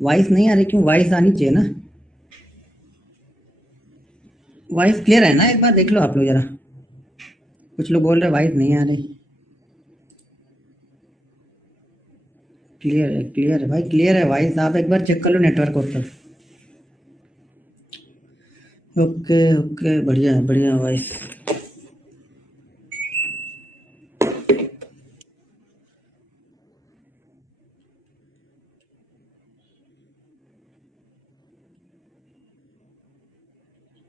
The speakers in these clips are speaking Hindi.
वॉइस नहीं आ रही क्यों? वॉइस आनी चाहिए ना। वॉइस क्लियर है ना? एक बार देख लो आप लोग जरा। कुछ लोग बोल रहे वॉइस नहीं आ रही। क्लियर है भाई, क्लियर है वॉइस। आप एक बार चेक कर लो नेटवर्क ऊपर। ओके ओके, बढ़िया है, बढ़िया वॉइस।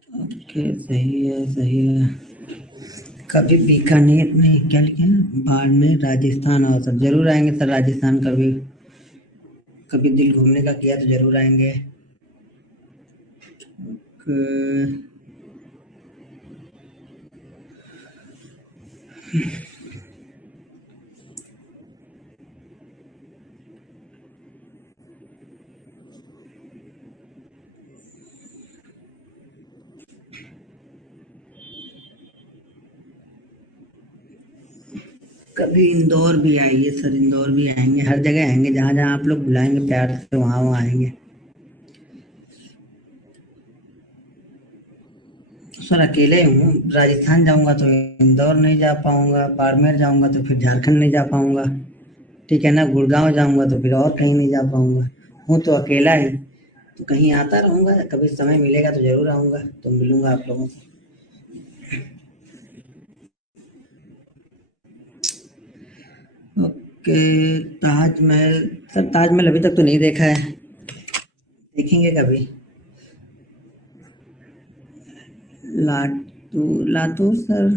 ओके, सही है सही है। कभी बीकानेर नहीं, क्या लिखे हैं, बाड़मेर राजस्थान और सब जरूर आएंगे सर। राजस्थान कभी कभी दिल घूमने का किया तो जरूर आएंगे। कभी इंदौर भी आइए सर, इंदौर भी आएंगे, हर जगह आएंगे, जहाँ जहाँ आप लोग बुलाएंगे प्यार से वहाँ वहाँ आएंगे। सर अकेले हूँ, राजस्थान जाऊंगा तो इंदौर नहीं जा पाऊंगा, बाड़मेर जाऊंगा तो फिर झारखंड नहीं जा पाऊंगा, ठीक है ना, गुड़गांव जाऊंगा तो फिर और कहीं नहीं जा पाऊंगा। हूँ तो अकेला ही, तो कहीं आता रहूंगा, कभी समय मिलेगा तो जरूर आऊंगा, तो मिलूंगा आप लोगों से। ओके। ताजमहल, सर ताजमहल अभी तक तो नहीं देखा है, देखेंगे कभी। लातूर सर,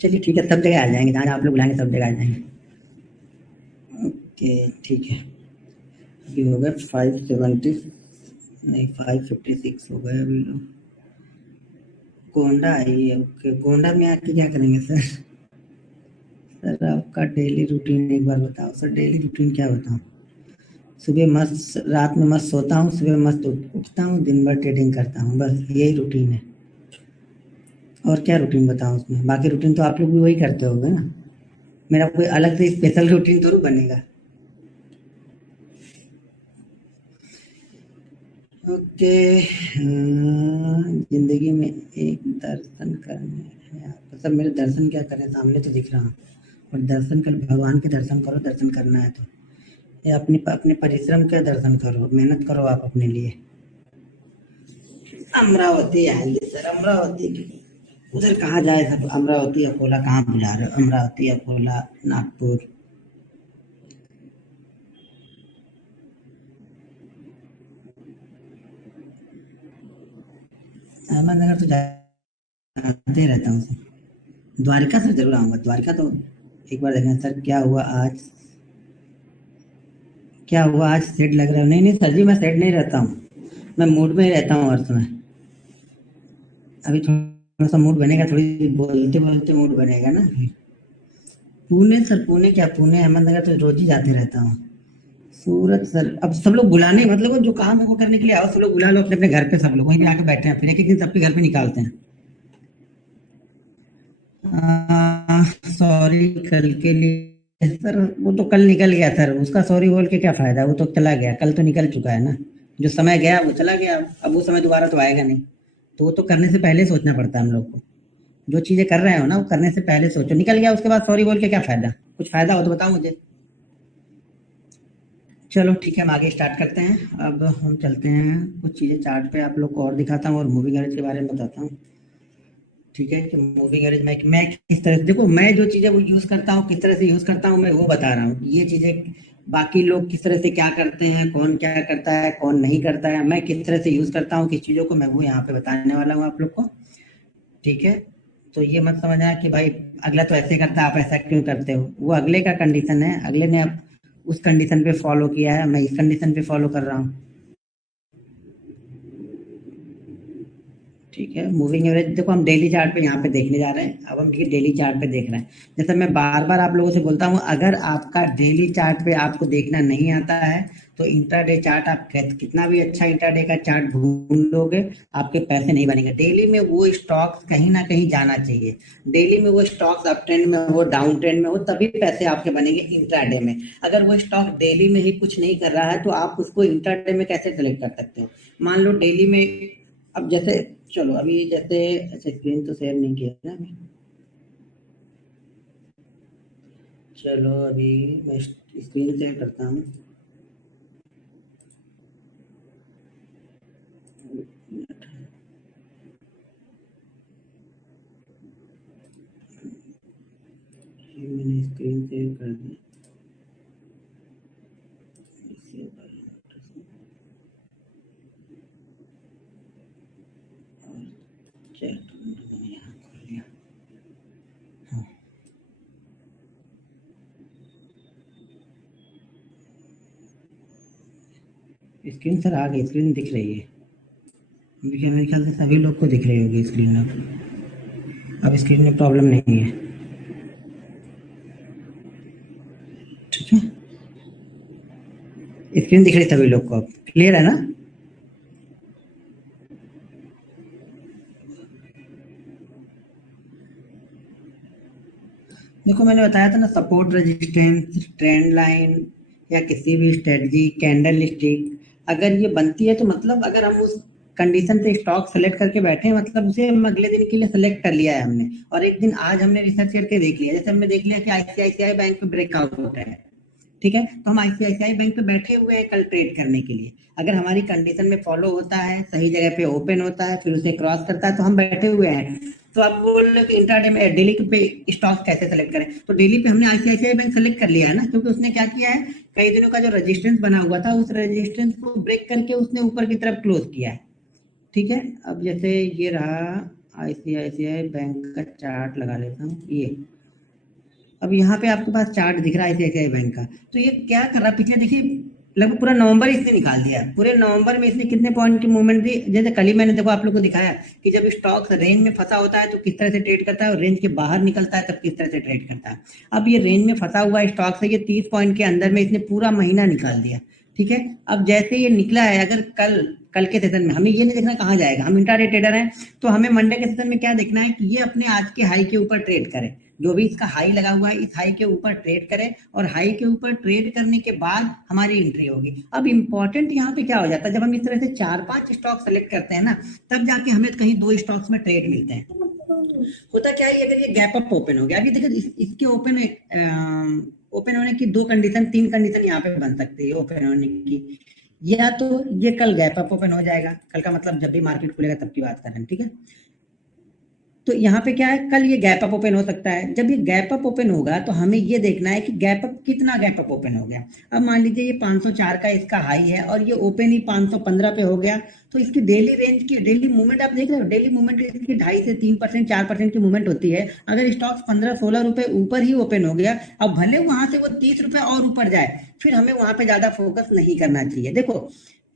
चलिए ठीक है, सब जगह आ जाएंगे, जहाँ आप लोग बुलाएंगे सब जगह आ जाएंगे। ओके ठीक है। अभी हो गए 570, नहीं 556 हो गए अभी लोग। गोंडा आई है, ओके। गोंडा में आके क्या करेंगे सर? सर आपका डेली रूटीन एक बार बताओ सर, डेली रूटीन क्या बताऊँ? सुबह मस्त, रात में मस्त सोता हूँ, सुबह मस्त उठता हूँ, दिन भर ट्रेडिंग करता हूँ, बस यही रूटीन है। और क्या रूटीन बताऊँ उसमें? बाकी रूटीन तो आप लोग भी वही करते होगे ना। मेरा कोई अलग से स्पेशल रूटीन तो नहीं बनेगा। ओके। जिंदगी में एक दर्शन करने हैं आपको। सब मेरे दर्शन क्या करें, सामने तो दिख रहा हूँ। और दर्शन कर, भगवान के दर्शन करो, दर्शन करना है तो ये अपने अपने परिश्रम का दर्शन करो, मेहनत करो आप अपने लिए। अमरावती आएंगे सर, अमरावती की उधर कहाँ जाए सब, अमरावती अकोला कहाँ बुला रहे हो? अमरावती अकोला नागपुर। अहमदनगर तो जाते रहता हूँ सर। द्वारका सर जरूर आऊंगा, द्वारका तो एक बार देखना सर। क्या हुआ आज सेट लग रहा है? नहीं नहीं सर जी, मैं सेट नहीं रहता हूँ, मैं मूड में ही रहता हूँ हर समय। अभी थोड़ा सा मूड बनेगा, थोड़ी बोलते बोलते मूड बनेगा ना। पुणे सर, पुणे क्या, पुणे अहमदनगर तो रोज ही जाते रहता हूँ। सूरत सर, अब सब लोग बुलाने मतलब वो जो काम है वो करने के लिए आओ, सब लोग बुला लो अपने अपने घर पे, सब लोग वहीं पे आके बैठे हैं, फिर एक एक दिन सबके घर पे निकालते हैं। सॉरी कल के लिए सर, वो तो कल निकल गया सर, उसका सॉरी बोल के क्या फायदा, वो तो चला गया, कल तो निकल चुका है ना। जो समय गया वो चला गया, अब वो समय दोबारा तो आएगा नहीं। तो वो तो करने से पहले सोचना पड़ता है हम लोग को। जो चीजें कर रहे हो ना वो करने से पहले सोचो, निकल गया उसके बाद सॉरी बोल के क्या फायदा? कुछ फायदा हो तो बताओ मुझे। चलो ठीक है, हम आगे स्टार्ट करते हैं। अब हम चलते हैं कुछ चीजें चार्ट पे आप लोग को और दिखाता हूँ, और मूवी गैरेज के बारे में बताता हूँ। ठीक है, कि मूवी गैरेज मैं किस तरह से, देखो मैं जो चीजें वो यूज करता हूँ, किस तरह से यूज करता हूँ, मैं वो बता रहा हूँ। ये चीजें बाकी लोग किस तरह से क्या करते हैं, कौन क्या करता है कौन नहीं करता है, मैं किस तरह से यूज करता हूँ किस चीजों को, मैं वो यहाँ पे बताने वाला हूँ आप लोग को। ठीक है। तो ये मत समझना कि भाई अगला तो ऐसे करता है आप ऐसा क्यों करते हो, वो अगले का कंडीशन है, अगले ने अब उस कंडीशन पे फॉलो किया है, मैं इस कंडीशन पे फॉलो कर रहा हूँ। ठीक है, मूविंग एवरेज देखो हम डेली चार्ट पे यहाँ पे देखने जा रहे हैं। अब हम देखिए डेली चार्ट पे देख रहे हैं। जैसे मैं बार बार आप लोगों से बोलता हूँ, अगर आपका डेली चार्ट पे आपको देखना नहीं आता है तो इंट्राडे चार्ट आप कितना भी अच्छा इंट्राडे का चार्ट ढूंढ लोगे, आपके पैसे नहीं बनेंगे। डेली में वो स्टॉक्स कहीं ना कहीं जाना चाहिए, डेली में वो स्टॉक्स अप ट्रेंड में हो, डाउन ट्रेंड में हो, तभी पैसे आपके बनेंगे इंट्राडे में। अगर वो स्टॉक डेली में ही कुछ नहीं कर रहा है तो आप उसको इंट्राडे में कैसे सेलेक्ट कर सकते हो? मान लो डेली में, अब जैसे चलो अभी जैसे, अच्छा स्क्रीन तो शेयर नहीं किया ना अभी, चलो अभी मैं स्क्रीन शेयर करता हूँ। ये मैंने स्क्रीन शेयर कर दी। चैट मैंने यहाँ खोल लिया। हाँ, स्क्रीन सर आ गई, स्क्रीन दिख रही है। मेरे ख्याल से सभी लोग को दिख रही होगी स्क्रीन अब स्क्रीन में प्रॉब्लम नहीं है। ठीक है, स्क्रीन दिख रही सभी लोग को, अब क्लियर है ना? देखो मैंने बताया था ना, सपोर्ट रेजिस्टेंस ट्रेंड लाइन या किसी भी स्ट्रेटजी कैंडल स्टिक अगर ये बनती है तो मतलब अगर हम उस कंडीशन पे स्टॉक सेलेक्ट करके बैठे हैं, मतलब उसे हम अगले दिन के लिए सेलेक्ट कर लिया है हमने, और एक दिन आज हमने रिसर्च करके देख लिया, जैसे हमने देख लिया कि आईसीआईसीआई बैंक पे ब्रेकआउट है, ठीक है, तो हम आईसीआईसीआई बैंक पे बैठे हुए हैं कल ट्रेड करने के लिए। अगर हमारी कंडीशन में फॉलो होता है, सही जगह पे ओपन होता है, फिर उसे क्रॉस करता है, तो हम बैठे हुए हैं। तो आप बोल रहे हो कि इंट्राडे में डेली पे स्टॉक कैसे सेलेक्ट करें? तो डेली पे हमने आईसीआईसीआई बैंक सेलेक्ट कर लिया है ना, क्योंकि उसने क्या किया है, कई दिनों का जो रेजिस्टेंस बना हुआ था उस रेजिस्टेंस को ब्रेक करके उसने ऊपर की तरफ क्लोज किया है। ठीक है, अब जैसे ये रहा आईसीआईसीआई बैंक का चार्ट लगा लेता हूँ ये। अब यहाँ पे आपके पास चार्ट दिख रहा है आईसीआईसीआई बैंक का, तो ये क्या कर रहा है, पिछले देखिए लगभग पूरा नवंबर इसने निकाल दिया है। पूरे नवंबर में इसने कितने पॉइंट की मूवमेंट दी, जैसे कल ही मैंने देखो आप लोग को दिखाया कि जब स्टॉक रेंज में फंसा होता है तो किस तरह से ट्रेड करता है, और रेंज के बाहर निकलता है तब किस तरह से ट्रेड करता है। अब ये रेंज में फंसा हुआ स्टॉक से ये 30 पॉइंट के अंदर में इसने पूरा महीना निकाल दिया। ठीक है, अब जैसे ये निकला है, अगर कल कल के सेशन में हमें ये नहीं देखना कहाँ जाएगा, हम इंट्राडे ट्रेडर हैं, तो हमें मंडे के सेशन में क्या देखना है कि ये अपने आज के हाई के ऊपर ट्रेड करे, जो भी इसका हाई लगा हुआ है इस हाई के ऊपर ट्रेड करें, और हाई के ऊपर ट्रेड करने के बाद हमारी एंट्री होगी। अब इंपॉर्टेंट यहाँ पे क्या हो जाता है, जब हम इस तरह से 4-5 स्टॉक सेलेक्ट करते हैं ना, तब जाके हमें कहीं 2 स्टॉक्स में ट्रेड मिलते हैं। होता क्या है, अगर ये गैप अप ओपन हो गया, अभी देखो इसके ओपन ओपन होने की 2 कंडीशन 3 कंडीशन यहाँ पे बन सकती है ओपन होने की। या तो ये कल गैप अप ओपन हो जाएगा, कल का मतलब जब भी मार्केट खुलेगा तब की बात कर रहे हैं, ठीक है। तो यहाँ पे क्या है, कल ये गैप अप ओपन हो सकता है। जब ये गैप अप ओपन होगा तो हमें ये देखना है कि गैप अप कितना गैप अप ओपन हो गया। अब मान लीजिए ये 504 का इसका हाई है और ये ओपन ही 515 पे हो गया, तो इसकी डेली रेंज की डेली मूवमेंट आप देख रहे हो, डेली मूवमेंट इसकी 2.5 से 3% 4% की मूवमेंट होती है। अगर स्टॉक्स 15-16 रुपए ऊपर ही ओपन हो गया, अब भले वहां से वो 30 रुपए और ऊपर जाए, फिर हमें वहां पे ज्यादा फोकस नहीं करना चाहिए। देखो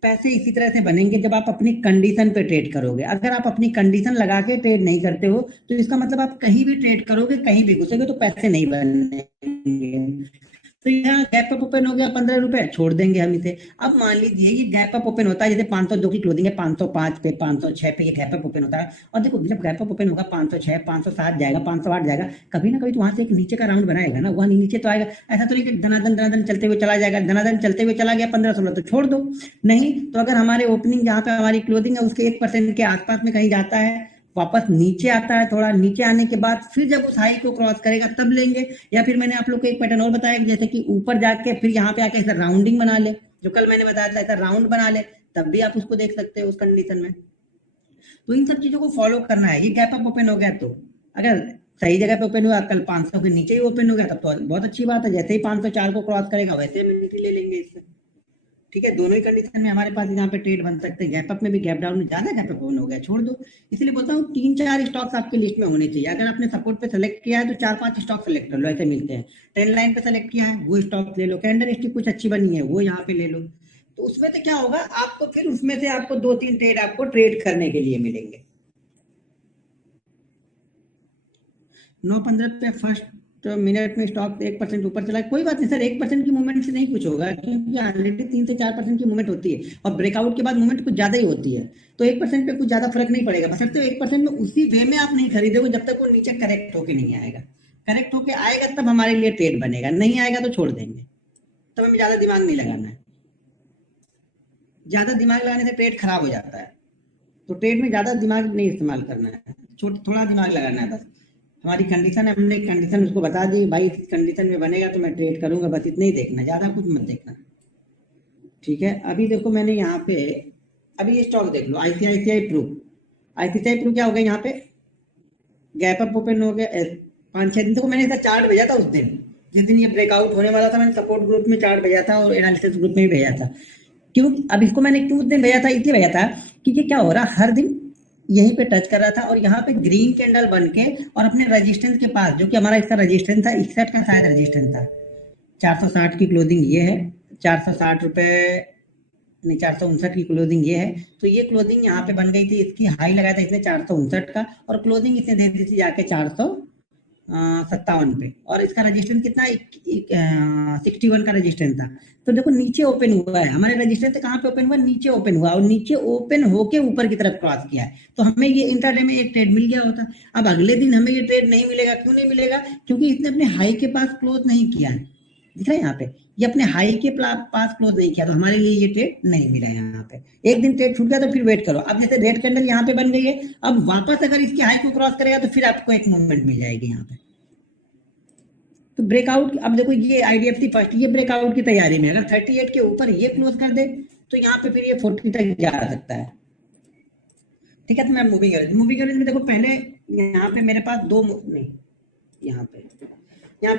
पैसे इसी तरह से बनेंगे जब आप अपनी कंडीशन पे ट्रेड करोगे। अगर आप अपनी कंडीशन लगा के ट्रेड नहीं करते हो तो इसका मतलब आप कहीं भी ट्रेड करोगे, कहीं भी घुसेगे तो पैसे नहीं बनेंगे। तो यहाँ गैप अप ओपन हो गया 15 रुपए, छोड़ देंगे हम इसे। अब मान लीजिए ये गैप अप ओपन होता है, जैसे 502 की क्लोजिंग है, 505 पे 506 पे ये गैप अप ओपन होता है, और देखो जब गैप अप ओपन होगा 506 507 जाएगा, 508 जाएगा, कभी ना कभी तो वहां से एक नीचे का राउंड बनाएगा ना, वहां नीचे तो आएगा। ऐसा तो नहीं कि धनाधन धनाधन चलते हुए चला जाएगा, धनाधन चलते हुए चला गया 15-16 तो छोड़ दो। नहीं तो अगर हमारे ओपनिंग जहाँ पे हमारी क्लोजिंग है उसके 1% के आसपास में कहीं जाता है, वापस नीचे आता है, थोड़ा नीचे आने के बाद फिर जब उस हाई को क्रॉस करेगा तब लेंगे। या फिर मैंने आप लोग को एक पैटर्न और बताया कि जैसे कि ऊपर जाके फिर यहाँ पे आके ऐसा राउंडिंग बना ले, जो कल मैंने बताया था ऐसा राउंड बना ले, तब भी आप उसको देख सकते हो उस कंडीशन में। तो इन सब चीजों को फॉलो करना है। ये गैप अप ओपन हो गया तो अगर सही जगह पे ओपन हुआ, कल 500 के नीचे ही ओपन हो गया, तब तो बहुत अच्छी बात है। जैसे ही 504 को क्रॉस करेगा वैसे हम एंट्री ले लेंगे इससे। ठीक है, दोनों ही कंडीशन में हमारे पास यहाँ पे ट्रेड बन सकते हैं। गैप अप में भी गैप डाउन में, ज्यादा गैप अप हो गया छोड़ दो। इसलिए बोलता हूँ 3-4 स्टॉक्स आपकी लिस्ट में होने चाहिए। अगर आपने सपोर्ट पे सेलेक्ट किया है तो 4-5 स्टॉक सेलेक्ट कर लो, ऐसे मिलते हैं। ट्रेंड लाइन पे सेलेक्ट किया है वो स्टॉक ले लो, कैंडल स्टिक कुछ अच्छी बनी है वो यहाँ पे ले लो। तो उसमें तो क्या होगा, आपको फिर उसमें से आपको 2-3 ट्रेड आपको ट्रेड करने के लिए मिलेंगे। 9:15 पे फर्स्ट मिनट में स्टॉक 1% ऊपर चला, कोई बात नहीं सर, 1% की मूवमेंट से नहीं कुछ होगा, क्योंकि ऑलरेडी 3 से 4% की मूवमेंट होती है और ब्रेकआउट के बाद मूवमेंट कुछ ज्यादा ही होती है, तो 1% पे कुछ ज्यादा फर्क नहीं पड़ेगा। बशर्ते 1% में उसी वे में आप नहीं खरीदोगे जब तक वो नीचे करेक्ट होके नहीं आएगा। करेक्ट होके आएगा तब हमारे लिए ट्रेड बनेगा, नहीं आएगा तो छोड़ देंगे, तब हमें ज्यादा दिमाग नहीं लगाना है। ज्यादा दिमाग लगाने से ट्रेड खराब हो जाता है, तो ट्रेड में ज्यादा दिमाग नहीं इस्तेमाल करना है, थोड़ा दिमाग लगाना है बस। हमारी कंडीशन है, हमने कंडीशन उसको बता दी, भाई इस कंडीशन में बनेगा तो मैं ट्रेड करूंगा, बस इतना ही देखना, ज्यादा कुछ मत देखना। ठीक है, अभी देखो मैंने यहाँ पे, अभी ये स्टॉक देख लो, आईसीआईसीआई प्रू। आईसीआईसीआई प्रू क्या हो गया यहाँ पे, गैप अप ओपन हो गया 5-6 दिन। देखो मैंने इसका चार्ट भेजा था उस दिन, जिस दिन ये ब्रेकआउट होने वाला था, मैंने सपोर्ट ग्रुप में चार्ट भेजा था और एनालिसिस ग्रुप में भी भेजा था। क्यों, अब इसको मैंने क्यों उस दिन भेजा था, इसलिए भेजा था क्योंकि क्या हो रहा, हर दिन यहीं पे टच कर रहा था और यहाँ पे ग्रीन कैंडल बन के और अपने रेजिस्टेंस के पास, जो कि हमारा इसका रेजिस्टेंस था, 61 का शायद रेजिस्टेंस था, 460 की क्लोजिंग ये है, 460 रुपए, नहीं 459 की क्लोजिंग ये है। तो ये क्लोजिंग यहाँ पे बन गई थी, इसकी हाई लगाया था इसने 459 का और क्लोजिंग इसने दे दी थी जाके 457 पे, और इसका रजिस्टेंस कितना, 61 का रजिस्टेंस था। तो देखो नीचे ओपन हुआ है, हमारे रजिस्टेंस कहाँ पे ओपन हुआ, नीचे ओपन हुआ, और नीचे ओपन होके ऊपर की तरफ क्रॉस किया है, तो हमें ये इंट्राडे में एक ट्रेड मिल गया होता। अब अगले दिन हमें ये ट्रेड नहीं मिलेगा, क्यों नहीं मिलेगा, क्योंकि इसने अपने हाई के पास क्लोज नहीं किया है, दिख रहा है यहाँ पे, ये अपने हाई के पास क्लोज नहीं किया, तो हमारे लिए ये ट्रेड नहीं मिला यहाँ पे। एक दिन ट्रेड छूट गया तो फिर वेट करो, अब जैसे रेड कैंडल यहाँ पे बन गई है, अब वापस अगर इसकी हाई को क्रॉस करेगा तो फिर आपको एक मूवमेंट मिल जाएगी यहाँ पे। तो ब्रेकआउट, अब देखो ये आईडीएफसी फर्स्ट, ये ब्रेकआउट की तैयारी में, अगर 38 के ऊपर ये क्लोज कर दे तो यहाँ पे फिर ये 40 तक जा सकता है। ठीक है, तो मैं मूविंग एवरेज में देखो, पहले यहाँ पे मेरे पास नहीं, यहाँ पे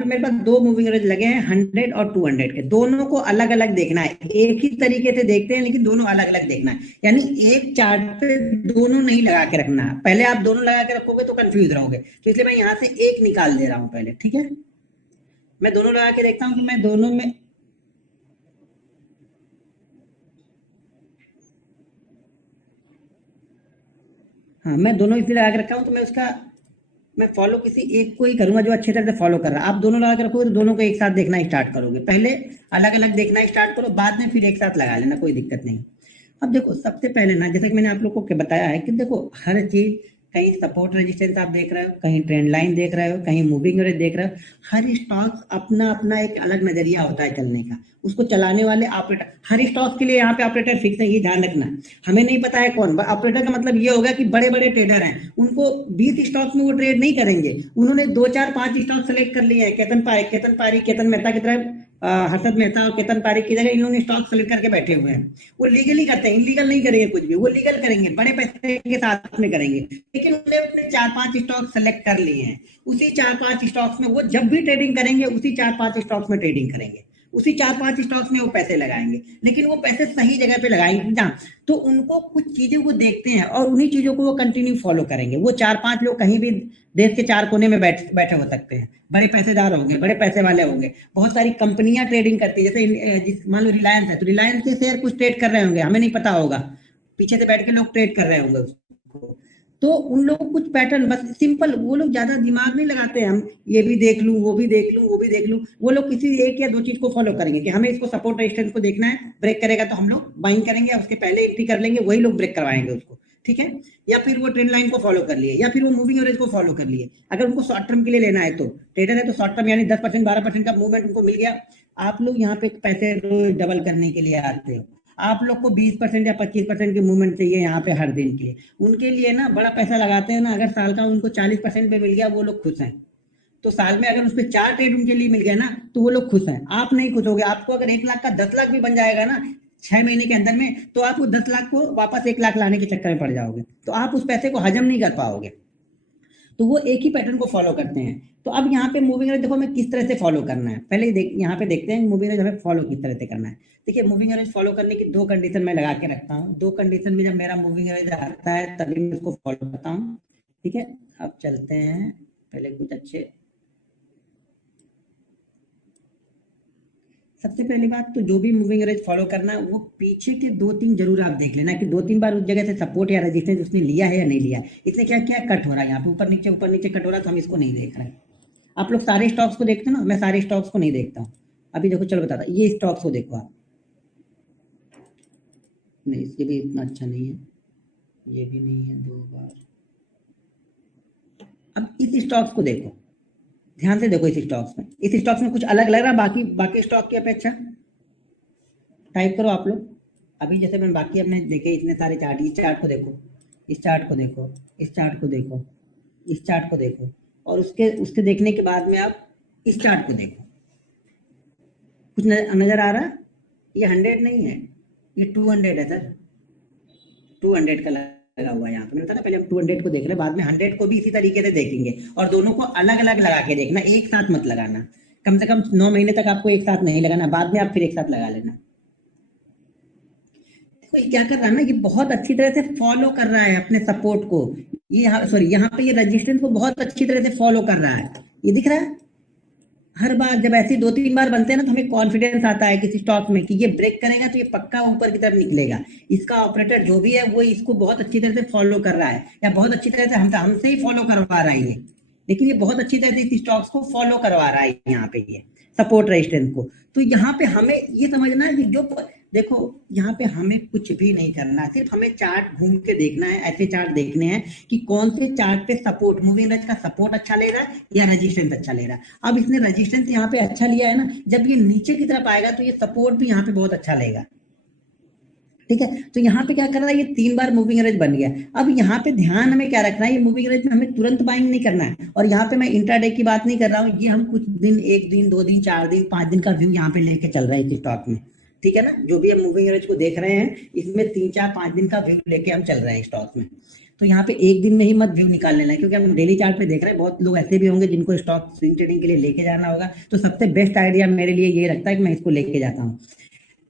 मेरे पास दो मूविंग एवरेज लगे हैं, 100 और 200 के, दोनों को अलग अलग देखना है, एक ही तरीके से देखते हैं लेकिन दोनों अलग अलग देखना है, यानी एक चार्ट पे दोनों नहीं लगा के रखना है, पहले आप दोनों लगा के रखोगे तो कंफ्यूज रहोगे, तो इसलिए मैं यहाँ से एक निकाल दे रहा हूँ पहले। ठीक है, मैं दोनों लगा के देखता हूँ कि मैं दोनों में, हाँ मैं दोनों इसलिए लगा के रखा हूँ, तो मैं फॉलो किसी एक को ही करूंगा जो अच्छे तरह से फॉलो कर रहा है। आप दोनों लगा के रखोगे तो दोनों को एक साथ देखना स्टार्ट करोगे, पहले अलग अलग देखना स्टार्ट करो, बाद में फिर एक साथ लगा लेना, कोई दिक्कत नहीं। अब देखो सबसे पहले ना, जैसे कि मैंने आप लोगों को बताया है कि देखो हर चीज, कहीं सपोर्ट रेजिस्टेंस आप देख रहे हो, कहीं ट्रेंड लाइन देख रहे हो, कहीं मूविंग एवरेज देख रहे हो, हर स्टॉक अपना अपना एक अलग नजरिया होता है चलने का, उसको चलाने वाले ऑपरेटर, हर स्टॉक के लिए यहाँ पे ऑपरेटर फिक्स है, ये ध्यान रखना। हमें नहीं पता है कौन ऑपरेटर, का मतलब ये होगा कि बड़े बड़े ट्रेडर हैं, उनको 20 स्टॉक्स में वो ट्रेड नहीं करेंगे, उन्होंने 2 4 5 स्टॉक सेलेक्ट कर लिए हैं, केतन पारी, केतन मेहता की तरह, हर्षद मेहता और केतन पारी की जगह इन्होंने स्टॉक सेलेक्ट करके बैठे हुए हैं। वो लीगली करते हैं, इनलीगल नहीं करेंगे कुछ भी, वो लीगल करेंगे, बड़े पैसे के साथ में करेंगे, लेकिन उन्होंने अपने 4 5 स्टॉक सेलेक्ट कर लिए हैं, उसी 4 5 स्टॉक्स में वो जब भी ट्रेडिंग करेंगे उसी 4 5 स्टॉक्स में ट्रेडिंग करेंगे, उसी 4 5 स्टॉक्स में वो पैसे लगाएंगे, लेकिन वो पैसे सही जगह पे लगाएंगे जहाँ, तो उनको कुछ चीजें वो देखते हैं और उन्हीं चीजों को वो कंटिन्यू फॉलो करेंगे। वो 4 5 लोग कहीं भी देश के 4 कोने में बैठे हो सकते हैं, बड़े पैसेदार होंगे, बड़े पैसे वाले होंगे, बहुत सारी कंपनियां ट्रेडिंग करती है, जैसे मान लो रिलायंस है, तो रिलायंस के शेयर कुछ ट्रेड कर रहे होंगे, हमें नहीं पता होगा, पीछे से बैठ के लोग ट्रेड कर रहे होंगे उसको, तो उन लोगों को कुछ पैटर्न, बस सिंपल, वो लोग ज्यादा दिमाग नहीं लगाते हैं, हम ये भी देख लूं, वो भी देख लूं, वो भी देख लूं, वो लोग किसी एक या दो चीज को फॉलो करेंगे कि हमें इसको सपोर्ट रेजिस्टेंस को देखना है, ब्रेक करेगा तो हम लोग बाइंग करेंगे, उसके पहले एंट्री कर लेंगे, वही लोग ब्रेक करवाएंगे उसको। ठीक है, या फिर वो ट्रेंड लाइन को फॉलो कर लिए, या फिर वो मूविंग एवरेज को फॉलो कर लिए, अगर उनको शॉर्ट टर्म के लिए लेना है, तो ट्रेडर है तो शॉर्ट टर्म यानी 10% 12% का मूवमेंट उनको मिल गया। आप लोग यहाँ पे पैसे रोज डबल करने के लिए आते हो, आप लोग को 20% या 25% की मूवमेंट चाहिए यहाँ पे हर दिन के लिए, उनके लिए ना बड़ा पैसा लगाते हैं ना, अगर साल का उनको 40% पे मिल गया वो लोग खुश हैं, तो साल में अगर उस पर 4 ट्रेड उनके लिए मिल गया ना तो वो लोग खुश हैं, आप नहीं खुश होगे। आपको अगर 1 लाख का 10 लाख भी बन जाएगा ना 6 महीने के अंदर में, तो आप वो 10 लाख को वापस 1 लाख लाने के चक्कर में पड़ जाओगे, तो आप उस पैसे को हजम नहीं कर पाओगे, तो वो एक ही पैटर्न को फॉलो करते हैं। तो अब यहाँ पे मूविंग एवरेज देखो हमें किस तरह से फॉलो करना है, पहले यहाँ पे देखते हैं मूविंग एवरेज हमें फॉलो किस तरह से करना है। देखिए मूविंग एवरेज फॉलो करने की दो कंडीशन मैं लगा के रखता हूँ, दो कंडीशन में जब मेरा मूविंग एवरेज आता है तभी मैं उसको फॉलो करता हूँ। ठीक है, अब चलते हैं पहले कुछ अच्छे सबसे पहली बात तो जो भी मूविंग एवरेज फॉलो करना है वो पीछे के 2-3 जरूर आप देख लेना कि 2-3 बार उस जगह से सपोर्ट या रेजिस्टेंस उसने लिया है या नहीं लिया है। इसने क्या क्या कट हो रहा है, यहाँ पे ऊपर नीचे कट हो रहा है, तो हम इसको नहीं देख रहे हैं। आप लोग सारे स्टॉक्स को देखते हो ना, मैं सारे स्टॉक्स को नहीं देखता हूँ। अभी देखो चलो बताता, ये स्टॉक्स को देखो आप, नहीं ये भी इतना अच्छा नहीं है, ये भी नहीं है 2 बार। अब इस स्टॉक्स को देखो, ध्यान से देखो, इस स्टॉक्स में कुछ अलग लग रहा है बाकी स्टॉक की अपेक्षा। टाइप करो आप लोग। अभी जैसे मैं बाकी अपने देखे इतने सारे चार्ट, इस चार्ट को देखो, इस चार्ट को देखो, इस चार्ट को देखो, इस चार्ट को देखो, और उसके देखने के बाद में आप इस चार्ट को देखो। कुछ नजर आ रहा है? ये 100 नहीं है, ये 200 है सर, 200 का लगा हुआ है यहाँ पे। मैंने बताया पहले हम 200 को देख रहे हैं, बाद में 100 को भी इसी तरीके से देखेंगे, और दोनों को अलग अलग लगा के देखना, एक साथ मत लगाना। कम से कम 9 महीने तक आपको एक साथ नहीं लगाना, बाद में आप फिर एक साथ लगा लेना। देखो ये क्या कर रहा है ना, ये बहुत अच्छी तरह से फॉलो कर रहा है अपने सपोर्ट को, ये यहाँ पे ये रेजिस्टेंस को बहुत अच्छी तरह से फॉलो कर रहा है, ये दिख रहा है। हर बार जब ऐसे 2-3 बार बनते हैं ना, तो हमें कॉन्फिडेंस आता है किसी स्टॉक में कि ये ब्रेक करेगा तो ये पक्का ऊपर की तरफ निकलेगा। इसका ऑपरेटर जो भी है वो इसको बहुत अच्छी तरह से फॉलो कर रहा है, या बहुत अच्छी तरह से हमसे ही फॉलो करवा रहा है ये, लेकिन ये बहुत अच्छी तरह से इस स्टॉक्स को फॉलो करवा रहा है यहाँ पे, ये सपोर्ट रेजिस्टेंस को। तो यहाँ पे हमें ये समझना है कि जो देखो यहाँ पे हमें कुछ भी नहीं करना, सिर्फ हमें चार्ट घूम के देखना है, ऐसे चार्ट देखने हैं कि कौन से चार्ट पे सपोर्ट, मूविंग एवरेज का सपोर्ट अच्छा ले रहा है या रेजिस्टेंस अच्छा ले रहा है। अब इसने रेजिस्टेंस यहाँ पे अच्छा लिया है ना, जब ये नीचे की तरफ आएगा तो ये सपोर्ट भी यहाँ पे बहुत अच्छा लेगा, ठीक है। तो यहाँ पे क्या कर रहा है, ये 3 बार मूविंग एवरेज बन गया। अब यहाँ पे ध्यान हमें क्या रखना है, ये मूविंग एवरेज में हमें तुरंत बाइंग नहीं करना है, और यहाँ पे मैं इंट्राडे की बात नहीं कर रहा हूँ, ये हम कुछ दिन, 1 दिन 2 दिन 4 दिन 5 दिन का व्यू यहाँ पे लेके चल रहा है इस स्टॉक में, ठीक है ना। जो भी हम मूविंग एवरेज को देख रहे हैं इसमें 3-4-5 दिन का व्यू लेके हम चल रहे हैं स्टॉक में। तो यहाँ पे एक दिन में ही मत व्यू निकाल लेना है, क्योंकि हम डेली चार्ट पे देख रहे हैं। बहुत लोग ऐसे भी होंगे जिनको स्टॉक स्विंग ट्रेडिंग के लिए लेके जाना होगा, तो सबसे बेस्ट आइडिया मेरे लिए ये लगता है कि मैं इसको लेके जाता हूँ।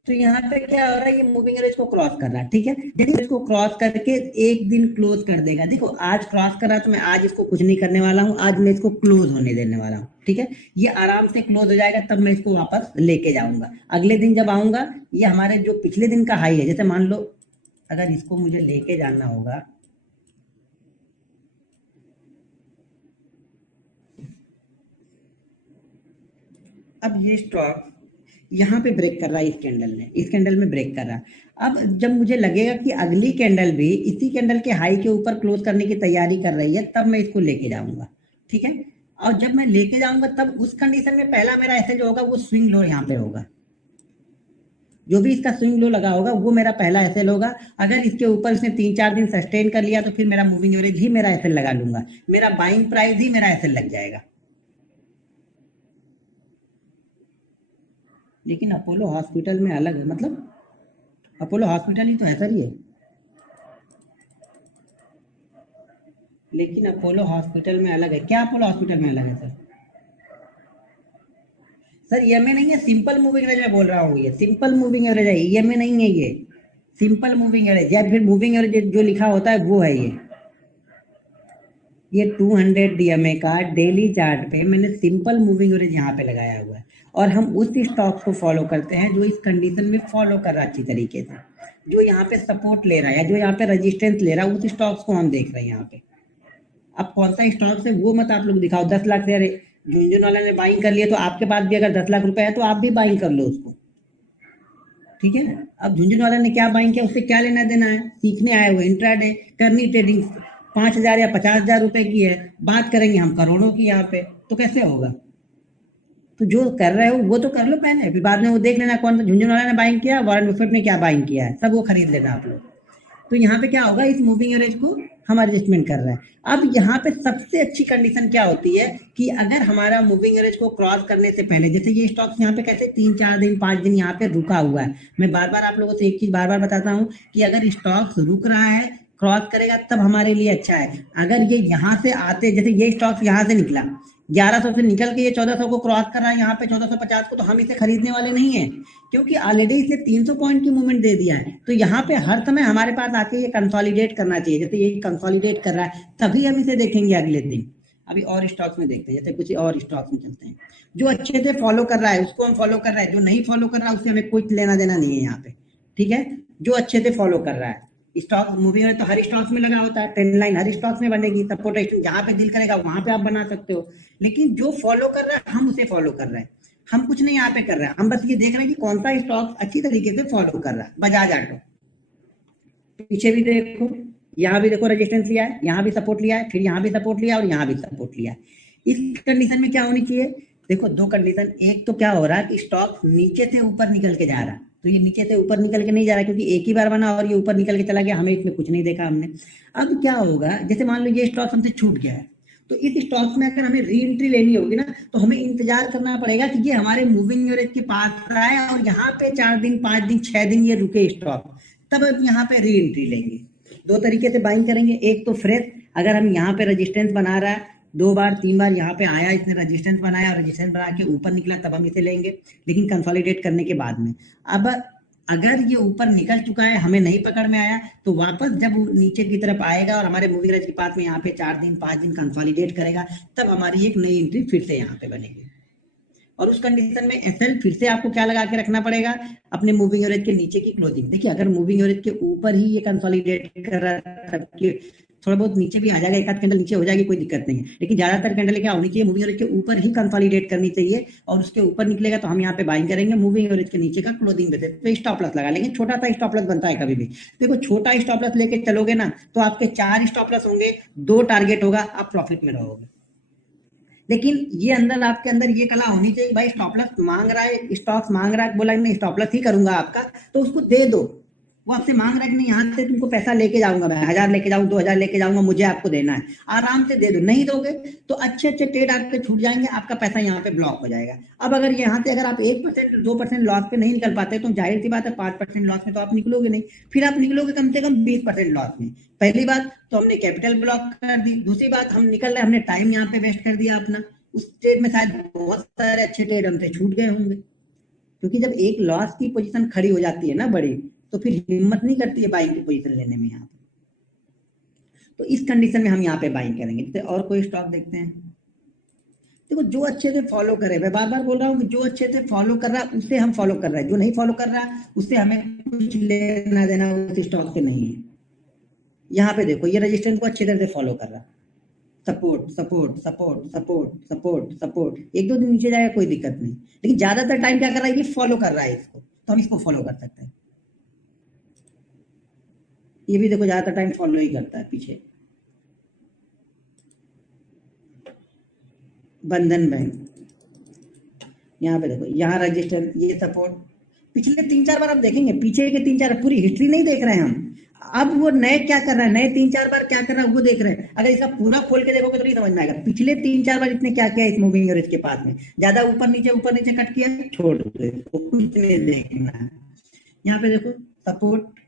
तो यहाँ पे क्या हो रहा है, ये मूविंग एवरेज को क्रॉस कर रहा है, ठीक है। जैसे इसको क्रॉस करके एक दिन क्लोज कर देगा, देखो आज क्रॉस कर रहा है तो मैं आज इसको कुछ नहीं करने वाला हूँ, आज मैं इसको क्लोज होने देने वाला हूँ, ठीक है। ये आराम से क्लोज हो जाएगा, तब मैं इसको वापस लेके जाऊंगा। अगले दिन जब आऊंगा, ये हमारे जो पिछले दिन का हाई है, जैसे मान लो अगर इसको मुझे लेके जाना होगा, अब ये स्टॉक यहाँ पे ब्रेक कर रहा है, इस कैंडल में ब्रेक कर रहा है। अब जब मुझे लगेगा कि अगली कैंडल भी इसी कैंडल के हाई के ऊपर क्लोज करने की तैयारी कर रही है, तब मैं इसको लेके जाऊंगा, ठीक है। और जब मैं लेके जाऊंगा तब उस कंडीशन में पहला मेरा ऐसे जो होगा वो स्विंग लो यहाँ पे होगा, जो भी इसका स्विंग लो लगा होगा वो मेरा पहला एसएल होगा। अगर इसके ऊपर इसने 3-4 दिन सस्टेन कर लिया तो फिर मेरा मूविंग एवरेज ही मेरा एसएल लगा लूंगा, मेरा बाइंग प्राइस ही मेरा एसएल लग जाएगा। लेकिन अपोलो हॉस्पिटल में अलग है, मतलब अपोलो हॉस्पिटल ही तो है सर ये, लेकिन अपोलो हॉस्पिटल में अलग है। क्या अपोलो हॉस्पिटल में अलग है सर? सर ईएमए नहीं है, सिंपल मूविंग एवरेज में बोल रहा हूँ, ये सिंपल मूविंग एवरेज है, ईएमए नहीं है ये, सिंपल मूविंग एवरेज, या फिर मूविंग एवरेज जो लिखा होता है वो है ये 200 डीएमए का डेली चार्ट पे मैंने सिंपल मूविंग एवरेज यहाँ पे लगाया हुआ है, और हम उस स्टॉक को फॉलो करते हैं जो इस कंडीशन में फॉलो कर रहा है अच्छी तरीके से, जो यहाँ पे सपोर्ट ले रहा है या जो यहाँ पे रेजिस्टेंस ले रहा है, उस स्टॉक्स को हम देख रहे हैं यहाँ पे। अब कौन सा स्टॉक है वो मत आप लोग दिखाओ। 10 लाख से झुंझुन वाला ने बाइंग कर लिया, तो आपके पास भी अगर 10 लाख रुपए है तो आप भी बाइंग कर लो उसको, ठीक है। अब झुंझुन वाला ने क्या बाइंग किया, उससे क्या लेना देना है, सीखने आए हुए, इंट्राडे करनी ट्रेडिंग 5,000 या 50,000 रुपए की है, बात करेंगे हम करोड़ों की यहाँ पे, तो कैसे होगा। तो जो कर रहे हो वो तो कर लो पहले, फिर बाद में वो देख लेना कौन सा झुंझुन वाला ने बाइंग किया, वॉरेन बफेट ने क्या बाइंग किया है, सब वो खरीद लेना आप लोग। तो यहाँ पे क्या होगा, इस मूविंग एवरेज को हम एडजस्टमेंट कर रहे हैं। अब यहाँ पे सबसे अच्छी कंडीशन क्या होती है कि अगर हमारा मूविंग एवरेज को क्रॉस करने से पहले, जैसे ये स्टॉक्स यहाँ पे कैसे 3-4 दिन 5 दिन यहाँ पे रुका हुआ है, मैं बार बार आप लोगों से एक चीज बार बार बताता हूँ कि अगर स्टॉक्स रुक रहा है, क्रॉस करेगा तब हमारे लिए अच्छा है। अगर ये यहाँ से आते, जैसे ये स्टॉक्स यहाँ से निकला 1100 से निकल के ये 1400 को क्रॉस कर रहा है, यहाँ पे 1450 को, तो हम इसे खरीदने वाले नहीं है, क्योंकि ऑलरेडी इसने 300 पॉइंट की मूवमेंट दे दिया है। तो यहाँ पे हर समय हमारे पास आके ये कंसोलिडेट करना चाहिए, जैसे ये कंसोलिडेट कर रहा है तभी हम इसे देखेंगे अगले दिन। अभी और स्टॉक्स में देखते हैं, जैसे कुछ और स्टॉक्स में चलते हैं। जो अच्छे से फॉलो कर रहा है उसको हम फॉलो कर रहे हैं, जो नहीं फॉलो कर रहा है उससे हमें कुछ लेना देना नहीं है यहाँ पे, ठीक है। जो अच्छे से फॉलो कर रहा है, स्टॉक मूविंग एवरेज तो हर स्टॉक्स में लगा होता है, ट्रेंड लाइन हर स्टॉक्स में बनेगी, सपोर्ट जहाँ पे दिल करेगा वहां पे आप बना सकते हो। लेकिन जो फॉलो कर रहा है हम उसे फॉलो कर रहे हैं, हम कुछ नहीं यहाँ पे कर रहे हैं, हम बस ये देख रहे हैं कि कौन सा स्टॉक अच्छी तरीके से फॉलो कर रहा है। बजाज ऑटो, पीछे भी देखो, यहाँ भी देखो रेजिस्टेंस लिया है, यहाँ भी सपोर्ट लिया है, फिर यहाँ भी सपोर्ट लिया और यहाँ भी सपोर्ट लिया है। इस कंडीशन में क्या होनी चाहिए, देखो दो कंडीशन, एक तो क्या हो रहा है कि स्टॉक नीचे से ऊपर निकल के जा रहा है, तो ये नीचे से ऊपर निकल के नहीं जा रहा क्योंकि एक ही बार बना और ये ऊपर निकल के चला गया, हमें इसमें कुछ नहीं देखा हमने। अब क्या होगा, जैसे मान लो ये स्टॉक हमसे छूट गया है, तो इस स्टॉक में अगर हमें री एंट्री लेनी होगी ना, तो हमें इंतजार करना पड़ेगा कि ये हमारे मूविंग एवरेज के पास आए और यहाँ पे 4 दिन 5 दिन 6 दिन ये रुके स्टॉक, तब हम यहाँ पे री एंट्री लेंगे। दो तरीके से बाइंग करेंगे, एक तो फ्रेश, अगर हम यहाँ पे रेजिस्टेंस बना रहा है 2 बार 3 बार यहाँ पे आया, इसने रेजिस्टेंस बनाया और रेजिस्टेंस बना के ऊपर निकला, तब हम इसे लेंगे, लेकिन कंसोलिडेट करने के बाद में। अब अगर ये ऊपर निकल चुका है, हमें नहीं पकड़ में आया, तो वापस जब नीचे की तरफ आएगा और हमारे मूविंग एवरेज के पास में यहाँ पे 4 दिन 5 दिन कंसोलिडेट करेगा, तब हमारी एक नई एंट्री फिर से यहाँ पे बनेगी। और उस कंडीशन में एसएल फिर से आपको क्या लगा के रखना पड़ेगा, अपने मूविंग एवरेज के नीचे की क्लोजिंग। देखिए अगर मूविंग एवरेज के ऊपर ही ये कंसोलिडेट कर रहा है, थोड़ा बहुत नीचे भी आ जाएगा, एक आध कैंडल नीचे हो जाएगी, कोई दिक्कत नहीं है, लेकिन ज्यादातर कैंडल क्या होनी चाहिए, मूविंग एवरेज के ऊपर ही कंसोलिडेट करनी चाहिए, और उसके ऊपर निकलेगा तो हम यहाँ पे बाइंग करेंगे, मूविंग एवरेज के नीचे का क्लोजिंग बेसिस पे स्टॉप लॉस लगा लेंगे। छोटा सा स्टॉप लॉस बनता है कभी भी, देखो छोटा स्टॉप लॉस लेके चलोगे ना, तो आपके 4 स्टॉप लॉस होंगे, 2 टारगेट होगा, आप प्रॉफिट में रहोगे। लेकिन ये अंदर आपके अंदर ये कला होनी चाहिए, भाई स्टॉप लॉस मांग रहा है, स्टॉक्स मांग रहा है, बोला मैं स्टॉप लॉस ही करूंगा आपका, तो उसको दे दो। वो आपसे मांग रहा है कि नहीं यहाँ से तुमको पैसा लेके जाऊंगा, मैं 1000 लेके जाऊँ 2000 लेके जाऊंगा, मुझे आपको देना है, आराम से दे दो। नहीं दोगे तो अच्छे अच्छे ट्रेड आपके छूट जाएंगे, आपका पैसा यहाँ पे ब्लॉक हो जाएगा। अब अगर यहाँ से अगर आप 1% 2% लॉस पे नहीं निकल पाते, तो जाहिर सी बात है 5% लॉस में तो आप निकलोगे नहीं, फिर आप निकलोगे कम से कम 20% लॉस में। पहली बात तो हमने कैपिटल ब्लॉक कर दी, दूसरी बात हम निकल रहे, हमने टाइम यहाँ पे वेस्ट कर दिया अपना, उस ट्रेड में शायद बहुत सारे अच्छे ट्रेड हमसे छूट गए होंगे, क्योंकि जब एक लॉस की पोजीशन खड़ी हो जाती है ना बड़ी, तो फिर हिम्मत नहीं करती है बाइंग की पोजीशन लेने में यहाँ पे। तो इस कंडीशन में हम यहाँ पे बाइंग करेंगे। तो और कोई स्टॉक देखते हैं, देखो जो अच्छे से फॉलो करे, मैं बार बार बोल रहा हूँ कि जो अच्छे से फॉलो कर रहा है उसे हम फॉलो कर रहे हैं, जो नहीं फॉलो कर रहा है उससे हमें कुछ लेना देना उस स्टॉक से नहीं है। यहाँ पे देखो ये रेजिस्टेंस को अच्छी तरह से फॉलो कर रहा है, support support support support support support, एक दो दिन नीचे जाएगा कोई दिक्कत नहीं, लेकिन ज्यादातर टाइम क्या कर रहा है, ये फॉलो कर रहा है इसको, तो हम इसको फॉलो कर सकते हैं। ये भी देखो ज्यादातर टाइम फॉलो ही करता है पीछे। बंधन बैंक, यहाँ पे देखो, यहाँ रजिस्टर, ये सपोर्ट, पिछले 3-4 बार आप देखेंगे, पीछे के 3-4 पूरी हिस्ट्री नहीं देख रहे हैं हम, अब वो नए क्या कर रहा है, नए 3-4 बार क्या कर रहा है वो देख रहे हैं। अगर इसका पूरा खोल के देखोगे तो नहीं समझ में आएगा, पिछले 3-4 बार इसने क्या किया इस मूविंग एवरेज के पास में, ज्यादा ऊपर नीचे कट किया, छोड़ दो इसको, कुछ नहीं देखना है। यहाँ पे देखो सपोर्ट,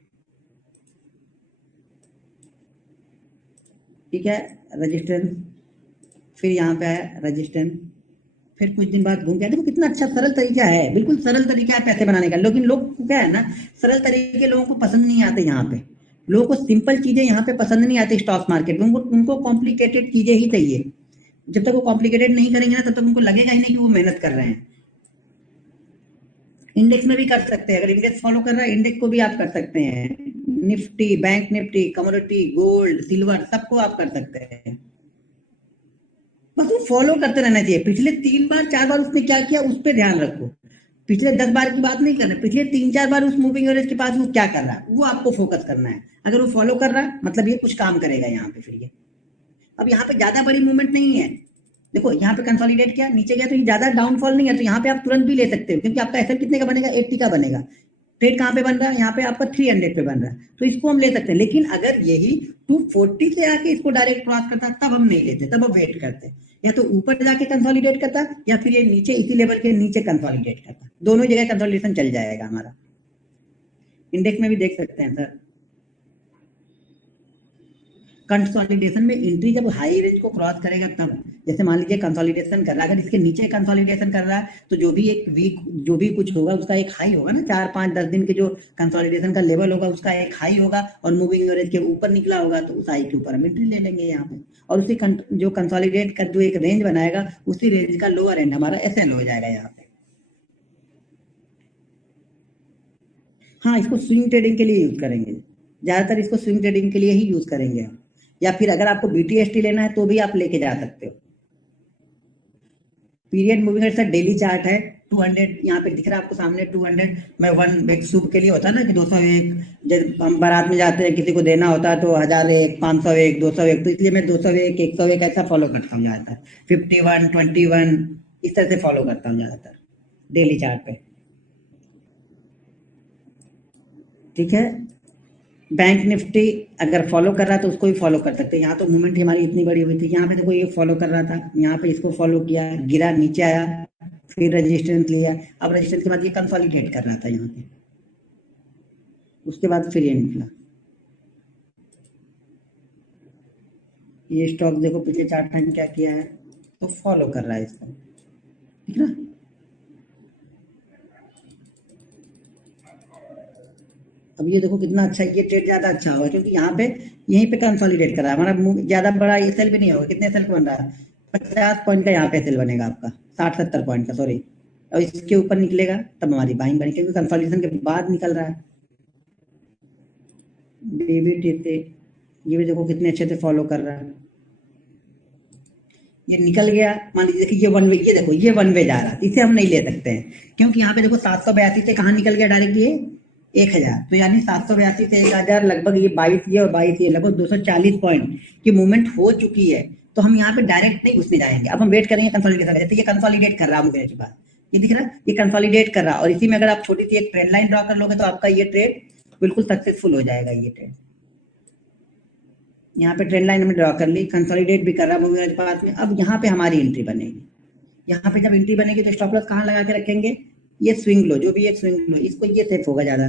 ठीक है, रेजिस्टेंस, फिर यहाँ पे आया रेजिस्टेंस, फिर कुछ दिन बाद घूम गया। देखो कितना अच्छा सरल तरीका है, बिल्कुल सरल तरीका है पैसे बनाने का, लेकिन लोग को क्या है ना, सरल तरीके लोगों को पसंद नहीं आते। यहाँ पे लोगों को सिंपल चीजें यहाँ पे पसंद नहीं आती स्टॉक मार्केट में, उनको कॉम्प्लिकेटेड चीजें ही चाहिए। जब तक वो कॉम्प्लिकेटेड नहीं करेंगे ना, तब तक उनको लगेगा ही नहीं कि वो मेहनत कर रहे हैं। इंडेक्स में भी कर सकते हैं, अगर इंडेक्स फॉलो कर रहा है इंडेक्स को भी आप कर सकते हैं, Nifty, bank Nifty, commodity, gold, silver, सबको आप कर सकते हैं, बस वो फॉलो करते रहना चाहिए। पिछले 3 बार 4 बार उसने क्या किया उस पर ध्यान रखो, पिछले 10 बार की बात नहीं करना, पिछले 3-4 बार उस मूविंग एवरेज के पास वो क्या कर रहा है वो आपको फोकस करना है। अगर वो फॉलो कर रहा है मतलब ये कुछ काम करेगा यहाँ पे। फिर ये अब यहाँ पे ज्यादा बड़ी मूवमेंट नहीं है, देखो यहाँ पे कंसोलिडेट किया, नीचे गया, तो ये ज्यादा डाउनफॉल नहीं है, तो यहाँ पे आप तुरंत भी ले सकते हो, क्योंकि आपका एसएल कितने का बनेगा, 80 का बनेगा। ट्रेड कहाँ पे बन रहा है, यहाँ पे आपका 300 पे बन रहा है, तो इसको हम ले सकते हैं। लेकिन अगर यही 240 से आके इसको डायरेक्ट क्रॉस करता तब हम नहीं लेते, तब हम वेट करते, या तो ऊपर जाके कंसोलिडेट करता या फिर ये नीचे इसी लेवल के नीचे कंसोलिडेट करता, दोनों जगह कंसोलिडेशन चल जाएगा हमारा। इंडेक्स में भी देख सकते हैं सर, कंसोलिडेशन में एंट्री जब हाई रेंज को क्रॉस करेगा तब, जैसे मान लीजिए कंसोलिडेशन कर रहा है, अगर इसके नीचे कंसोलिडेशन कर रहा है तो जो भी एक वीक जो भी कुछ होगा उसका एक हाई होगा ना, 4-5-10 दिन के जो कंसोलिडेशन का लेवल होगा उसका एक हाई होगा, और मूविंग एवरेज के ऊपर निकला होगा तो उस हाई के ऊपर हम एंट्री ले लेंगे यहाँ पे, और उसी जो कंसोलिडेट का जो एक रेंज बनाएगा उसी रेंज का लोअर एंड हमारा एसएल हो जाएगा यहाँ पे। हाँ, इसको स्विंग ट्रेडिंग के लिए यूज करेंगे, ज्यादातर इसको स्विंग ट्रेडिंग के लिए ही यूज करेंगे हम, या फिर अगर आपको बीटीएसटी लेना है तो भी आप लेके जा सकते हो। Period moving average daily chart है 200, यहाँ पे दिख रहा है आपको सामने 200 में 1 एक शुभ के लिए होता है ना कि 201, जब हम बारात में जाते हैं किसी को देना होता है तो 1001, 501, 201, तो इसलिए मैं 201, 101 ऐसा फॉलो करता हूँ ज्यादातर, 51, 21 इस तरह से फॉलो करता हूँ ज्यादातर डेली चार्ट पे। ठीक है, बैंक निफ्टी अगर फॉलो कर रहा है तो उसको भी फॉलो कर सकते हैं। यहाँ तो मूवमेंट हमारी इतनी बड़ी हुई थी, यहाँ पे देखो ये फॉलो कर रहा था, यहाँ पे इसको फॉलो किया, गिरा, नीचे आया, फिर रेजिस्टेंस लिया, अब रेजिस्टेंस के बाद ये कंसोलिडेट कर रहा था यहाँ पे, उसके बाद फिर ये निकला। ये स्टॉक देखो पिछले 4 टाइम क्या किया है, तो फॉलो कर रहा है इसको, ठीक है ना। अब ये देखो कितना अच्छा, ये ट्रेड ज्यादा अच्छा होगा क्योंकि यहाँ पे यहीं पे कंसोलिडेट कर रहा है हमारा, ज्यादा बड़ा एसएल भी नहीं होगा। कितने एसएल का बन रहा है, 50 पॉइंट का यहाँ पे एसएल बनेगा आपका, 60-70 पॉइंट का, सॉरी, और इसके ऊपर निकलेगा तब हमारी बाइंग बनेगी क्योंकि कंसोलिडेशन के बाद निकल रहा है। बीबीटी से ये भी देखो कितने अच्छे से फॉलो कर रहा है, ये निकल गया, मान लीजिए देखिए ये वन वे, ये देखो ये वन वे जा रहा है, इसे हम नहीं ले सकते हैं क्योंकि यहाँ पे देखो 782 से कहाँ निकल गया डायरेक्ट, ये 1000, तो यानी 782 से 1000 लगभग ये 22 ये और 22 ये लगभग 240 पॉइंट की मूवमेंट हो चुकी है, तो हम यहाँ पे डायरेक्ट नहीं घुसने जाएंगे। अब हम वेट करेंगे कंसोलिडेशन, जैसे ये कंसोलिडेट कर रहा है मुझे पास, ये दिख रहा है ये कंसोलिडेट कर रहा है, और इसी में अगर आप छोटी सी एक ट्रेंड लाइन ड्रॉ कर लोगे तो आपका ये ट्रेड बिल्कुल सक्सेसफुल हो जाएगा। ये ट्रेड यहाँ पे ट्रेंड लाइन हमने ड्रॉ कर ली, कंसोलिडेट भी कर रहा है मूविंग एवरेज पास में। अब यहाँ पे हमारी एंट्री बनेगी, यहाँ पे जब एंट्री बनेगी तो स्टॉप लॉस कहाँ लगा के रखेंगे, ये स्विंग लो, जो भी एक स्विंग लो, इसको ये सेफ होगा ज्यादा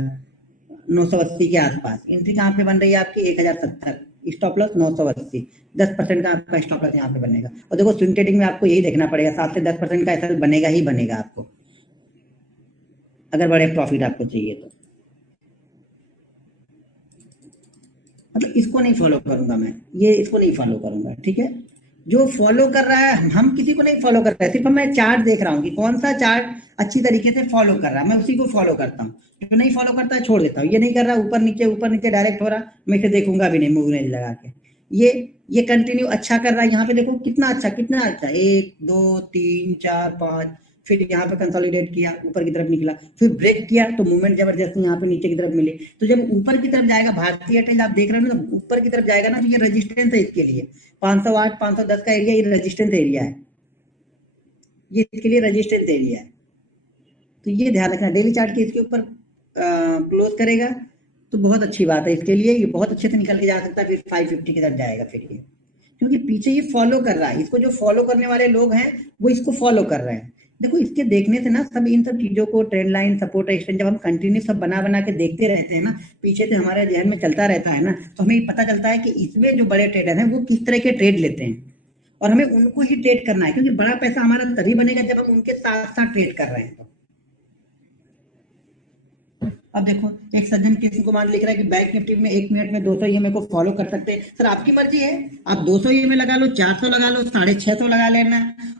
980 के आसपास। एंट्री कहाँ पे बन रही है आपकी 1070, स्टॉप लॉस 980, 10% का आपका स्टॉप लॉस यहाँ पे बनेगा। और देखो स्विंग ट्रेडिंग में आपको यही देखना पड़ेगा, 7 से 10% का एसएल बनेगा ही बनेगा आपको, अगर बड़े प्रॉफिट आपको चाहिए तो। मतलब इसको नहीं फॉलो करूंगा मैं, ये इसको नहीं फॉलो करूंगा, ठीक है। जो फॉलो कर रहा है, हम किसी को नहीं फॉलो कर रहे हैं, सिर्फ मैं चार्ट देख रहा हूँ कि कौन सा चार्ट अच्छी तरीके से फॉलो कर रहा है, मैं उसी को फॉलो करता हूँ। जो नहीं फॉलो करता है छोड़ देता हूँ, ये नहीं कर रहा ऊपर नीचे डायरेक्ट हो रहा, मैं इसे देखूंगा भी नहीं मूव रेंज लगा के। ये कंटिन्यू अच्छा कर रहा है, यहाँ पे देखो कितना अच्छा 1 2 3 4 5, फिर यहाँ पे कंसोलिडेट किया, ऊपर की तरफ निकला, फिर ब्रेक किया तो मूवमेंट जबरदस्त यहाँ पे नीचे की तरफ मिले। तो जब ऊपर की तरफ जाएगा भारतीय एयरटेल, आप देख रहे हो ना, तो ऊपर की तरफ जाएगा ना तो ये रेजिस्टेंस है इसके लिए, 508 510 का एरिया, ये रेजिस्टेंस एरिया है, ये इसके लिए रेजिस्टेंस एरिया है। तो ये ध्यान रखना, डेली चार्ट के इसके ऊपर क्लोज करेगा तो बहुत अच्छी बात है इसके लिए, ये बहुत अच्छे से निकल के जा सकता है, फिर 550 की तरफ जाएगा फिर ये, क्योंकि पीछे ये फॉलो कर रहा है, इसको जो फॉलो करने वाले लोग हैं वो इसको फॉलो कर रहे हैं। देखो इसके देखने से ना सब इन सब चीजों को, ट्रेंड लाइन, सपोर्ट, रेजिस्टेंस, जब हम कंटिन्यू सब बना के देखते रहते हैं ना, पीछे से हमारे जहन में चलता रहता है ना, तो हमें पता चलता है कि इसमें जो बड़े ट्रेडर हैं वो किस तरह के ट्रेड लेते हैं, और हमें उनको ही ट्रेड करना है, क्योंकि बड़ा पैसा हमारा तभी बनेगा जब हम उनके साथ साथ ट्रेड कर रहे हैं। तो अब देखो एक सज्जन किसी को मान लिख रहा है कि बैंक निफ्टी में 1 मिनट में 200 ईएमए को फॉलो कर सकते हैं। सर आपकी मर्जी है, आप 200 ईएमए लगा लो, 400 लगा लो, 650 लगा लेना,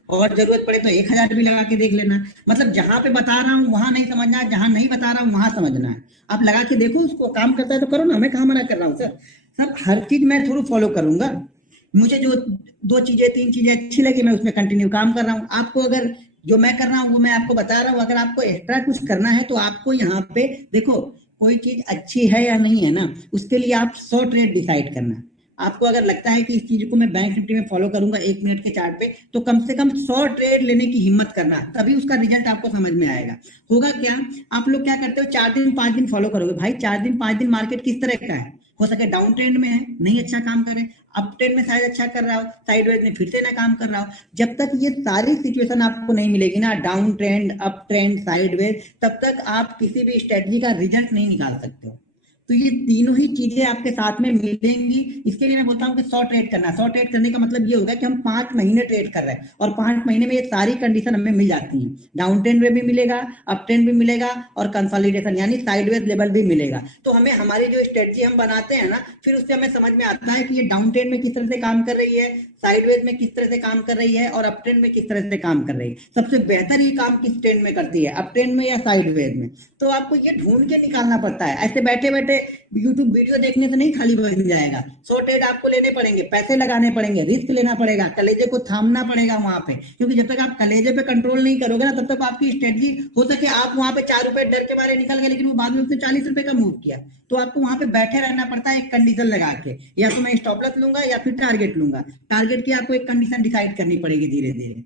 और जरूरत पड़े तो 1000 भी लगा के देख लेना। मतलब जहां पे बता रहा हूँ वहां नहीं समझना है, जहां नहीं बता रहा हूँ वहां समझना है। आप लगा के देखो, उसको काम करता है तो करो ना, मैं कहाँ मना कर रहा हूँ सर। सर हर चीज मैं थोड़ा फॉलो करूंगा, मुझे जो 2 चीजें 3 चीजें अच्छी लगी मैं उसमें कंटिन्यू काम कर रहा हूँ। आपको अगर जो मैं कर रहा हूँ वो मैं आपको बता रहा हूँ, अगर आपको एक्स्ट्रा कुछ करना है तो आपको यहाँ पे देखो कोई चीज अच्छी है या नहीं है ना, उसके लिए आप 100 ट्रेड डिसाइड करना। आपको अगर लगता है कि इस चीज को मैं बैंक निफ्टी में फॉलो करूंगा 1 मिनट के चार्ट पे, तो कम से कम 100 ट्रेड लेने की हिम्मत करना, तभी उसका रिजल्ट आपको समझ में आएगा। होगा क्या, आप लोग क्या करते हो, 4 दिन 5 दिन फॉलो करोगे, भाई 4 दिन 5 दिन मार्केट किस तरह का है, हो सके डाउन ट्रेंड में है, नहीं अच्छा काम करे, अप ट्रेंड में शायद अच्छा कर रहा हो, साइडवेज में फिर से ना काम कर रहा हो। जब तक ये सारी सिचुएशन आपको नहीं मिलेगी ना, down trend, up trend, sideways, तब तक आप किसी भी स्ट्रेटजी का रिजल्ट नहीं निकाल सकते हो। तो ये तीनों ही चीजें आपके साथ में मिलेंगी। इसके लिए मैं बोलता हूँ कि 100 ट्रेड करना। 100 ट्रेड करने का मतलब ये होगा कि हम 5 महीने ट्रेड कर रहे हैं और 5 महीने में ये सारी कंडीशन हमें मिल जाती हैं। डाउन ट्रेंड में भी मिलेगा, अप ट्रेंड भी मिलेगा और कंसोलिडेशन यानी साइडवेज लेवल भी मिलेगा। तो हमें हमारी जो स्ट्रेटजी हम बनाते हैं ना, फिर उससे हमें समझ में आता है कि ये डाउन ट्रेंड में किस तरह से काम कर रही है, साइडवेज में किस तरह से काम कर रही है और अप ट्रेंड में किस तरह से काम कर रही है। सबसे बेहतर ये काम किस ट्रेंड में करती है, अप ट्रेंड में या साइडवेज में। तो आपको ये ढूंढ के निकालना पड़ता है। ऐसे बैठे बैठे यूट्यूब वीडियो देखने से नहीं खाली बन जाएगा। 100 ट्रेड आपको लेने पड़ेंगे, पैसे लगाने पड़ेंगे, रिस्क लेना पड़ेगा, कलेजे को थामना पड़ेगा वहां पे, क्योंकि जब तक आप कलेजे पे कंट्रोल नहीं करोगे ना, तब तक आपकी स्ट्रेटजी हो सके आप वहां पे 4 रुपए डर के मारे निकल गए, लेकिन वो बाद में उसने 40 रुपए का मूव किया। तो आपको वहां पे बैठे रहना पड़ता है एक कंडीशन लगा के, या तो मैं स्टॉप लॉस लूंगा या फिर टारगेट लूंगा। टारगेट की आपको एक कंडीशन डिसाइड करनी पड़ेगी धीरे धीरे।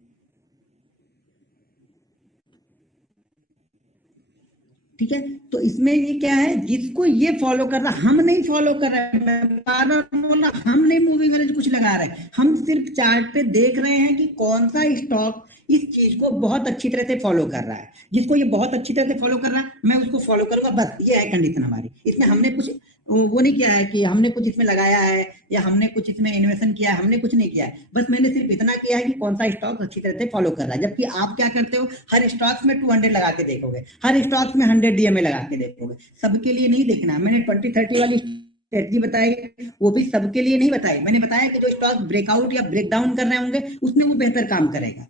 ठीक है, तो इसमें ये क्या है, जिसको ये फॉलो कर रहा, हम नहीं फॉलो कर रहे, मैं बार बार बोल रहा, हम नहीं मूविंग एवरेज कुछ लगा रहे हैं, हम सिर्फ चार्ट पे देख रहे हैं कि कौन सा स्टॉक इस चीज को बहुत अच्छी तरह से फॉलो कर रहा है। जिसको ये बहुत अच्छी तरह से फॉलो कर रहा है, मैं उसको फॉलो करूंगा, बस ये है कंडीशन हमारी। इसमें हमने कुछ वो नहीं किया है कि हमने कुछ इसमें लगाया है या हमने कुछ इसमें इन्वेस्टमेंट किया है, हमने कुछ नहीं किया है। बस मैंने सिर्फ इतना किया है कि कौन सा स्टॉक अच्छी तरह से फॉलो कर रहा है। जबकि आप क्या करते हो, हर स्टॉक्स में 200 लगा के देखोगे, हर स्टॉक्स में 100 डीएमए लगा के देखोगे। सबके लिए नहीं देखना। मैंने 20-30 वाली स्ट्रेटजी बताई, वो भी सबके लिए नहीं बताई। मैंने बताया कि जो स्टॉक ब्रेकआउट या ब्रेकडाउन कर रहे होंगे उसमें वो बेहतर काम करेगा।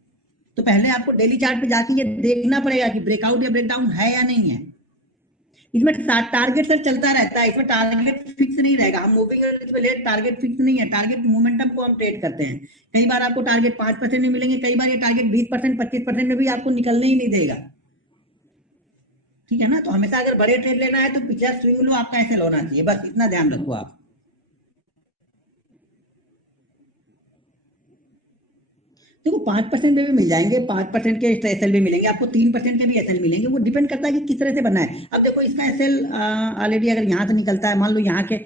तो पहले आपको डेली चार्ट पे जाके ये देखना पड़ेगा कि ब्रेकआउट या ब्रेकडाउन है या नहीं है। इसमें टारगेट सर चलता रहता है, इसमें टारगेट फिक्स नहीं रहेगा। हम मूविंग एवरेज पे लेट टारगेट फिक्स नहीं है, टारगेट मोमेंटम को हम ट्रेड करते हैं। कई बार आपको टारगेट 5% में मिलेंगे, कई बार ये टारगेट 20%, 25% में भी आपको निकलने ही नहीं देगा। ठीक है ना, तो हमेशा अगर बड़े ट्रेड लेना है तो पिछला स्विंग लो आपका ऐसे होना चाहिए, बस इतना ध्यान रखो आप। देखो 5% में भी मिल जाएंगे, 5% के एसएल भी मिलेंगे आपको, 3% के भी एसएल मिलेंगे। वो डिपेंड करता है कि किस तरह से बनना है। अब देखो इसका एसएल ऑलरेडी अगर यहाँ से निकलता है, मान लो यहाँ के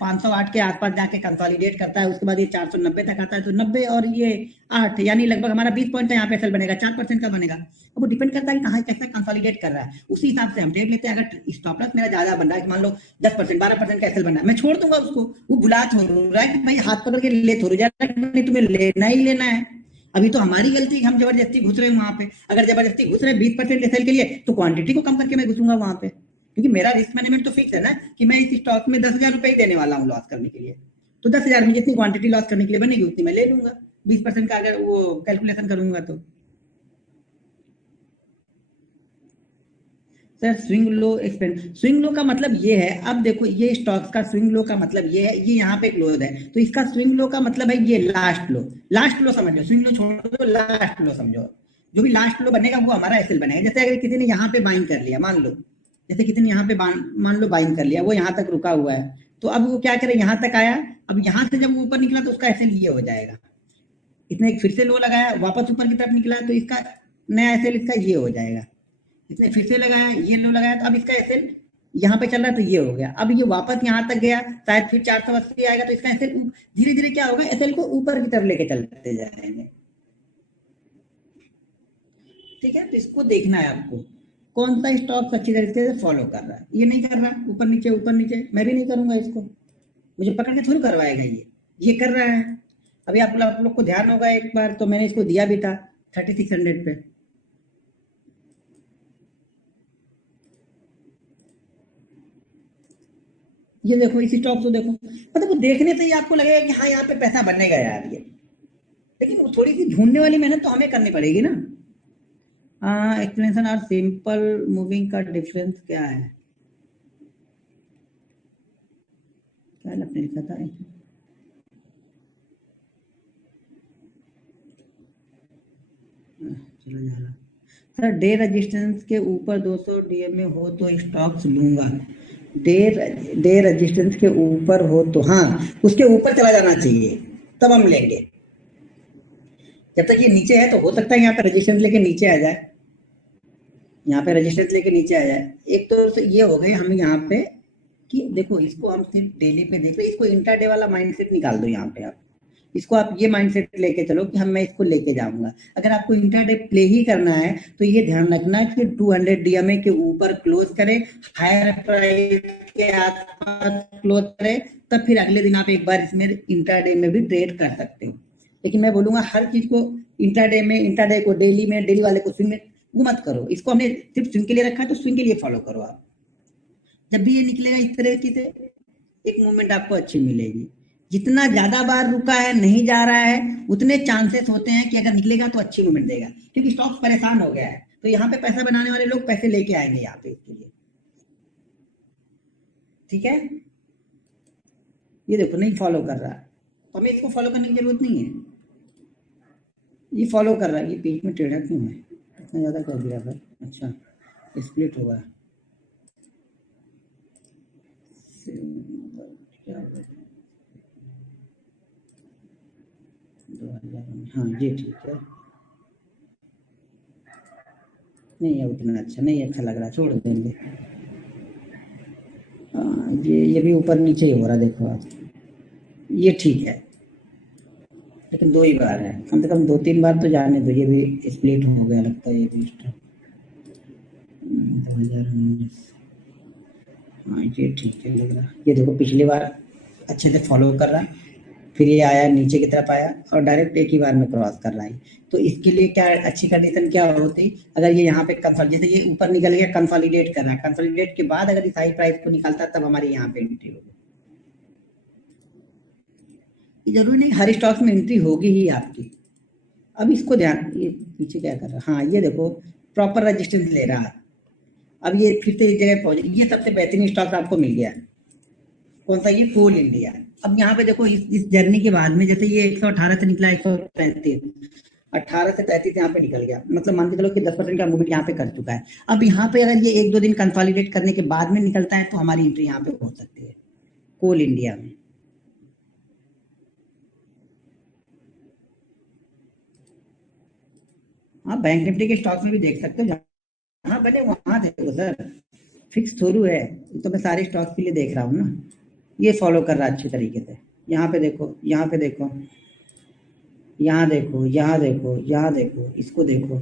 508 के आसपास जाके कंसोलिडेट करता है, उसके बाद ये 490 तक आता है, तो 90 और ये 8 यानी लगभग हमारा 20 पॉइंट यहाँ पे एसएल बनेगा, 4% का बनेगा। अब वो डिपेंड करता है कि कहाँ कैसे कंसोलिडेट कर रहा है, उसी हिसाब से हम ट्रेड लेते हैं। अगर स्टॉप लॉस मेरा ज्यादा बन रहा है, मान लो 10%, 12% का एसएल बन रहा है, मैं छोड़ दूंगा उसको। वो बुला छोड़ रहा है कि भाई हाथ पकड़ के ले थोड़ी जा रहा है, नहीं तुम्हें लेना ही लेना है। अभी तो हमारी गलती हम जबरदस्ती घुस रहे हैं वहां पे। अगर जबरदस्ती घुस रहे 20% एसएल के लिए, तो क्वांटिटी को कम करके मैं घुसूंगा वहां पे, क्योंकि मेरा रिस्क मैनेजमेंट तो फिक्स है ना कि मैं इस स्टॉक में 10,000 रुपए ही देने वाला हूँ लॉस करने के लिए। तो 10,000 में जितनी क्वांटिटी लॉस करने के लिए बनेगी उतनी मैं ले लूंगा, 20% का अगर वो कैलकुलेशन करूंगा तो। Sir swing low expand, swing low का मतलब ये है, अब देखो ये स्टॉक्स का स्विंग लो का मतलब ये है, ये यहाँ पे क्लोज है, तो इसका स्विंग लो का मतलब है ये लास्ट लो। लास्ट लो समझो, स्विंग लो छोड़ दो, लास्ट लो समझो। जो भी लास्ट लो बनेगा वो हमारा एसएल बनेगा। जैसे अगर किसी ने यहाँ पे बाइंग कर लिया, मान लो जैसे किसी ने यहाँ पे मान लो बाइंग कर लिया, वो यहाँ तक रुका हुआ है, तो अब वो क्या करे, यहाँ तक आया, अब यहाँ से जब वो ऊपर निकला तो उसका एसएल ये हो जाएगा। इसने एक फिर से लो लगाया, वापस ऊपर की तरफ निकला, तो इसका नया एसएल इसका ये हो जाएगा। इसने फिर से लगाया, ये लो लगाया, तो अब इसका एसएल यहाँ पे चल रहा है तो ये हो गया। अब ये वापस यहाँ तक गया, शायद फिर 480 आएगा, तो इसका एसएल धीरे धीरे क्या होगा, एसएल को ऊपर की तरफ लेके चलते जाएंगे। ठीक है, तो इसको देखना है आपको कौन सा स्टॉक अच्छी तरीके से फॉलो कर रहा है। ये नहीं कर रहा, ऊपर नीचे, मैं भी नहीं करूंगा इसको, मुझे पकड़ के थोड़ी करवाएगा ये कर रहा है। अभी आप लोग को ध्यान होगा, एक बार तो मैंने इसको दिया भी था 3600 पे। ये देखो इस स्टॉक को देखो, मतलब वो देखने से ही आपको लगेगा कि हाँ यहाँ पे पैसा बनेगा यार ये, लेकिन वो थोड़ी सी ढूंढने वाली मेहनत तो हमें करनी पड़ेगी ना। एक्सप्लेनेशन और सिंपल मूविंग का डिफरेंस क्या है, क्या आपने लिखा था, चलो जा सर डे रेजिस्टेंस के ऊपर 200 डीएमए हो तो स्टॉक्स लूंगा। डे रेजिस्टेंस के ऊपर हो तो हाँ, उसके ऊपर चला जाना चाहिए, तब हम लेंगे। जब तक ये नीचे है तो हो सकता है यहाँ पे रेजिस्टेंस लेके नीचे आ जाए, यहाँ पे रेजिस्टेंस लेके नीचे आ जाए। एक तो ये हो गए हम यहाँ पे कि देखो इसको हम सिर्फ डेली पे देख रहे, इसको इंट्राडे वाला माइंडसेट निकाल दो यहाँ पे आप। इसको आप ये माइंडसेट लेके चलो कि मैं इसको लेके जाऊंगा। अगर आपको इंट्राडे प्ले ही करना है तो ये ध्यान रखना कि 200 डीएमए के ऊपर क्लोज करें, हायर प्राइस के आसपास क्लोज करें, तब फिर अगले दिन आप एक बार इसमें इंट्राडे में भी ट्रेड कर सकते हो। लेकिन मैं बोलूंगा हर चीज को इंट्राडे को डेली वाले को स्विंग में वो मत करो। इसको हमने सिर्फ स्विंग के लिए रखा है तो स्विंग के लिए फॉलो करो आप। जब भी ये निकलेगा इस तरह की से एक मूवमेंट आपको अच्छी मिलेगी। जितना ज्यादा बार रुका है नहीं जा रहा है उतने चांसेस होते हैं कि अगर निकलेगा तो अच्छी मूवमेंट देगा, क्योंकि स्टॉक परेशान हो गया है। तो यहाँ पे पैसा बनाने वाले लोग पैसे लेके आएंगे यहाँ पे इसके लिए। ठीक है, ये देखो नहीं फॉलो कर रहा, तो हमें इसको फॉलो करने की जरूरत नहीं है। ये फॉलो कर रहा है, ये बीच में ट्रेडर क्यों है, इतना ज्यादा कर दिया भाई। अच्छा स्प्लिट होगा, क्या होगा 2000, हाँ ये ठीक है। नहीं है उतना अच्छा, नहीं अच्छा लग रहा, छोड़ देंगे। ये भी ऊपर नीचे ही हो रहा देखो आज, ये ठीक है, लेकिन 2 ही बार है, कम से कम 2-3 बार तो जाने दो। ये भी स्प्लिट हो गया लगता है, ये भी 2019, हाँ ये ठीक है लग रहा। ये देखो पिछली बार अच्छे से फॉलो कर रहा, फिर ये आया नीचे की तरफ आया और डायरेक्ट एक ही बार में क्रॉस कर रहा है। तो इसके लिए क्या अच्छी कंडीशन क्या होती, अगर ये यहाँ पे कंसोलिडेट, जैसे ये ऊपर निकल गया कंसोलिडेट कर रहा है, कंसोलिडेट के बाद अगर इस हाई प्राइस को निकालता तब हमारी यहाँ पे एंट्री होगी। जरूरी नहीं हर स्टॉक्स में एंट्री होगी ही आपकी। अब इसको ध्यान, ये पीछे क्या कर रहा है, हाँ ये देखो प्रॉपर रेजिस्टेंस ले रहा है। अब ये फिर से इस जगह पहुंच, ये सबसे बेहतरीन स्टॉक आपको मिल गया। कौन सा, ये कोल इंडिया। अब यहाँ पे देखो इस जर्नी के बाद में जैसे ये 118 से निकला 135, 18 से 33 यहाँ पे निकल गया, मतलब मान के चलो कि 10% का मूवमेंट यहाँ पे कर चुका है। अब यहाँ पे अगर ये 1-2 दिन कंसोलिडेट करने के बाद में निकलता है तो हमारी एंट्री यहाँ पे हो सकती है कोल इंडिया में। हाँ बैंक निफ्टी के स्टॉक्स में भी देख सकते हो, हाँ बने वहां देखो सर, फिक्स थोड़ू है, तो मैं सारे स्टॉक्स के लिए देख रहा हूँ ना। ये फॉलो कर रहा है अच्छी तरीके से, यहाँ पे देखो, यहाँ पे देखो, यहाँ देखो, यहाँ देखो, यहाँ देखो, इसको देखो।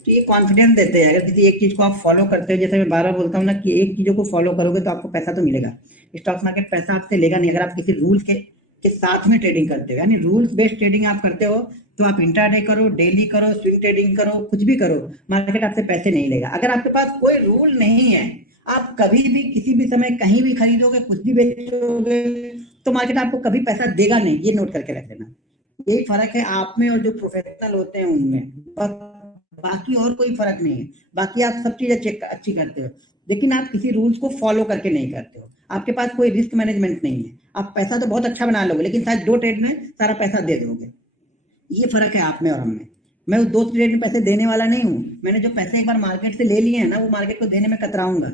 तो ये कॉन्फिडेंस देते हैं, अगर किसी एक चीज को आप फॉलो करते हो, जैसे मैं बार बार बोलता हूँ ना कि एक चीजों को फॉलो करोगे तो आपको पैसा तो मिलेगा। स्टॉक मार्केट पैसा आपसे लेगा नहीं अगर आप किसी रूल्स के साथ में ट्रेडिंग करते हो, यानी रूल्स बेस्ड ट्रेडिंग आप करते हो तो आप इंट्राडे करो, डेली करो, स्विंग ट्रेडिंग करो, कुछ भी करो, मार्केट आपसे पैसे नहीं लेगा। अगर आपके पास कोई रूल नहीं है, आप कभी भी किसी भी समय कहीं भी खरीदोगे, कुछ भी बेचोगे, तो मार्केट आपको कभी पैसा देगा नहीं। ये नोट करके रख लेना, यही फर्क है आप में और जो प्रोफेशनल होते हैं उनमें, बाकी और कोई फर्क नहीं है। बाकी आप सब चीज अच्छी करते हो, लेकिन आप किसी रूल्स को फॉलो करके नहीं करते हो। आपके पास कोई रिस्क मैनेजमेंट नहीं है, आप पैसा तो बहुत अच्छा बना लोगे लेकिन शायद 2 ट्रेड में सारा पैसा दे दोगे। ये फर्क है आप में और हम में। मैं उस 2 ट्रेड में पैसे देने वाला नहीं हूँ, मैंने जो पैसे एक बार मार्केट से ले लिए हैं ना, वो मार्केट को देने में कतराऊंगा।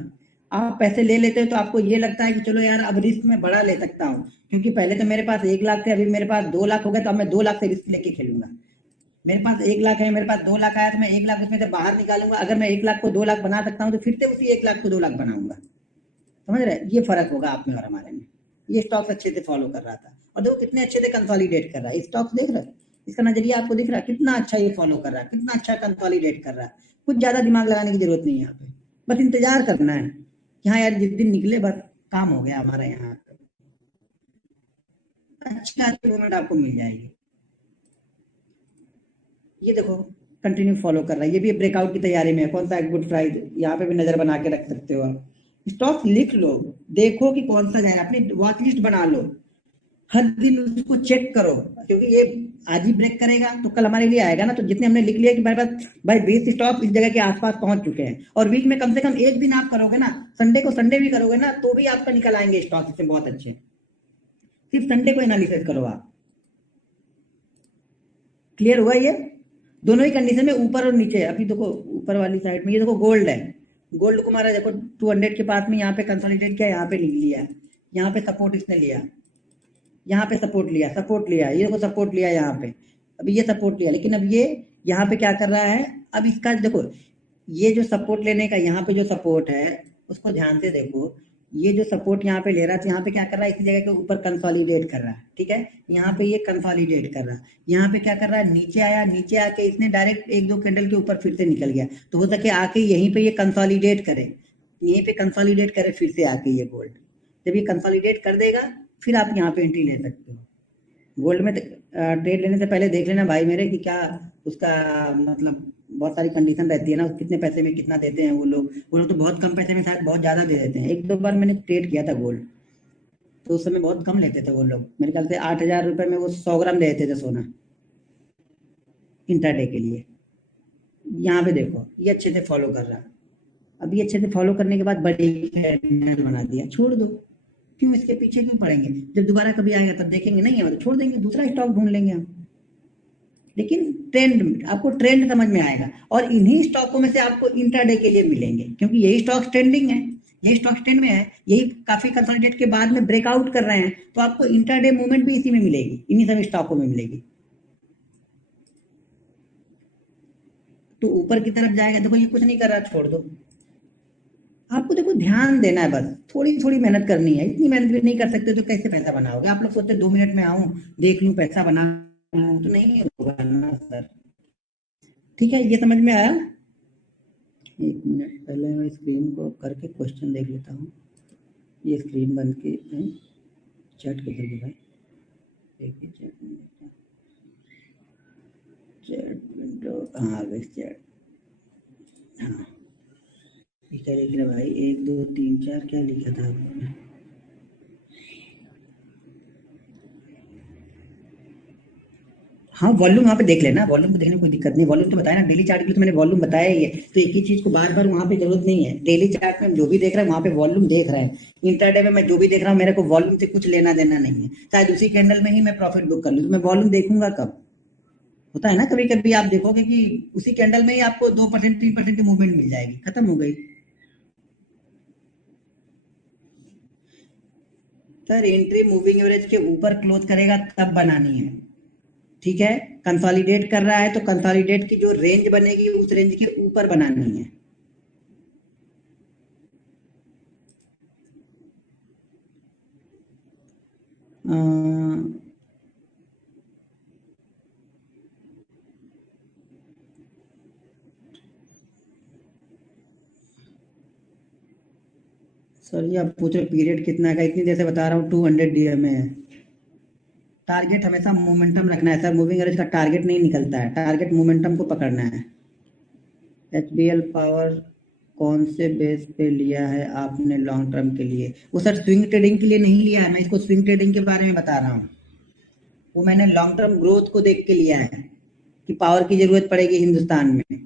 आप पैसे ले लेते हो तो आपको ये लगता है कि चलो यार अब रिस्क में बड़ा ले सकता हूँ, क्योंकि पहले तो मेरे पास 1 लाख थे, अभी मेरे पास 2 लाख हो गए, तो अब मैं 2 लाख से रिस्क लेके खेलूंगा। मेरे पास 1 लाख है, मेरे पास 2 लाख आया तो मैं 1 लाख उसमें से बाहर निकालूंगा। अगर मैं 1 लाख को 2 लाख बना सकता हूँ तो फिर से उसी 1 लाख को 2 लाख बनाऊंगा। समझ रहे, ये फर्क होगा आप में और हमारे में। ये स्टॉक्स अच्छे से फॉलो कर रहा था और देखो कितने अच्छे से कंसोलिडेट कर रहा है। स्टॉक्स देख रहे हो, इसका नजरिया आपको दिख रहा है, कितना अच्छा ये फॉलो कर रहा है, कितना अच्छा कंसोलिडेट कर रहा है। कुछ ज्यादा दिमाग लगाने की जरूरत नहीं है यहाँ पे, बस इंतजार करना है कि हाँ यार जिस दिन निकले बस काम हो गया हमारा। यहाँ अच्छा मूवमेंट आपको मिल जाएगी। ये देखो कंटिन्यू फॉलो कर रहा है, ये भी ब्रेकआउट की तैयारी में है। कौन सा गुड फ्राइडे, यहाँ पे भी नजर बना के रख सकते हो आप। स्टॉक लिख लो, देखो कि कौन सा जाए, अपनी वॉच लिस्ट बना लो, हर दिन उसको चेक करो, क्योंकि ये आज ही ब्रेक करेगा तो कल हमारे लिए आएगा ना। तो जितने हमने लिख लिया कि मेरे पास भाई 20 स्टॉक इस जगह के आसपास पहुंच चुके हैं, और वीक में कम से कम एक दिन आप करोगे ना, संडे को संडे भी करोगे ना, तो भी आपका निकल आएंगे स्टॉक इससे बहुत अच्छे। सिर्फ संडे को एनालिसिस करो आप। क्लियर हुआ ये, दोनों ही कंडीशन में ऊपर और नीचे। अभी देखो ऊपर वाली साइड में ये देखो गोल्ड है, गोल्ड को मारा देखो 200 के पास में, यहाँ पे कंसोलिडेट किया, यहाँ पे लिया, यहाँ पे सपोर्ट इसने लिया, यहाँ पे सपोर्ट लिया, ये देखो सपोर्ट लिया यहाँ पे, अभी ये सपोर्ट लिया, लेकिन अब ये यहाँ पे क्या कर रहा है, अब इसका देखो ये जो सपोर्ट लेने का यहाँ पे जो सपोर्ट है उसको ध्यान से देखो, ये जो सपोर्ट यहाँ पे ले रहा था, यहाँ पे क्या कर रहा है, इसी जगह के ऊपर कंसोलिडेट कर रहा है, ठीक है। यहाँ पे ये कंसोलिडेट कर रहा है, यहाँ पे क्या कर रहा है, नीचे आया, नीचे आके इसने डायरेक्ट एक दो कैंडल के ऊपर फिर से निकल गया, तो हो सके आके यहीं पे ये कंसोलिडेट करे, यहीं पे कंसोलिडेट करे फिर से आके ये गोल्ड। जब ये कंसोलिडेट कर देगा फिर आप यहाँ पे एंट्री ले सकते हो। गोल्ड में ट्रेड लेने से पहले देख लेना भाई मेरे कि क्या उसका मतलब बहुत सारी कंडीशन रहती है ना, कितने पैसे में कितना देते हैं वो लोग तो बहुत कम पैसे में शायद बहुत ज्यादा दे देते हैं। एक दो बार मैंने ट्रेड किया था गोल्ड, तो उस समय बहुत कम लेते थे वो लोग, मेरे ख्याल से 8,000 रुपए में वो 100 ग्राम दे देते थे सोना इंट्राडे के लिए। यहाँ पे देखो ये अच्छे से फॉलो कर रहा है, अब ये अच्छे से फॉलो करने के बाद बड़ी कैंडल बना दिया, छोड़ दो, क्यों इसके पीछे क्यों पड़ेंगे, जब दोबारा कभी आएगा तब देखेंगे, नहीं है तो छोड़ देंगे, दूसरा स्टॉक ढूंढ लेंगे हम। लेकिन ट्रेंड, आपको ट्रेंड समझ में आएगा, और इन्हीं स्टॉकों में से आपको इंट्राडे के लिए मिलेंगे, क्योंकि यही स्टॉक ट्रेंडिंग है, यही स्टॉक ट्रेंड में है, यही काफी कंसोलिडेट के बाद में ब्रेकआउट कर रहे हैं, तो आपको इंट्राडे मूवमेंट भी इसी में मिलेगी, इन्हीं सभी स्टॉकों में मिलेगी। तो ऊपर की तरफ जाएगा, देखो ये कुछ नहीं कर रहा, छोड़ दो। आपको देखो ध्यान देना है, बस थोड़ी थोड़ी मेहनत करनी है, इतनी मेहनत भी नहीं कर सकते तो कैसे पैसा बनाओगे। आप लोग सोचते 2 मिनट में आऊं देख लूं पैसा बना, तो नहीं होगा ना सर। ठीक है, ये समझ में आया। एक मिनट पहले मैं स्क्रीन को करके क्वेश्चन देख लेता हूँ। ये स्क्रीन बंद के चैट कर दोगे भाई, देखिए चैट विंडो, हाँ आ गई चैट, हाँ क्या लिख रहे भाई, 1 2 3 4 क्या लिखा था आपने। हाँ वॉल्यूम वहाँ पे देख लेना, वॉल्यूम को देखने में कोई दिक्कत नहीं, वॉल्यूम तो बताया ना, डेली चार्ट के लिए तो मैंने वॉल्यूम बताया ही है, तो एक ही चीज को बार बार वहाँ पे जरूरत नहीं है। डेली चार्ट में हम जो भी देख रहे हैं वहाँ पे वॉल्यूम देख रहे हैं, इंटरडे में मैं जो भी देख रहा हूँ मेरे को वॉल्यूम से कुछ लेना देना नहीं है, शायद उसी कैंडल में ही मैं प्रॉफिट बुक कर लूँ, तो मैं वॉल्यूम देखूंगा कब। होता है ना कभी कभी आप देखोगे कि उसी कैंडल में ही आपको 2% 3% की मूवमेंट मिल जाएगी, खत्म हो गई। सर एंट्री मूविंग एवरेज के ऊपर क्लोज करेगा तब बनानी है, ठीक है। कंसोलिडेट कर रहा है तो कंसोलिडेट की जो रेंज बनेगी उस रेंज के ऊपर बनानी है। सर जी आप पूछ रहे पीरियड कितना का, इतनी देर से बता रहा हूँ 200 डीएम है। टारगेट हमेशा मोमेंटम रखना है सर, मूविंग एवरेज का टारगेट नहीं निकलता है, टारगेट मोमेंटम को पकड़ना है। एचबीएल पावर कौन से बेस पे लिया है आपने लॉन्ग टर्म के लिए? वो सर स्विंग ट्रेडिंग के लिए नहीं लिया है, मैं इसको स्विंग ट्रेडिंग के बारे में बता रहा हूँ। वो मैंने लॉन्ग टर्म ग्रोथ को देख के लिया है कि पावर की जरूरत पड़ेगी हिंदुस्तान में,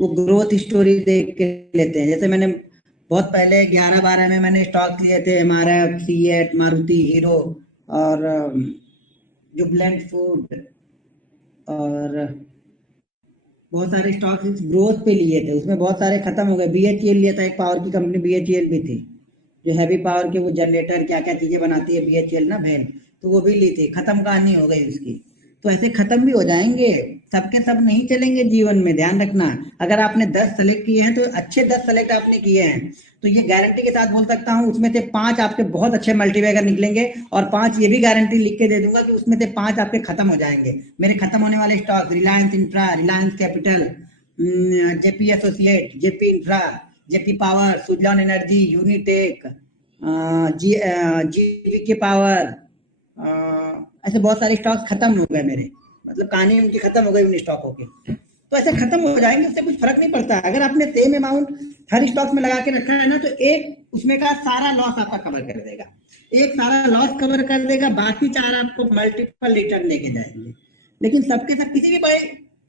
वो ग्रोथ स्टोरी देख के लेते हैं। जैसे मैंने बहुत पहले 11-12 में मैंने स्टॉक लिए थे, हमारा सीएट, मारुति, हीरो और जुबलेंट फूड और बहुत सारे स्टॉक्स ग्रोथ पे लिए थे, उसमें बहुत सारे खत्म हो गए। बीएचईएल लिया था, एक पावर की कंपनी बीएचईएल भी थी, जो हैवी पावर के वो जनरेटर क्या क्या चीजें बनाती है बीएचईएल ना बहन, तो वो भी ली थी, खत्म कहानी हो गई उसकी। तो ऐसे खत्म भी हो जाएंगे, सबके सब नहीं चलेंगे जीवन में, ध्यान रखना। अगर आपने 10 सेलेक्ट किए हैं तो अच्छे 10 सेलेक्ट आपने किए हैं, तो ये गारंटी के साथ बोल सकता हूँ उसमें से 5 आपके बहुत अच्छे मल्टीबैगर निकलेंगे, और 5 ये भी गारंटी लिख के दे दूंगा कि उसमें से 5 आपके खत्म हो जाएंगे। मेरे खत्म होने वाले stock Reliance infra, Reliance capital, JP associate, JP infra, JP power, Suzlon energy, Unitech, जीवी के पावर, ऐसे बहुत सारे स्टॉक खत्म हो गए मेरे, मतलब कहानी उनकी खत्म हो गई उन स्टॉकों की। तो ऐसे खत्म हो जाएंगे, उससे कुछ फर्क नहीं पड़ता। अगर आपने सेम अमाउंट हर स्टॉक में लगा के रखा है ना, तो एक उसमें का सारा लॉस आपका कवर कर देगा, एक सारा लॉस कवर कर देगा, बाकी 4 आपको मल्टीपल रिटर्न लेके जाएंगे। लेकिन सबके सब किसी भी बड़े,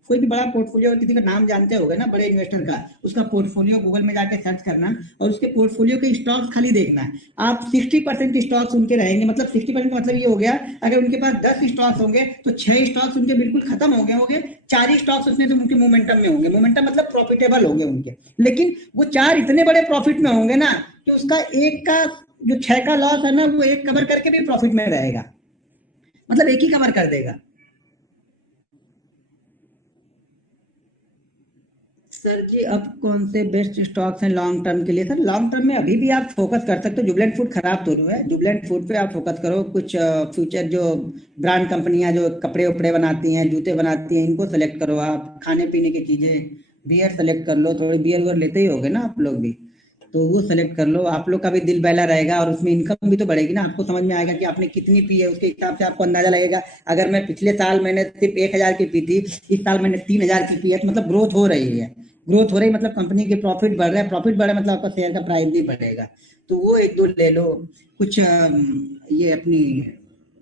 कोई भी बड़ा पोर्टफोलियो, किसी का नाम जानते होगे ना बड़े इन्वेस्टर का, उसका पोर्टफोलियो गूगल में जाके सर्च करना और उसके पोर्टफोलियो के स्टॉक्स खाली देखना है। आप 60% स्टॉक्स उनके रहेंगे, मतलब 60% का मतलब ये हो गया, अगर उनके पास 10 स्टॉक्स होंगे तो 6 स्टॉक्स उनके बिल्कुल खत्म हो गए होंगे, 4 ही स्टॉक्स उसमें तो उनके मोमेंटम में होंगे, मोमेंटम मतलब प्रॉफिटेबल होंगे उनके। लेकिन वो 4 इतने बड़े प्रॉफिट में होंगे ना कि उसका एक का जो 6 का लॉस है ना, वो एक कवर करके भी प्रॉफिट में रहेगा, मतलब एक ही कवर कर देगा। सर जी अब कौन से बेस्ट स्टॉक्स हैं लॉन्ग टर्म के लिए? सर लॉन्ग टर्म में अभी भी आप फोकस कर सकते हो। जुबलेंट फूड खराब तो नहीं है, जुबलेंट फूड पे आप फोकस करो। कुछ फ्यूचर जो ब्रांड कंपनियां जो कपड़े उपड़े बनाती हैं, जूते बनाती हैं, इनको सेलेक्ट करो। आप खाने पीने की चीजें, बियर सेलेक्ट कर लो। थोड़ी बियर वियर लेते ही होगे ना आप लोग भी, तो वो सेलेक्ट कर लो। आप लोग का भी दिल बहला रहेगा और उसमें इनकम भी तो बढ़ेगी ना। आपको समझ में आएगा कि आपने कितनी पी है, उसके हिसाब से आपको अंदाजा लगेगा। अगर मैं पिछले साल मैंने सिर्फ 1,000 की पी थी, इस साल मैंने 3,000 की पी है, तो मतलब ग्रोथ हो रही है। ग्रोथ हो रही मतलब कंपनी के प्रॉफिट बढ़ रहा है, प्रॉफिट बढ़ रहा है मतलब आपका शेयर का प्राइस भी बढ़ेगा। तो वो एक दो ले लो। कुछ ये अपनी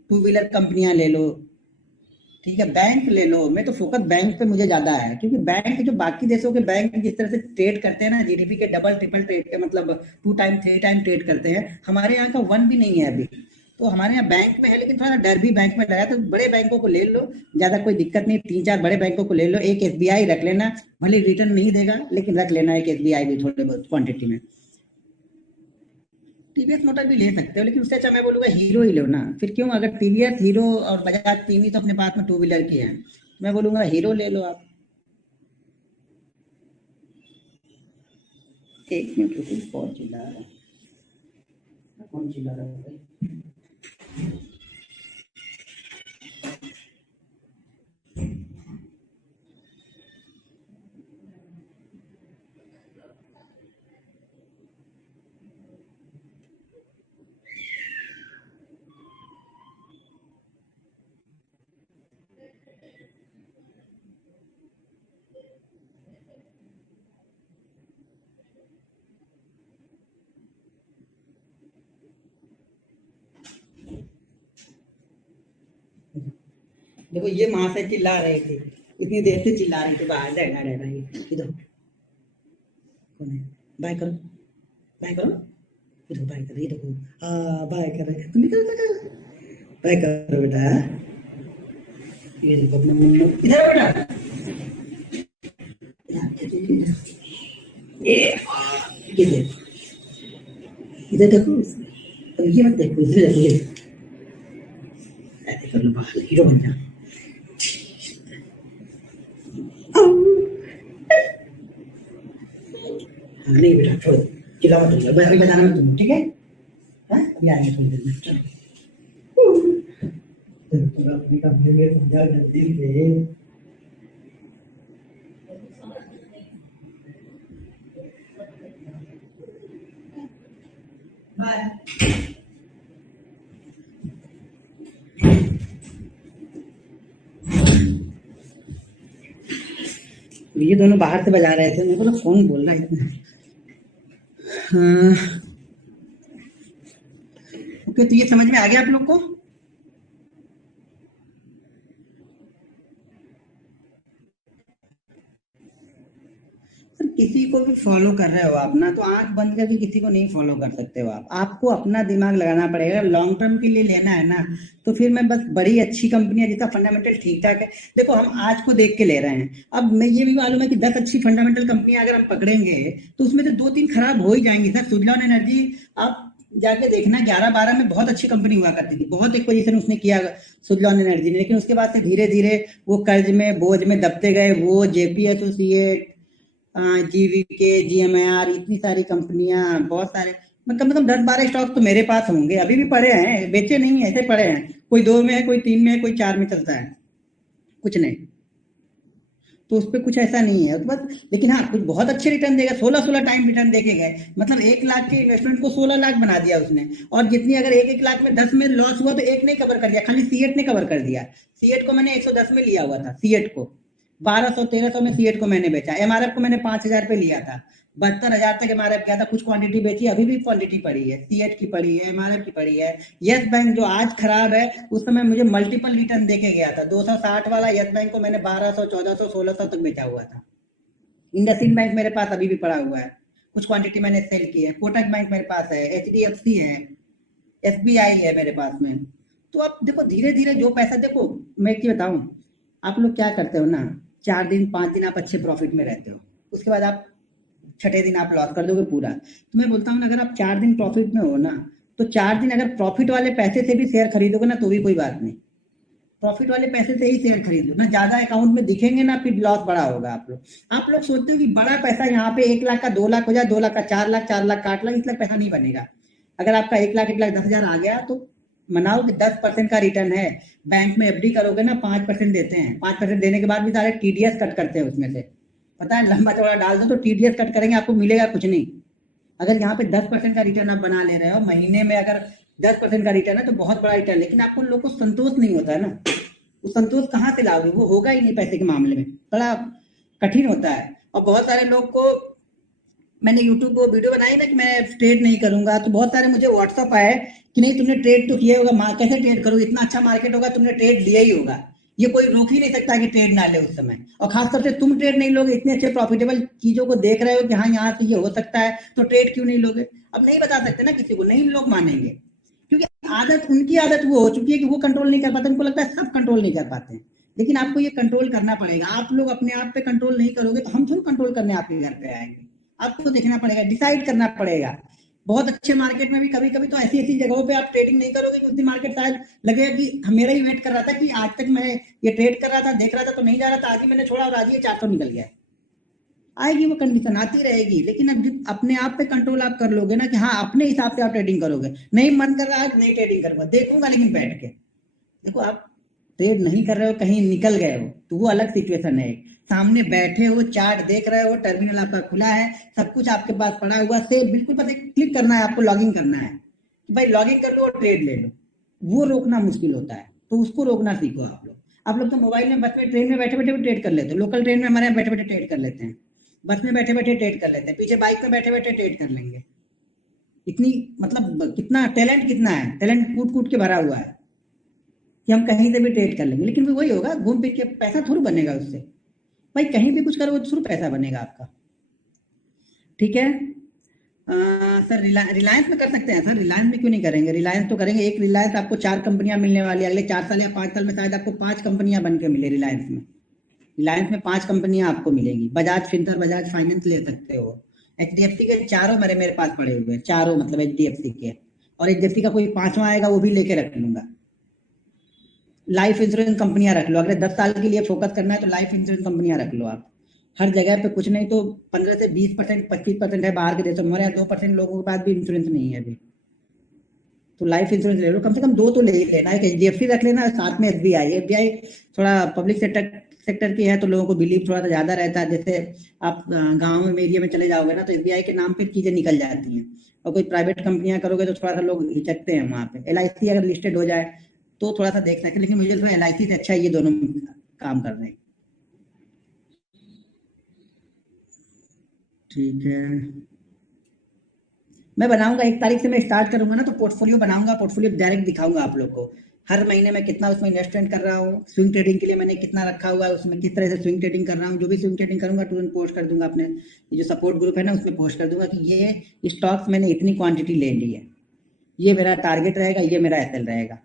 टू व्हीलर कंपनियां ले लो। ठीक है, बैंक ले लो। मैं तो फोकस बैंक पे मुझे ज्यादा है, क्योंकि बैंक जो बाकी देशों के बैंक जिस तरह से ट्रेड करते हैं ना, जीडीपी के डबल ट्रिपल ट्रेड के मतलब 2 टाइम 3 टाइम ट्रेड करते हैं, हमारे यहाँ का 1 भी नहीं है अभी। तो हमारे यहाँ बैंक में है, लेकिन थोड़ा डर भी बैंक में लगा। तो बड़े बैंकों को ले लो, ज्यादा कोई दिक्कत नहीं। 3 4 बड़े बैंकों को ले लो। एक एसबीआई रख लेना, भले रिटर्न नहीं देगा लेकिन रख लेना एक एसबीआई भी थोड़े बहुत क्वांटिटी में। टीवीएस मोटर भी ले सकते हो, लेकिन उससे अच्छा मैं बोलूंगा हीरो ही लो ना। फिर क्यों, अगर टीवीएस हीरो और बजाज तीन ही तो अपने पास में टू व्हीलर की है, मैं बोलूंगा हीरो ले लो आप। एक मिनट रुको, कौन चिल्ला रहा है? कौन चिल्ला रहा है भाई? देखो ये वहां से चिल्ला रहे थे, इतनी देर से चिल्ला रहे थे, बाहर रह रहा है इधर। कौन है? बाय करो, बाय करो। इधर बाय करो, ये देखो। हाँ बाय कर रहे, तुम भी करो। बाय करो बेटा। ये देखो अपना मुन्नू इधर आओ बेटा। ये ये देखो, इधर देखो। तो ये मत देखो, इधर देखो। ये ऐसे कर लो, बाहर हीरो बन जा। हाँ, नहीं बेटा छोड़ दो, चिल्लाओ मत, तुम अभी बजाना मत तुम, ठीक है? हाँ अभी आएंगे थोड़ी देर में, चलो। चलो, अपनी कंपनी में समझा जल्दी से। बाय। ये दोनों बाहर से बजा रहे थे, मेरे को तो फोन बोल रहा है इतना। हाँ। ओके, तो ये समझ में आ गया आप लोग को? सर किसी को भी फॉलो कर रहे हो आप ना, तो आंख बंद करके किसी को नहीं फॉलो कर सकते हो आप। आपको अपना दिमाग लगाना पड़ेगा। लॉन्ग टर्म के लिए लेना है ना, तो फिर मैं बस बड़ी अच्छी कंपनियां जिसका फंडामेंटल ठीक ठाक है। देखो हम आज को देख के ले रहे हैं, अब मैं ये भी मालूम है कि 10 अच्छी फंडामेंटल कंपनियां अगर हम पकड़ेंगे, तो उसमें से 2 3 खराब हो ही जाएंगी। सर सुजलॉन एनर्जी, आप जाके देखना 11 12 में बहुत अच्छी कंपनी हुआ करती थी, बहुत एक पोजीशन उसने किया सुजलॉन एनर्जी ने। लेकिन उसके बाद से धीरे धीरे वो कर्ज में बोझ में दबते गए। वो जेपी एसोसिएट, जीवीके, जीएमआर, इतनी सारी कंपनियां, बहुत सारे, मतलब 10 12 स्टॉक तो मेरे पास होंगे, अभी भी पड़े हैं, बेचे नहीं है, ऐसे पड़े हैं। कोई 2 में है, कोई 3 में है, कोई 4 में चलता है, कुछ नहीं। तो उस पर कुछ ऐसा नहीं है तो बस। लेकिन हाँ कुछ बहुत अच्छे रिटर्न देगा, 16 16 टाइम रिटर्न देके गए। मतलब 1 लाख के इन्वेस्टमेंट को 16 लाख बना दिया उसने। और जितनी अगर 1 1 लाख में 10 में लॉस हुआ, तो एक ने कवर कर दिया, खाली सीएट ने कवर कर दिया। सीएट को मैंने 110 में लिया हुआ था, सीएट को 1200 1300 में सीएट को मैंने बेचा। एमआरएफ को मैंने 5,000 पे लिया था, 72,000 तक एमआरएफ किया था। कुछ क्वांटिटी बेची, अभी भी क्वांटिटी पड़ी है, सीएट की पड़ी है, एमआरएफ की पड़ी है। यस बैंक जो आज खराब है, उस समय मुझे मल्टीपल रिटर्न देके गया था। 260 वाला यस बैंक को मैंने 1200 1400 1600 तक बेचा हुआ था। इंडसइंड बैंक मेरे पास अभी भी पड़ा हुआ है, कुछ क्वांटिटी मैंने सेल की है। कोटक बैंक मेरे पास है, एचडीएफसी है, एसबीआई है मेरे पास में। तो आप देखो धीरे धीरे जो पैसा, देखो मैं क्या बताऊं, आप लोग क्या करते हो ना, 4 दिन 5 दिन आप अच्छे प्रॉफिट में रहते हो, उसके बाद आप छठे दिन आप लॉस कर दोगे पूरा। तो मैं बोलता हूँ ना, अगर आप 4 दिन प्रॉफिट में हो ना, तो 4 दिन अगर प्रॉफिट वाले पैसे से भी शेयर खरीदोगे ना, तो भी कोई बात नहीं। प्रॉफिट वाले पैसे से ही शेयर खरीद लो ना, ज्यादा अकाउंट में दिखेंगे ना फिर लॉस बड़ा होगा। आप लोग सोचते हो कि बड़ा पैसा यहाँ पे 1 लाख का 2 लाख हो जाए, 2 लाख का 4 लाख, 4 लाख का 8 लाख, इस लाख पैसा नहीं बनेगा। अगर आपका 1 लाख 1,10,000 आ गया तो मनाओ कि 10% का रिटर्न है। बैंक में एफडी करोगे ना 5% देते हैं, 5% देने के बाद भी सारे टीडीएस कट करते हैं उसमें से, पता है, लंबा चौड़ा डाल दो तो टीडीएस कट करेंगे, आपको मिलेगा कुछ नहीं। अगर यहाँ पे 10% का रिटर्न आप बना ले रहे हो महीने में, अगर 10% का रिटर्न है तो बहुत बड़ा रिटर्न, लेकिन आपको लोग को संतोष नहीं होता है ना। वो संतोष कहाँ से लाओगे, वो होगा ही नहीं पैसे के मामले में, बड़ा कठिन होता है। और बहुत सारे लोग को मैंने यूट्यूब को वीडियो बनाई ना कि मैं ट्रेड नहीं करूंगा, तो बहुत सारे मुझे व्हाट्सअप आए कि नहीं तुमने ट्रेड तो किया होगा, कैसे ट्रेड करोगे, इतना अच्छा मार्केट होगा, तुमने ट्रेड लिया ही होगा। ये कोई रोक ही नहीं सकता कि ट्रेड ना ले उस समय। और खासतौर से तुम ट्रेड नहीं लोगे, इतने अच्छे प्रॉफिटेबल चीजों को देख रहे हो कि हाँ यहाँ से ये हो सकता है, तो ट्रेड क्यों नहीं लोगे। अब नहीं बता सकते ना किसी को, नहीं लोग मानेंगे, क्योंकि आदत, उनकी आदत वो हो चुकी है कि वो कंट्रोल नहीं कर पाते, उनको लगता है सब कंट्रोल नहीं कर पाते हैं। लेकिन आपको ये कंट्रोल करना पड़ेगा। आप लोग अपने आप पे कंट्रोल नहीं करोगे तो हम थोड़ा कंट्रोल करने आपके घर पे आएंगे। आपको देखना पड़ेगा, डिसाइड करना पड़ेगा। बहुत अच्छे मार्केट में भी कभी कभी तो ऐसी ऐसी जगहों पे आप ट्रेडिंग नहीं करोगे कि उस दिन मार्केट शायद लगेगा कि मेरा ही वेट कर रहा था कि आज तक मैं ये ट्रेड कर रहा था, देख रहा था तो नहीं जा रहा था, आज ही मैंने छोड़ा और आज ही 400 निकल गया। आएगी वो कंडीशन, आती रहेगी। लेकिन अब अपने आप पे कंट्रोल आप कर लोगे ना कि हाँ अपने हिसाब से आप ट्रेडिंग करोगे, नहीं मन कर रहा है नहीं ट्रेडिंग करूंगा, देखूंगा लेकिन बैठ के। देखो आप ट्रेड नहीं कर रहे हो, कहीं निकल गए हो तो वो अलग सिचुएशन है। सामने बैठे हो, चार्ट देख रहे हो, टर्मिनल आपका खुला है, सब कुछ आपके पास पड़ा हुआ से बिल्कुल पता, क्लिक करना है आपको, लॉगिन करना है, भाई लॉगिन कर लो और ट्रेड ले लो। वो रोकना मुश्किल होता है, तो उसको रोकना सीखो आप लोग। आप लोग तो मोबाइल में, बस में, ट्रेन में बैठे बैठे भी ट्रेड कर लेते हो। लोकल ट्रेन में हमारे यहाँ बैठे बैठे ट्रेड कर लेते हैं, बस में बैठे बैठे ट्रेड कर लेते हैं, पीछे बाइक में बैठे बैठे ट्रेड कर लेंगे। इतनी मतलब कितना टैलेंट, कितना है टैलेंट, कूट कूट के भरा हुआ है कि हम कहीं से भी ट्रेड कर लेंगे। लेकिन वही होगा, घूम फिर के पैसा थोड़ा बनेगा उससे। भाई कहीं भी कुछ करोगे तो थोड़ा पैसा बनेगा आपका। ठीक है सर, रिलायंस में कर सकते हैं सर, रिलायंस में क्यों नहीं करेंगे, रिलायंस तो करेंगे। एक रिलायंस आपको 4 कंपनियां मिलने वाली है, अगले 4 साल या 5 साल में शायद आपको 5 कंपनियां बन के मिले रिलायंस में। रिलायंस में 5 कंपनियां आपको मिलेगी। बजाज फिनसर्व, बजाज फाइनेंस ले सकते हो। एचडीएफसी के चारों मेरे पास पड़े हुए हैं, चारों मतलब एचडीएफसी के। और एचडीएफसी का कोई 5वां आएगा वो भी लेके रख लूंगा। लाइफ इंश्योरेंस कंपनियां रख लो, अगले 10 साल के लिए फोकस करना है तो लाइफ इंश्योरेंस कंपनियां रख लो आप। हर जगह पे कुछ नहीं तो 15 से 20%, 25% है बाहर के देशों में, हमारे यहाँ 2% लोगों के पास भी इंश्योरेंस नहीं है अभी। तो लाइफ इंश्योरेंस ले लो, कम से कम 2 तो ले ही लेना। एक एचडीएफसी रख लेना, साथ में एसबीआई। एसबीआई थोड़ा पब्लिक सेक्टर की है तो लोगों को बिलीव थोड़ा सा ज्यादा रहता है। जैसे आप गाँव में एरिया में चले जाओगे ना तो एसबीआई के नाम पे चीजें निकल जाती हैं, और कोई प्राइवेट कंपनियां करोगे तो थोड़ा सा लोग हिचकते हैं वहां पे। एलआईसी अगर लिस्टेड हो जाए तो थोड़ा सा देख सकते, लेकिन मुझे थोड़ा एलआईसी से अच्छा ये दोनों काम कर रहे हैं। ठीक है, मैं बनाऊंगा 1 तारीख से मैं स्टार्ट करूंगा ना तो पोर्टफोलियो बनाऊंगा, पोर्टफोलियो डायरेक्ट दिखाऊंगा आप लोग को। हर महीने में कितना उसमें इन्वेस्टमेंट कर रहा हूँ, स्विंग ट्रेडिंग के लिए मैंने कितना रखा हुआ है, उसमें किस तरह से स्विंग ट्रेडिंग कर रहा हूँ। जो भी स्विंग ट्रेडिंग करूंगा तुरंत पोस्ट कर दूंगा अपने जो सपोर्ट ग्रुप है ना उसमें पोस्ट कर दूंगा कि ये स्टॉक्स मैंने इतनी क्वांटिटी ले ली है, ये मेरा टारगेट रहेगा, ये मेरा एसएल रहेगा,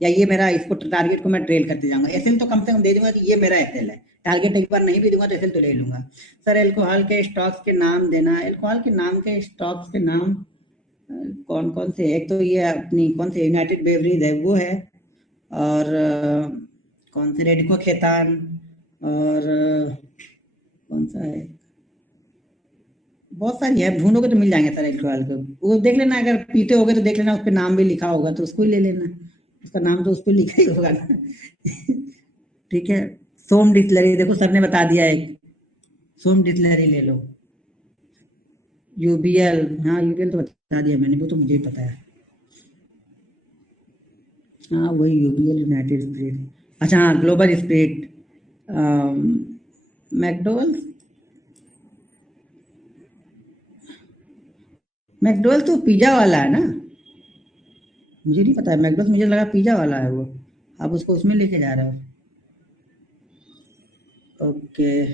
या ये मेरा इसको टारगेट को मैं ट्रेल करते जाऊंगा। एसएल तो कम से कम दे दूंगा कि ये मेरा एसएल है, टारगेट एक बार नहीं भी दूंगा तो एसएल तो ले लूंगा। सर अल्कोहल के स्टॉक्स के नाम देना, अल्कोहल के नाम के स्टॉक्स के नाम कौन कौन से, एक तो ये अपनी कौन से यूनाइटेड बेवरेज है वो है, और कौन से रेडिको खेतान, और कौन सा है, बहुत सारी है, ढूंढोगे तो मिल जाएंगे सर अल्कोहल को। वो देख लेना, अगर पीते होगे तो देख लेना उस पर नाम भी लिखा होगा तो उसको ही ले लेना, उसका नाम तो उस पर लिखा ही होगा ना। ठीक है, सोम डिस्लरी, देखो सर ने बता दिया है, सोम डिस्लरी ले लो। यूबीएल, हाँ यूबीएल तो बता दिया मैंने, वो तो मुझे ही पता है। हाँ वही यूबीएल, यूनाइटेड स्पिरिट, अच्छा हाँ ग्लोबल स्पिरिट, मैकडोवेल्स। मैकडोवेल तो पिज्जा वाला है ना, मुझे नहीं पता है मैकडोवेल्स, मुझे लगा पिज्जा वाला है वो। आप उसको उसमें लेके जा रहे हो, ओके।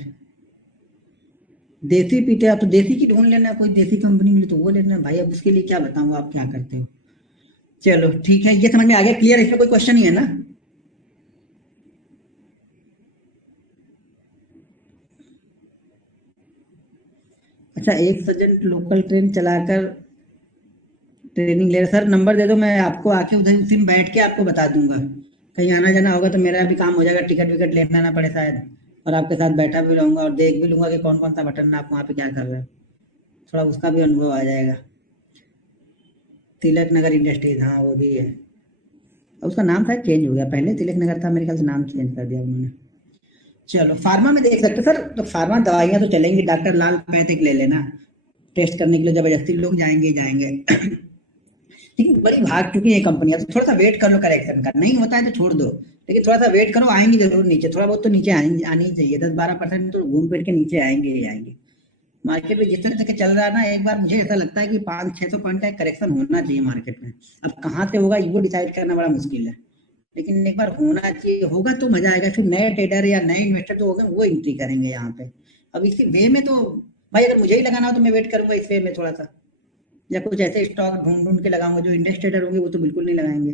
देसी पीते आप तो देसी की ढूंढ लेना, कोई देसी कंपनी मिली तो वो लेना भाई। अब उसके लिए क्या बताऊँ, आप क्या करते हो। चलो ठीक है, ये समझ में आ गया, क्लियर, इसमें कोई क्वेश्चन नहीं है ना। अच्छा, एक सज्जन लोकल ट्रेन चलाकर ट्रेनिंग ले रहे, सर नंबर दे दो, मैं आपको आके उधर उस दिन बैठ के आपको बता दूंगा। कहीं आना जाना होगा तो मेरा भी काम हो जाएगा, टिकट विकट लेना ना पड़े शायद, और आपके साथ बैठा भी रहूंगा और देख भी लूंगा कि कौन कौन सा बटन आप वहाँ पे क्या कर रहे हो, थोड़ा उसका भी अनुभव आ जाएगा। तिलक नगर इंडस्ट्रीज, हाँ वो भी है। उसका नाम शायद चेंज हो गया, पहले तिलक नगर था, मेरे ख्याल से नाम चेंज कर दिया उन्होंने। चलो फार्मा में देख सकते सर, तो फार्मा दवाइयाँ तो चलेंगी, डॉक्टर लाल पैथिक ले लेना, टेस्ट करने के लिए जबरदस्ती लोग जाएंगे ही जाएंगे। लेकिन बड़ी भाग चुकी है कंपनियां, तो थोड़ा सा वेट कर लो करेक्शन का, नहीं होता है तो छोड़ दो, लेकिन थोड़ा सा वेट करो, आएंगे जरूर नीचे, थोड़ा बहुत तो नीचे आनी आनी ही चाहिए, 10-12% तो घूम फिर के नीचे आएंगे ही आएंगे। मार्केट में जिस तरह से चल रहा है ना, एक बार मुझे ऐसा लगता है कि 500-600 पॉइंट का करेक्शन होना चाहिए मार्केट में। अब कहाँ से होगा वो डिसाइड करना बड़ा मुश्किल है, लेकिन एक बार होना चाहिए, होगा तो मजा आएगा, फिर नए ट्रेडर या नए इन्वेस्टर जो होंगे वो एंट्री करेंगे यहाँ पे। अब इसी वे में तो भाई अगर मुझे ही लगाना हो तो मैं वेट करूंगा इस वे में थोड़ा सा, या कुछ ऐसे स्टॉक ढूंढ ढूंढ के लगाऊंगा, जो इंडेक्स ट्रेडर होंगे वो तो बिल्कुल नहीं लगाएंगे।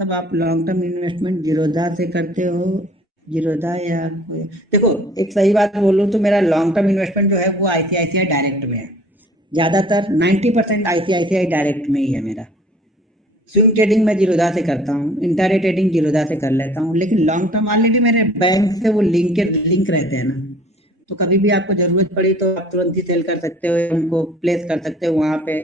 सब आप लॉन्ग टर्म इन्वेस्टमेंट जीरोधा से करते हो, जीरोधा या कोई, देखो एक सही बात बोलूं तो मेरा लॉन्ग टर्म इन्वेस्टमेंट जो है वो आईसीआईसीआई डायरेक्ट में है, ज्यादातर 90% आईसीआईसीआई डायरेक्ट में ही है मेरा। स्विंग ट्रेडिंग मैं जीरोधा से करता हूँ, इंट्राडे ट्रेडिंग जीरोधा से कर लेता हूँ, लेकिन लॉन्ग टर्म ऑलरेडी मेरे बैंक से वो लिंक रहते हैं ना, तो कभी भी आपको जरूरत पड़ी तो आप तुरंत ही सेल कर सकते हो, उनको प्लेस कर सकते हो वहां पे,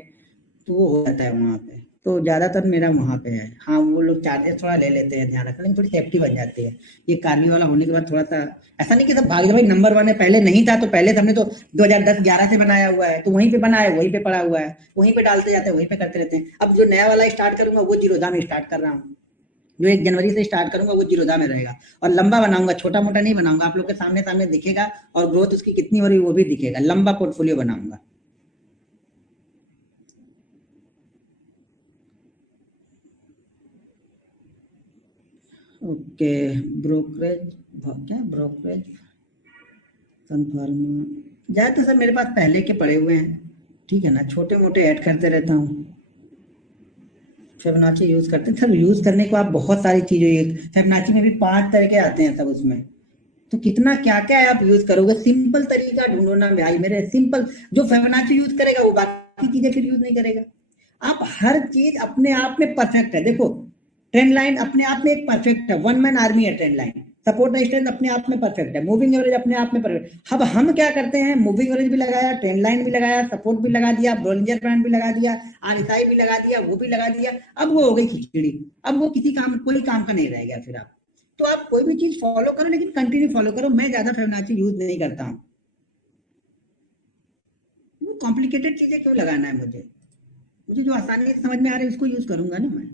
तो वो हो जाता है वहां पे। तो ज्यादातर मेरा वहां पे है। हाँ वो लोग चार्जेस थोड़ा ले लेते हैं, ध्यान रखना, लेकिन थोड़ी सेफ्टी बन जाती है। ये कार्मी वाला होने के बाद थोड़ा सा ऐसा नहीं कि सब भाग भाई नंबर 1 है, पहले नहीं था तो पहले से हमने तो 2010-11 से बनाया हुआ है, तो वहीं पे बना है, वहीं पे पड़ा हुआ है, वहीं पे डालते जाते हैं, वहीं पे करते रहते हैं। अब जो नया वाला स्टार्ट करूंगा वो जीरोधा में स्टार्ट कर रहा हूँ, जो 1 जनवरी से स्टार्ट करूंगा वो जीरोधा में रहेगा, और लंबा बनाऊंगा, छोटा मोटा नहीं बनाऊंगा, आप लोग के सामने सामने दिखेगा, और ग्रोथ उसकी कितनी हो रही है वो भी दिखेगा, लंबा पोर्टफोलियो बनाऊंगा। ओके, ब्रोकरेज, क्या ब्रोकरेज, सन फार्मा, ज्यादा सर मेरे पास पहले के पड़े हुए हैं, ठीक है ना, छोटे मोटे ऐड करते रहता हूँ। फिबोनाची यूज करते हैं सर, यूज करने को आप बहुत सारी चीजें, फिबोनाची में भी 5 तरह के आते हैं सब उसमें, तो कितना क्या क्या है आप यूज करोगे, सिंपल तरीका ढूंढो ना भाई मेरे, सिंपल, जो फिबोनाची यूज करेगा वो बाकी चीजें फिर यूज नहीं करेगा। आप हर चीज अपने आप में परफेक्ट है, देखो ट्रेंड लाइन अपने आप में एक परफेक्ट है, वन मैन आर्मी है ट्रेंड लाइन, सपोर्ट रेजिस्टेंस अपने आप में परफेक्ट है, मूविंग एवरेज अपने आप में परफेक्ट। अब हम क्या करते हैं, मूविंग एवरेज भी लगाया, ट्रेंड लाइन भी लगाया, सपोर्ट भी लगा दिया, ब्रोलिंजर बैंड भी लगा दिया, आरएसआई भी लगा दिया, वो भी लगा दिया, अब वो हो गई खिचड़ी, अब वो किसी काम, कोई काम का नहीं रह गया फिर। आप तो आप कोई भी चीज फॉलो करो, लेकिन कंटिन्यू फॉलो करो, मैं ज्यादा फिबोनाची यूज नहीं करता हूँ, कॉम्प्लिकेटेड चीजें क्यों लगाना है मुझे, मुझे जो आसानी से समझ में आ रहा है उसको यूज करूंगा ना मैं।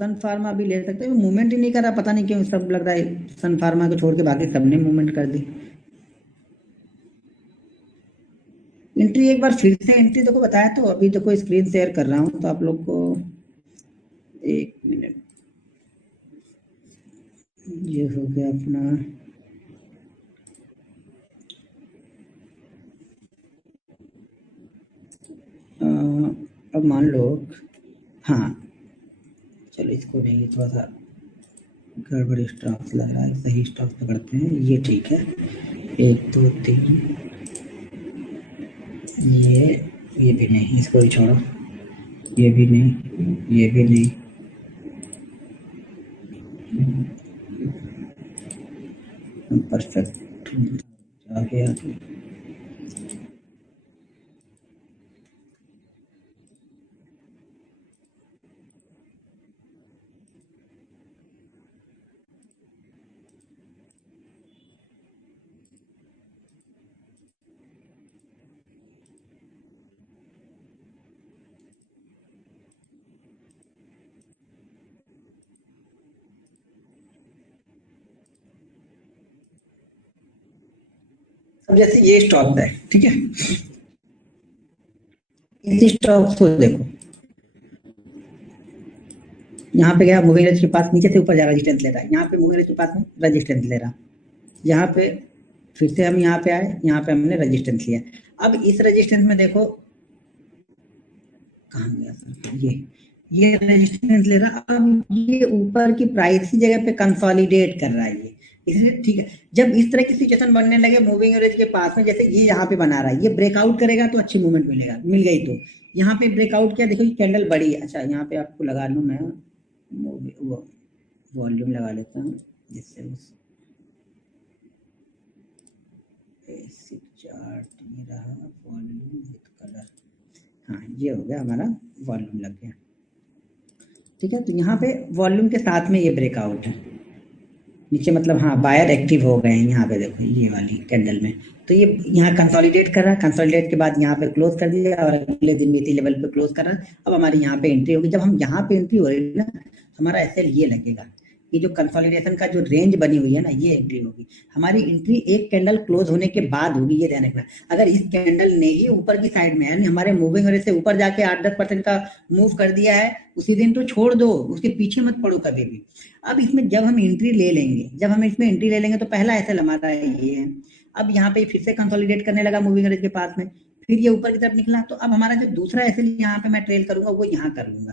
सन फार्मा भी ले सकते हैं, मूवमेंट ही नहीं कर रहा, पता नहीं क्यों, सब लग रहा है सन फार्मा को छोड़ के बाकी सबने मूवमेंट कर दी। एंट्री एक बार फिर से एंट्री देखो बताया, तो अभी देखो स्क्रीन शेयर कर रहा हूँ तो आप लोग को, 1 मिनट, ये हो गया अपना, अब मान लो, हाँ चलो इसको नहीं, थोड़ा सा गड़बड़ स्टॉक्स लग रहा है, सही स्टॉक्स पकड़ते हैं, ये ठीक है, 1 2 3, ये भी नहीं, इसको भी छोड़ो, ये भी नहीं, ये भी नहीं, परफेक्ट, आगे आगे। अब जैसे ये स्टॉक है, ठीक है, इस स्टॉक को देखो, यहाँ पे गया मूविंग एवरेज के पास, नीचे से ऊपर जा रेजिस्टेंस ले रहा है, यहाँ पे मूविंग एवरेज के पास में रेजिस्टेंस ले रहा, यहाँ पे फिर से हम यहाँ पे आए, यहाँ पे हमने रेजिस्टेंस लिया। अब इस रेजिस्टेंस में देखो कहाँ गया सर, ये रेजिस्टेंस ले रहा, अब ये ऊपर की प्राइस की जगह पे कंसोलिडेट कर रहा है, इसलिए ठीक है, जब इस तरह की सिचुएशन बनने लगे मूविंग एवरेज के पास में, जैसे ये यहाँ पे बना रहा है, ये ब्रेकआउट करेगा तो अच्छी मूवमेंट मिलेगा, मिल गई तो यहाँ पे ब्रेकआउट किया, देखो ये कैंडल बड़ी है। अच्छा यहाँ पे आपको लगा लूँ मैं वो वॉल्यूम लगा लेता हूँ जिससे बेसिक चार्ट ये रहा वॉल्यूम विद कलर। हाँ ये हो गया हमारा वॉल्यूम लग गया, ठीक है। तो यहाँ पे वॉल्यूम के साथ में ये ब्रेकआउट है नीचे, मतलब हाँ बायर एक्टिव हो गए हैं यहाँ पे, देखो ये वाली कैंडल में। तो ये यहाँ कंसोलिडेट कर रहा है, कंसोलिडेट के बाद यहाँ पे क्लोज कर दिया और अगले दिन भी इसी लेवल पे क्लोज कर रहा है। अब हमारी यहाँ पे एंट्री होगी, जब हम यहाँ पे एंट्री हो रही है ना, हमारा एसएल ये लगेगा कि जो कंसोलिडेशन का जो रेंज बनी हुई है ना, ये एंट्री होगी हमारी। एंट्री एक कैंडल क्लोज होने के बाद होगी, ये ध्यान रखना। अगर इस कैंडल ने ही ऊपर की साइड में, यानी हमारे मूविंग एवरेज से ऊपर जाके 8-10% का मूव कर दिया है, उसी दिन तो छोड़ दो, उसके पीछे मत पड़ो कभी भी। अब इसमें जब हम एंट्री ले लेंगे, जब हम इसमें एंट्री ले लेंगे तो पहला एसएल हमारा ये है। अब यहाँ पे फिर से कंसोलिडेट करने लगा मूविंग एवरेज के पास में, फिर ये ऊपर की तरफ निकला, तो अब हमारा जो दूसरा एसएल यहाँ पे मैं ट्रेल करूंगा वो यहाँ कर लूंगा।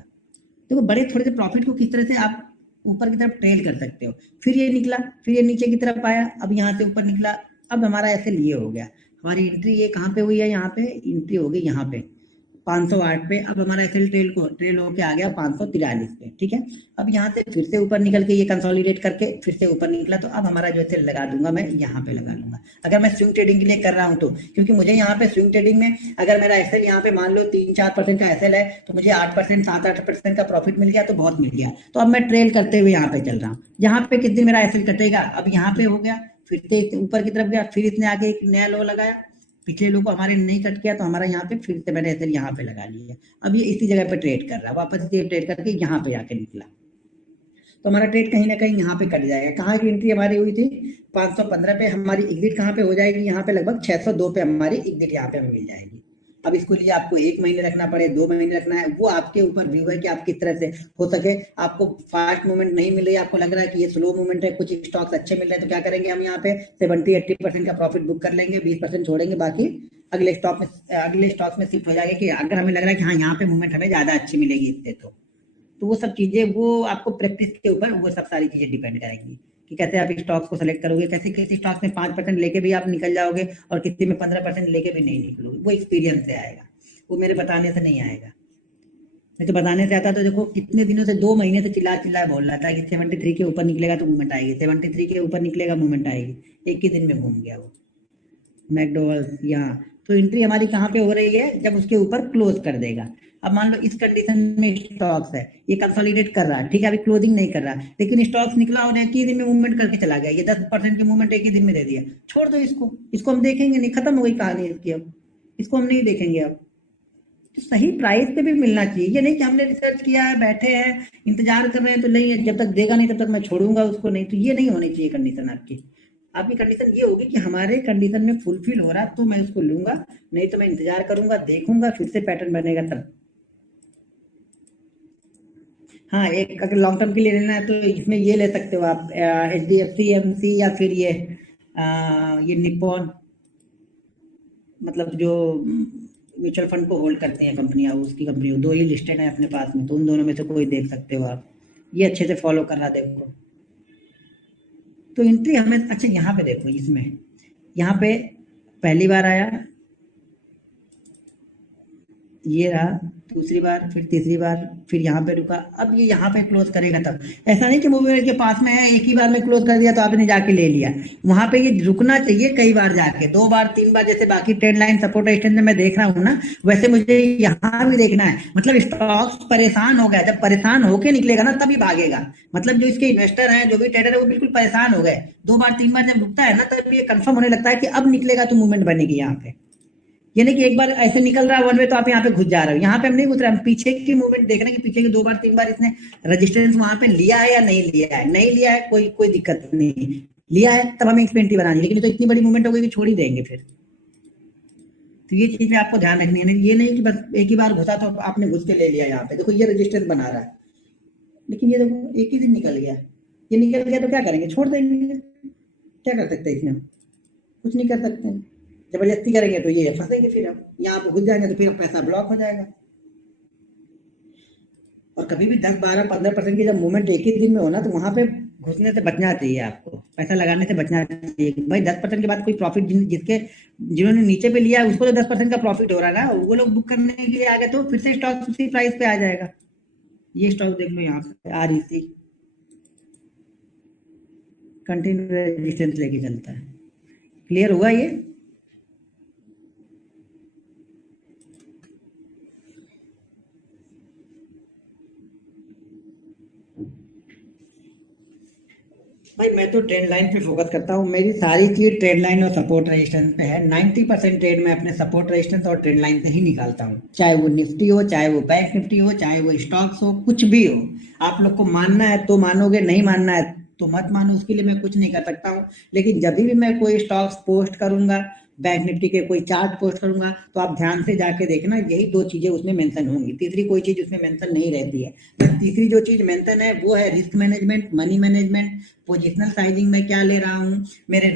देखो बड़े थोड़े से प्रॉफिट को किस तरह से आप ऊपर की तरफ ट्रेल कर सकते हो। फिर ये निकला, फिर ये नीचे की तरफ आया, अब यहाँ से ऊपर निकला, अब हमारा एसएल ये हो गया। हमारी एंट्री ये कहाँ पे हुई है, यहाँ पे एंट्री होगी यहाँ पे 508 पे। अब हमारा एसएल ट्रेल होके आ गया 543 पे, ठीक है। अब यहाँ से फिर से ऊपर निकल के ये कंसोलिडेट करके फिर से ऊपर निकला, तो अब हमारा जो एसएल लगा दूंगा मैं यहाँ पे लगा लूंगा, अगर मैं स्विंग ट्रेडिंग के लिए कर रहा हूँ तो। क्योंकि मुझे यहाँ पे स्विंग ट्रेडिंग में अगर मेरा एसएल यहाँ पे मान लो 3-4% का एसएल है, तो मुझे 8%, 7-8% का प्रॉफिट मिल गया तो बहुत मिल गया। तो अब मैं ट्रेल करते हुए यहाँ पे चल रहा हूँ। यहाँ पे किस दिन मेरा एसएल कटेगा, अब यहाँ पे हो गया, फिर से ऊपर की तरफ गया, फिर इसने आगे एक नया लो लगाया, पिछले लो को हमारे नहीं कट किया, तो हमारा यहाँ पे फिर से मैंने ऐसे यहाँ पे लगा लिया। अब ये इसी जगह पे ट्रेड कर रहा है, वापस इसे ट्रेड करके यहाँ पे आके निकला, तो हमारा ट्रेड कहीं ना कहीं यहाँ पे कट जाएगा। कहाँ की एंट्री हमारी हुई थी 515 पे, हमारी एग्जिट कहाँ पे हो जाएगी, यहाँ पे लगभग 602 पे हमारी एग्जिट यहाँ पे हमें मिल जाएगी। अब इसको लिए आपको 1 महीने रखना पड़े, 2 महीने रखना है, वो आपके ऊपर व्यू है कि आप किस तरह से हो सके। आपको फास्ट मूवमेंट नहीं मिल रही, आपको लग रहा है कि ये स्लो मूवमेंट है, कुछ स्टॉक्स अच्छे मिल रहे हैं, तो क्या करेंगे हम यहाँ पे 70-80% का प्रॉफिट बुक कर लेंगे, 20% छोड़ेंगे, बाकी अगले स्टॉक में शिफ्ट हो जाएगा। कि अगर हमें लग रहा है कि हाँ यहाँ पे मूवमेंट हमें ज्यादा अच्छी मिलेगी इससे, तो वो सब चीजें वो आपको प्रैक्टिस के ऊपर वो सब सारी चीजें डिपेंड करेंगी कि कैसे आप स्टॉक्स को सेलेक्ट करोगे, कैसे किसी स्टॉक में 5% लेके भी आप निकल जाओगे और किसी में 15% लेके भी नहीं निकलोगे। वो एक्सपीरियंस से आएगा, वो मेरे बताने से नहीं आएगा। नहीं तो बताने से आता तो देखो कितने दिनों से 2 महीने से चिल्ला चिल्ला बोल रहा था कि 73 के ऊपर निकलेगा तो मूवमेंट आएगी, 73 के ऊपर निकलेगा मूवमेंट आएगी, एक ही दिन में घूम गया वो मैकडोनल्ड्स यहाँ। तो एंट्री हमारी कहाँ पे हो रही है, जब उसके ऊपर क्लोज कर देगा। अब मान लो इस कंडीशन में स्टॉक्स है, ये कंसोलिडेट कर रहा है, ठीक है, अभी क्लोजिंग नहीं कर रहा, लेकिन स्टॉक्स निकला और एक ही दिन में मूवमेंट करके चला गया, ये 10% की मूवमेंट एक ही दिन में दे दिया, छोड़ दो इसको, इसको हम देखेंगे नहीं, खत्म हो गई कहानी इसकी, अब इसको हम नहीं देखेंगे। अब तो सही प्राइस पे भी मिलना चाहिए, ये नहीं कि हमने रिसर्च किया है, बैठे हैं, इंतजार कर रहे हैं, तो नहीं जब तक देगा नहीं तब तक मैं छोड़ूंगा उसको नहीं, तो ये नहीं होनी चाहिए कंडीशन आपकी। आपकी कंडीशन ये होगी कि हमारे कंडीशन में फुलफिल हो रहा तो मैं उसको लूंगा, नहीं तो मैं इंतजार करूंगा, देखूंगा, फिर से पैटर्न बनेगा तब। हाँ एक अगर लॉन्ग टर्म के लिए लेना है तो इसमें ये ले सकते हो आप HDFC AMC या फिर ये निप्पॉन, मतलब जो म्यूचुअल फंड को होल्ड करते हैं कंपनियां, उसकी कंपनी, दो ही लिस्टेड है अपने पास में, तो उन दोनों में से कोई देख सकते हो आप। ये अच्छे से फॉलो कर रहा देखो। तो एंट्री हमें अच्छा यहाँ पे देखो, इसमें यहाँ पे पहली बार आया, ये रहा दूसरी बार, फिर तीसरी बार, फिर यहाँ पे रुका, अब ये यहाँ पे क्लोज करेगा तब। ऐसा नहीं कि मूवी के पास में है एक ही बार में क्लोज कर दिया तो आपने जाके ले लिया, वहां पे ये रुकना चाहिए कई बार जाके, 2 बार 3 बार, जैसे बाकी ट्रेंड लाइन सपोर्ट स्टैंड में मैं देख रहा हूँ ना, वैसे मुझे यहाँ भी देखना है। मतलब स्टॉक्स परेशान हो गया, जब परेशान होके निकलेगा ना तभी भागेगा, मतलब जो इसके इन्वेस्टर हैं, जो भी ट्रेडर है, वो बिल्कुल परेशान हो गए, 2 बार 3 बार जब रुकता है ना, तब ये कंफर्म होने लगता है कि अब निकलेगा तो मूवमेंट बनेगी यहाँ पे। ये नहीं कि एक बार ऐसे निकल रहा है वन वे तो आप यहाँ पे घुस जा रहे हो, यहाँ पे हम नहीं घुस रहे, हम पीछे की मूवमेंट देख रहे हैं कि पीछे के 2 बार 3 बार इसने रेजिस्टेंस वहां पे लिया है या नहीं लिया है, नहीं लिया है कोई दिक्कत नहीं, लिया है तब हमें एक्सपेंटी बनानी, लेकिन तो इतनी बड़ी मूवमेंट हो गई कि छोड़ ही देंगे फिर। तो ये चीजें आपको ध्यान रखनी है, ये नहीं कि बस एक ही बार घुसा तो आपने घुस के ले लिया, यहाँ पे देखो ये रेजिस्टेंस बना रहा है, लेकिन ये देखो एक ही दिन निकल गया, ये निकल गया तो क्या करेंगे, छोड़ देंगे, क्या कर सकते हैं इसमें, कुछ नहीं कर सकते हैं। जबरदस्ती करेंगे तो ये फंसेंगे, फिर हम यहाँ पे घुस जाएंगे तो फिर पैसा ब्लॉक हो जाएगा। और कभी भी 10, 12, 15% की जब मूवमेंट एक ही दिन में हो ना, तो वहां पे घुसने से बचना चाहिए, आपको पैसा लगाने से बचना चाहिए भाई। 10% के बाद कोई प्रॉफिट जिन्होंने नीचे पे लिया है उसको तो 10% का प्रॉफिट हो रहा है ना, वो लोग बुक करने के लिए आ गए तो फिर से स्टॉक उसी प्राइस पे आ जाएगा। ये स्टॉक देख लो यहाँ पे REC कंटिन्यू रेजिस्टेंस लेके चलता है। क्लियर हुआ ये? भाई मैं तो ट्रेंड लाइन पे फोकस करता हूँ, मेरी सारी चीज ट्रेंड लाइन और सपोर्ट रेजिस्टेंस पे है। 90% ट्रेड मैं अपने सपोर्ट रेजिस्टेंस और ट्रेंड लाइन से ही निकालता हूँ, चाहे वो निफ्टी हो, चाहे वो बैंक निफ्टी हो, चाहे वो स्टॉक्स हो, कुछ भी हो। आप लोग को मानना है तो मानोगे, नहीं मानना है तो मत मानो, उसके लिए मैं कुछ नहीं कर सकता हूँ। लेकिन जब भी मैं कोई स्टॉक्स पोस्ट करूंगा, बैंक निफ्टी के कोई चार्ट पोस्ट करूंगा, तो आप ध्यान से जाके देखना, यही दो चीजें उसमें मेंशन होंगी, तीसरी कोई चीज उसमें मेंशन नहीं रहती है। बस तीसरी जो चीज मेंशन है वो है risk management, money management, positional sizing में क्या ले रहा हूँ, मेरे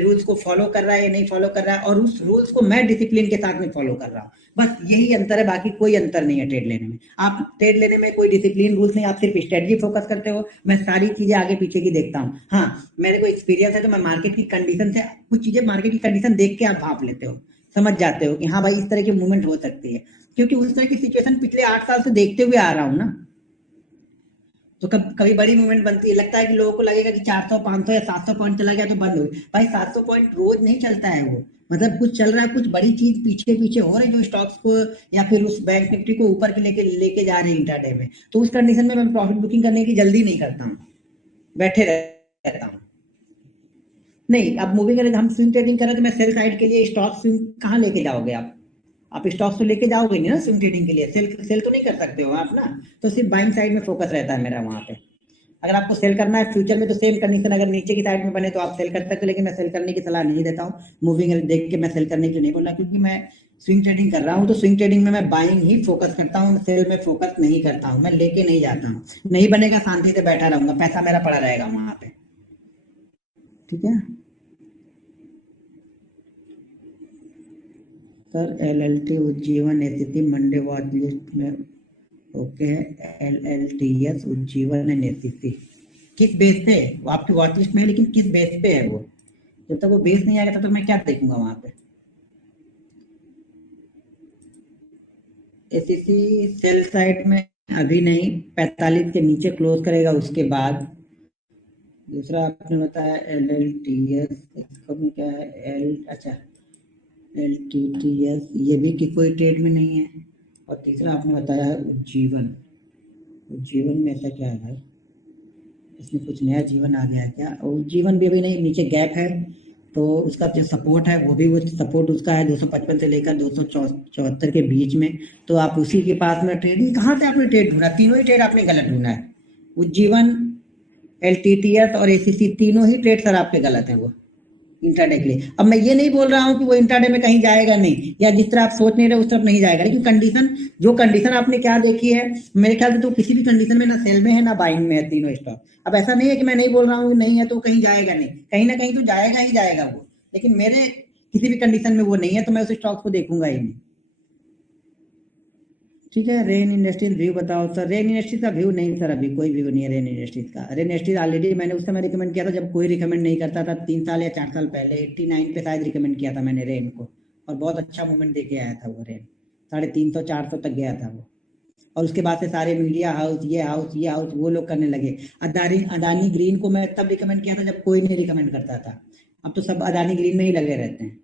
रूल्स को फॉलो कर रहा है या नहीं फॉलो कर रहा है, और उस रूल्स को मैं डिसिप्लिन के साथ में फॉलो कर रहा हूँ। बस यही अंतर है, बाकी कोई अंतर नहीं है ट्रेड लेने में। आप ट्रेड लेने में कोई डिसिप्लिन रूल्स नहीं, आप सिर्फ स्ट्रेटजी फोकस करते हो। मैं सारी चीजें आगे पीछे की देखता हूँ। हाँ, मेरे को एक्सपीरियंस है तो मैं मार्केट की कंडीशन से कुछ चीजें, मार्केट की कंडीशन देख के आप भाप लेते हो, समझ जाते हो कि हाँ भाई इस तरह की मूवमेंट हो सकती है, क्योंकि उस तरह की सिचुएशन पिछले 8 साल से देखते हुए आ रहा हूँ ना। तो कभी बड़ी मूवमेंट बनती है, लगता है कि लोगों को लगेगा कि 400 500 या 700 पॉइंट चला गया तो बंद हो गई। भाई 700 पॉइंट रोज नहीं चलता है वो, मतलब कुछ चल रहा है, कुछ बड़ी चीज पीछे पीछे हो रही है जो स्टॉक्स को या फिर उस बैंक निफ्टी को ऊपर के लेके लेके जा रहे हैं इंट्राडे में। तो उस कंडीशन में मैं प्रॉफिट बुकिंग करने की जल्दी नहीं करता हूँ, बैठे रहता हूँ। नहीं, अब मूविंग एवरेज हम स्विंग ट्रेडिंग कर रहे हैं तो मैं सेल साइड के लिए स्टॉक स्विंग कहाँ लेके जाओगे आप स्टॉक्स तो लेके जाओगे नहीं ना स्विंग ट्रेडिंग के लिए, सेल सेल तो नहीं कर सकते हो आप ना। तो सिर्फ बाइंग साइड में फोकस रहता है मेरा वहां पे। अगर आपको सेल करना है फ्यूचर में तो सेम कंडीशन अगर नीचे की साइड में बने तो आप सेल कर सकते हो, लेकिन मैं सेल करने की सलाह नहीं देता हूँ। मूविंग एवरेज देख के मैं सेल करने के लिए नहीं बोल रहा, क्योंकि मैं स्विंग ट्रेडिंग कर रहा हूँ तो स्विंग ट्रेडिंग में मैं बाइंग ही फोकस करता हूँ, सेल में फोकस नहीं करता हूँ, मैं लेके नहीं जाता हूँ। नहीं बनेगा शांति से बैठा रहूंगा, पैसा मेरा पड़ा रहेगा वहां पे। ठीक है sir, LLT Ujjivan ACC Monday watch list में ओके है। LLTS उज्जीवन एंड एसीसी किस बेस पे वो आपकी वॉच लिस्ट में है, लेकिन किस बेस पे है वो? जब तक वो बेस नहीं आएगा तब तक मैं क्या देखूंगा वहां पे? एसीसी सेल साइड में अभी नहीं, 45 के नीचे क्लोज करेगा उसके बाद। दूसरा आपने बताया LLTS, इसको में क्या है एल, अच्छा LTTS, ये भी कि कोई ट्रेड में नहीं है। और तीसरा आपने बताया है उज्जीवन। उज्जीवन में ऐसा क्या है भाई, इसमें कुछ नया जीवन आ गया है क्या? और जीवन भी अभी नहीं, नीचे गैप है, तो उसका जो सपोर्ट है वो भी, वो सपोर्ट उसका है 255 से लेकर 274 के बीच में। तो आप उसी के पास में ट्रेडिंग, कहाँ से आपने ट्रेड ढूंढा? तीनों ही ट्रेड आपने गलत ढूंढा है। उज्जीवन, LTTS और ACC तीनों ही ट्रेड सर आपके गलत है वो इंट्राडे के लिए। अब मैं ये नहीं बोल रहा हूँ कि वो इंट्राडे में कहीं जाएगा नहीं, या जिस तरह आप सोच नहीं रहे उस तरफ नहीं जाएगा, लेकिन कंडीशन, जो कंडीशन आपने क्या देखी है, मेरे ख्याल से तो किसी भी कंडीशन में ना सेल में है ना बाइंग में है तीनों स्टॉक। अब ऐसा नहीं है कि मैं नहीं बोल रहा हूँ नहीं है तो कहीं जाएगा नहीं, कहीं ना कहीं तो जाएगा ही जाएगा वो, लेकिन मेरे किसी भी कंडीशन में वो नहीं है तो मैं उस स्टॉक को देखूंगा ही नहीं। ठीक है, रेन इंडस्ट्रीज व्यू बताओ सर। रेन इंडस्ट्रीज का व्यू नहीं सर, अभी कोई व्यू नहीं है रेन इंडस्ट्रीज का। रेन इंडस्ट्रीज ऑलरेडी मैंने उस समय रिकमेंड किया था जब कोई रिकमेंड नहीं करता था, 3 साल या 4 साल पहले 89 पे शायद रिकमेंड किया था मैंने रेन को, और बहुत अच्छा मूवमेंट दे के आया था वो रेन, 350 400 तक गया था वो। और उसके बाद से सारे मीडिया हाउस, ये हाउस वो लोग करने लगे। अदानी अदानी ग्रीन को मैं तब रिकमेंड किया था जब कोई नहीं रिकमेंड करता था, अब तो सब अदानी ग्रीन में ही लगे रहते हैं।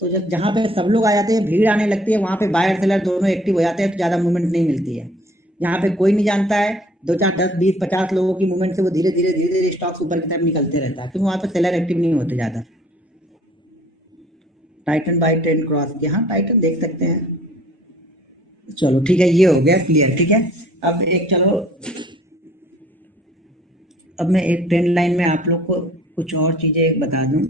तो जब जहाँ पे सब लोग आ जाते हैं, भीड़ आने लगती है, वहां पे बायर सेलर दोनों एक्टिव हो जाते हैं, तो ज्यादा मूवमेंट नहीं मिलती है। यहाँ पे कोई नहीं जानता है, 2 4 10 20 50 लोगों की मूवमेंट से वो धीरे धीरे धीरे धीरे स्टॉक्स ऊपर की तरफ निकलते रहता है, क्योंकि वहां पे सेलर एक्टिव नहीं होते ज्यादा। टाइटन बाई ट्रेंड क्रॉस किया, हाँ टाइटन देख सकते हैं। चलो ठीक है, ये हो गया क्लियर। ठीक है, अब एक चलो, अब मैं एक ट्रेंड लाइन में आप लोग को कुछ और चीजें बता दूं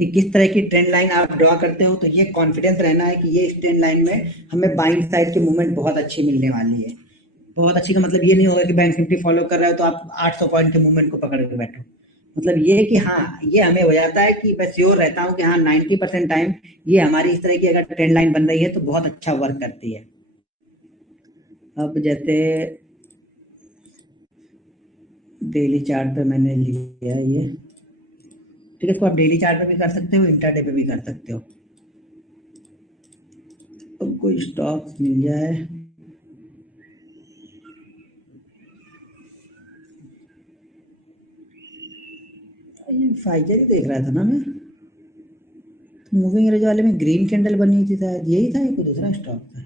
कि किस तरह की ट्रेंड लाइन आप ड्रॉ करते हो, तो ये कॉन्फिडेंस रहना है कि ये इस ट्रेंड लाइन में हमें बाइंग साइड की मूवमेंट बहुत अच्छी मिलने वाली है। बहुत अच्छी का मतलब ये नहीं होगा कि बैंक निफ्टी फॉलो कर रहा है तो आप 800 पॉइंट के मूवमेंट को पकड़ के बैठो। मतलब ये कि हाँ, ये हमें हो जाता है कि मैं श्योर रहता हूँ कि हाँ 90% टाइम ये हमारी इस तरह की अगर ट्रेंड लाइन बन रही है तो बहुत अच्छा वर्क करती है। अब जैसे डेली चार्ट पे मैंने लिया ये, ठीक है। इसको आप डेली चार्ट पे भी कर सकते हो, इंट्राडे पे भी कर सकते हो। अब कोई स्टॉक मिल जाए, फाइजर ही देख रहा था ना मैं, मूविंग एवरेज वाले में ग्रीन कैंडल बनी थी शायद, यही था या कोई दूसरा स्टॉक था?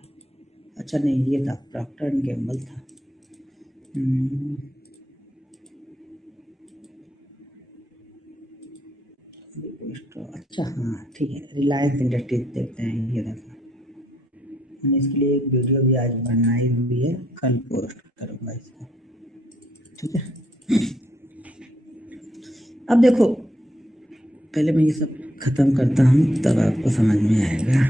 अच्छा नहीं, ये था प्रॉक्टर एंड गैम्बल था। अच्छा हाँ ठीक है, रिलायंस इंडस्ट्रीज देखते हैं, ये देखो मैंने इसके लिए एक वीडियो भी आज बनाई हुई है, कल पोस्ट करूँगा इसको, ठीक है। अब देखो पहले मैं ये सब खत्म करता हूँ तब आपको समझ में आएगा।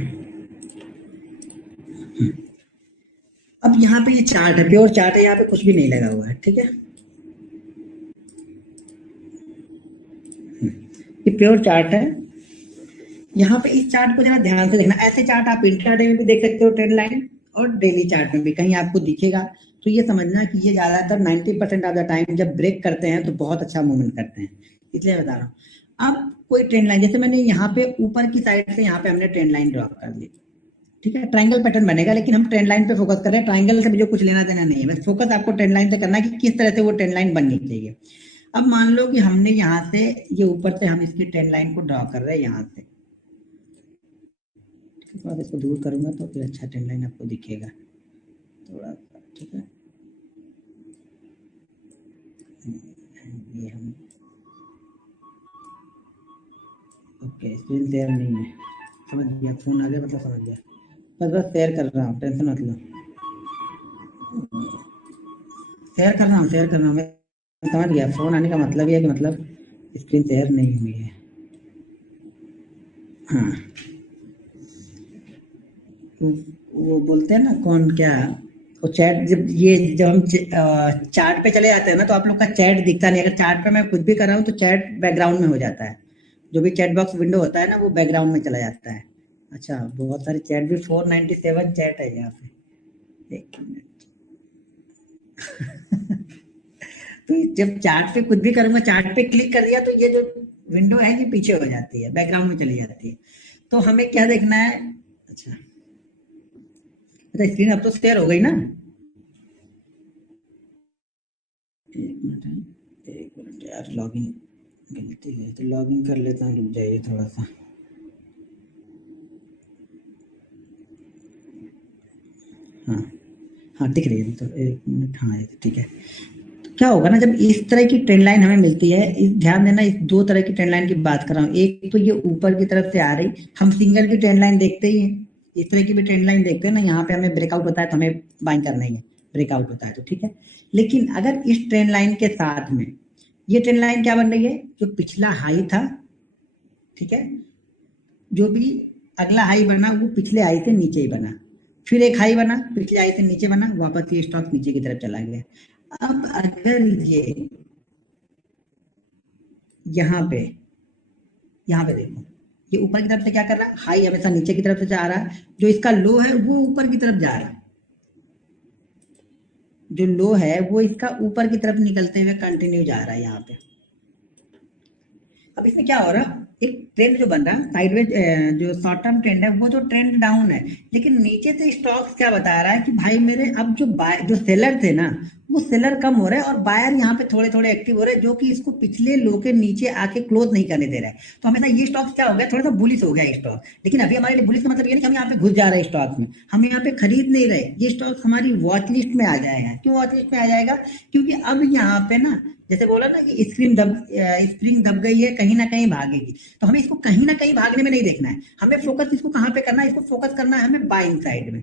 अब यहाँ पे ये चार्ट है, प्योर चार्ट है, यहाँ पे कुछ भी नहीं लगा हुआ है, ठीक है। ये प्योर चार्ट है। यहाँ पे इस चार्ट को जरा ध्यान से देखना, ऐसे चार्ट आप इंट्राडे में भी देख सकते हो, ट्रेंड लाइन, और डेली चार्ट में भी कहीं आपको दिखेगा तो ये समझना कि ये ज्यादातर 90% ऑफ द टाइम जब ब्रेक करते हैं तो बहुत अच्छा मूवमेंट करते हैं, इसलिए बता रहा हूँ। अब कोई ट्रेंड लाइन, जैसे मैंने यहाँ पे ऊपर की साइड से यहाँ पे हमने ट्रेंड लाइन ड्रॉ कर ली, ठीक है। ट्रायंगल पैटर्न बनेगा, लेकिन हम ट्रेंड लाइन पे फोकस कर रहे हैं, ट्रायंगल से भी जो कुछ लेना देना नहीं है, बस फोकस आपको ट्रेंड लाइन से करना है कि किस तरह से वो ट्रेंड लाइन बननी चाहिए। अब मान लो कि हमने यहाँ से ये ऊपर से हम इसकी ट्रेंड लाइन को ड्रॉ कर रहे हैं यहाँ से, थोड़ा इसको दूर करूंगा तो फिर अच्छा ट्रेंड लाइन आपको दिखेगा थोड़ा सा, ठीक है। ये हम ओके, स्क्रीन शेयर नहीं है, समझ गया, फोन आ गया मतलब समझ गया, बस शेयर कर रहा हूँ, टेंशन मत लो, शेयर कर रहा हूँ मैं समझ गया। फोन आने का मतलब ये है कि मतलब स्क्रीन शेयर नहीं हुई है। हाँ वो बोलते हैं ना कौन क्या, वो चैट, जब हम चार्ट पे चले जाते हैं ना तो आप लोग का चैट दिखता नहीं, अगर चार्ट पे मैं कुछ भी कर रहा हूँ तो चैट बैकग्राउंड में हो जाता है, जो भी चैट बॉक्स विंडो होता है ना वो बैकग्राउंड में चला जाता है। अच्छा बहुत सारे चैट भी, 497 चैट है यहाँ पे, एक मिनट। तो जब चार्ट पे कुछ भी करूंगा, चार्ट पे क्लिक कर दिया तो ये जो विंडो है ये पीछे हो जाती है, बैकग्राउंड में चली जाती है। तो हमें क्या देखना है, अच्छा स्क्रीन अब तो शेयर हो गई ना, एक मिनट यार, लॉगिन गलती है तो लॉगिन कर लेता हूँ, रुक जाइए थोड़ा सा। हाँ हाँ दिख रही है तो, एक मिनट, हाँ ये ठीक है। तो क्या होगा ना, जब इस तरह की ट्रेंड लाइन हमें मिलती है, ध्यान देना इस दो तरह की ट्रेंड लाइन की बात कर रहा हूँ, एक तो ये ऊपर की तरफ से आ रही, हम सिंगल की ट्रेंड लाइन देखते ही हैं, इस तरह की भी ट्रेंड लाइन देखते हैं ना, यहाँ पे हमें ब्रेकआउट होता है तो हमें बाइंग करना ही है, ब्रेकआउट होता है तो ठीक है। लेकिन अगर इस ट्रेंड लाइन के साथ में ये ट्रेंड लाइन क्या बन रही है, जो पिछला हाई था, ठीक है, जो भी अगला हाई बना वो पिछले हाई से नीचे ही बना, फिर एक हाई बना पिछले हाई से नीचे बना, वापस ये स्टॉक नीचे की तरफ चला गया। अब अगर ये यहाँ पे देखो, ये ऊपर की तरफ से क्या कर रहा है, हाई हमेशा नीचे की तरफ से जा रहा है, जो इसका लो है वो ऊपर की तरफ जा रहा है, जो लो है वो इसका ऊपर की तरफ निकलते हुए कंटिन्यू जा रहा है यहाँ पे। अब इसमें क्या हो रहा, एक ट्रेंड जो बन रहा साइडवेज, जो शॉर्ट टर्म ट्रेंड है वो जो ट्रेंड डाउन है, लेकिन नीचे से स्टॉक्स क्या बता रहा है कि भाई मेरे अब जो सेलर थे ना वो सेलर कम हो रहे हैं और बायर यहाँ पे थोड़े थोड़े एक्टिव हो रहे हैं, जो कि इसको पिछले लो के नीचे आके क्लोज नहीं करने दे रहा है। तो हमेशा ये स्टॉक्स क्या हो गया, थोड़ा सा बुलिश हो गया स्टॉक, लेकिन अभी हमारे लिए बुलिश का मतलब ये नहीं कि हम यहाँ पे घुस जा रहे हैं स्टॉक में, हम यहाँ पे खरीद नहीं रहे, ये स्टॉक हमारी वॉच लिस्ट में आ जाएगा। क्यों वॉच लिस्ट में आ जाएगा, क्योंकि अब यहाँ पे ना जैसे बोला ना कि स्प्रिंग दब गई है, कहीं ना कहीं भागेगी, तो हमें इसको कहीं ना कहीं भागने में नहीं देखना है, हमें फोकस इसको कहाँ पे करना है, इसको फोकस करना है हमें बाइंग साइड में,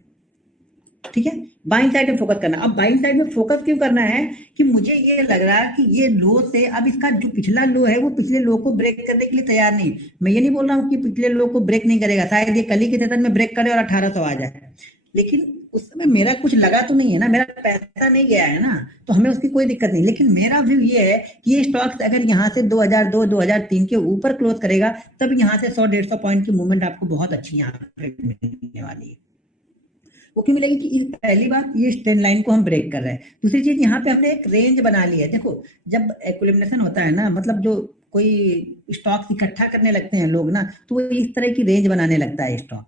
ठीक है, बाइंग साइड में फोकस करना। अब बाइंग साइड में फोकस क्यों करना है, कि मुझे ये लग रहा है कि ये लो से अब इसका जो पिछला लो है वो पिछले लो को ब्रेक करने के लिए तैयार नहीं। मैं ये नहीं बोल रहा हूँ कि पिछले लो को ब्रेक नहीं करेगा, शायद ये कल ही के सेशन में ब्रेक करे और 1800 आ जाए, लेकिन उस समय मेरा कुछ लगा तो नहीं है ना, मेरा पैसा नहीं गया है ना, तो हमें उसकी कोई दिक्कत नहीं। लेकिन मेरा व्यू ये है कि ये स्टॉक्स अगर यहाँ से 2002 2003 के ऊपर क्लोज करेगा तब यहाँ से 100 150 पॉइंट की मूवमेंट आपको बहुत अच्छी यहाँ पे मिलने वाली है। वो क्यों मिलेगी कि पहली बात ये ट्रेंड लाइन को हम ब्रेक कर रहे हैं। दूसरी चीज यहाँ पे हमने एक रेंज बना ली है। देखो जब एक्विलिब्रेशन होता है ना, मतलब जो कोई स्टॉक इकट्ठा करने लगते हैं लोग ना, तो वो इस तरह की रेंज बनाने लगता है। स्टॉक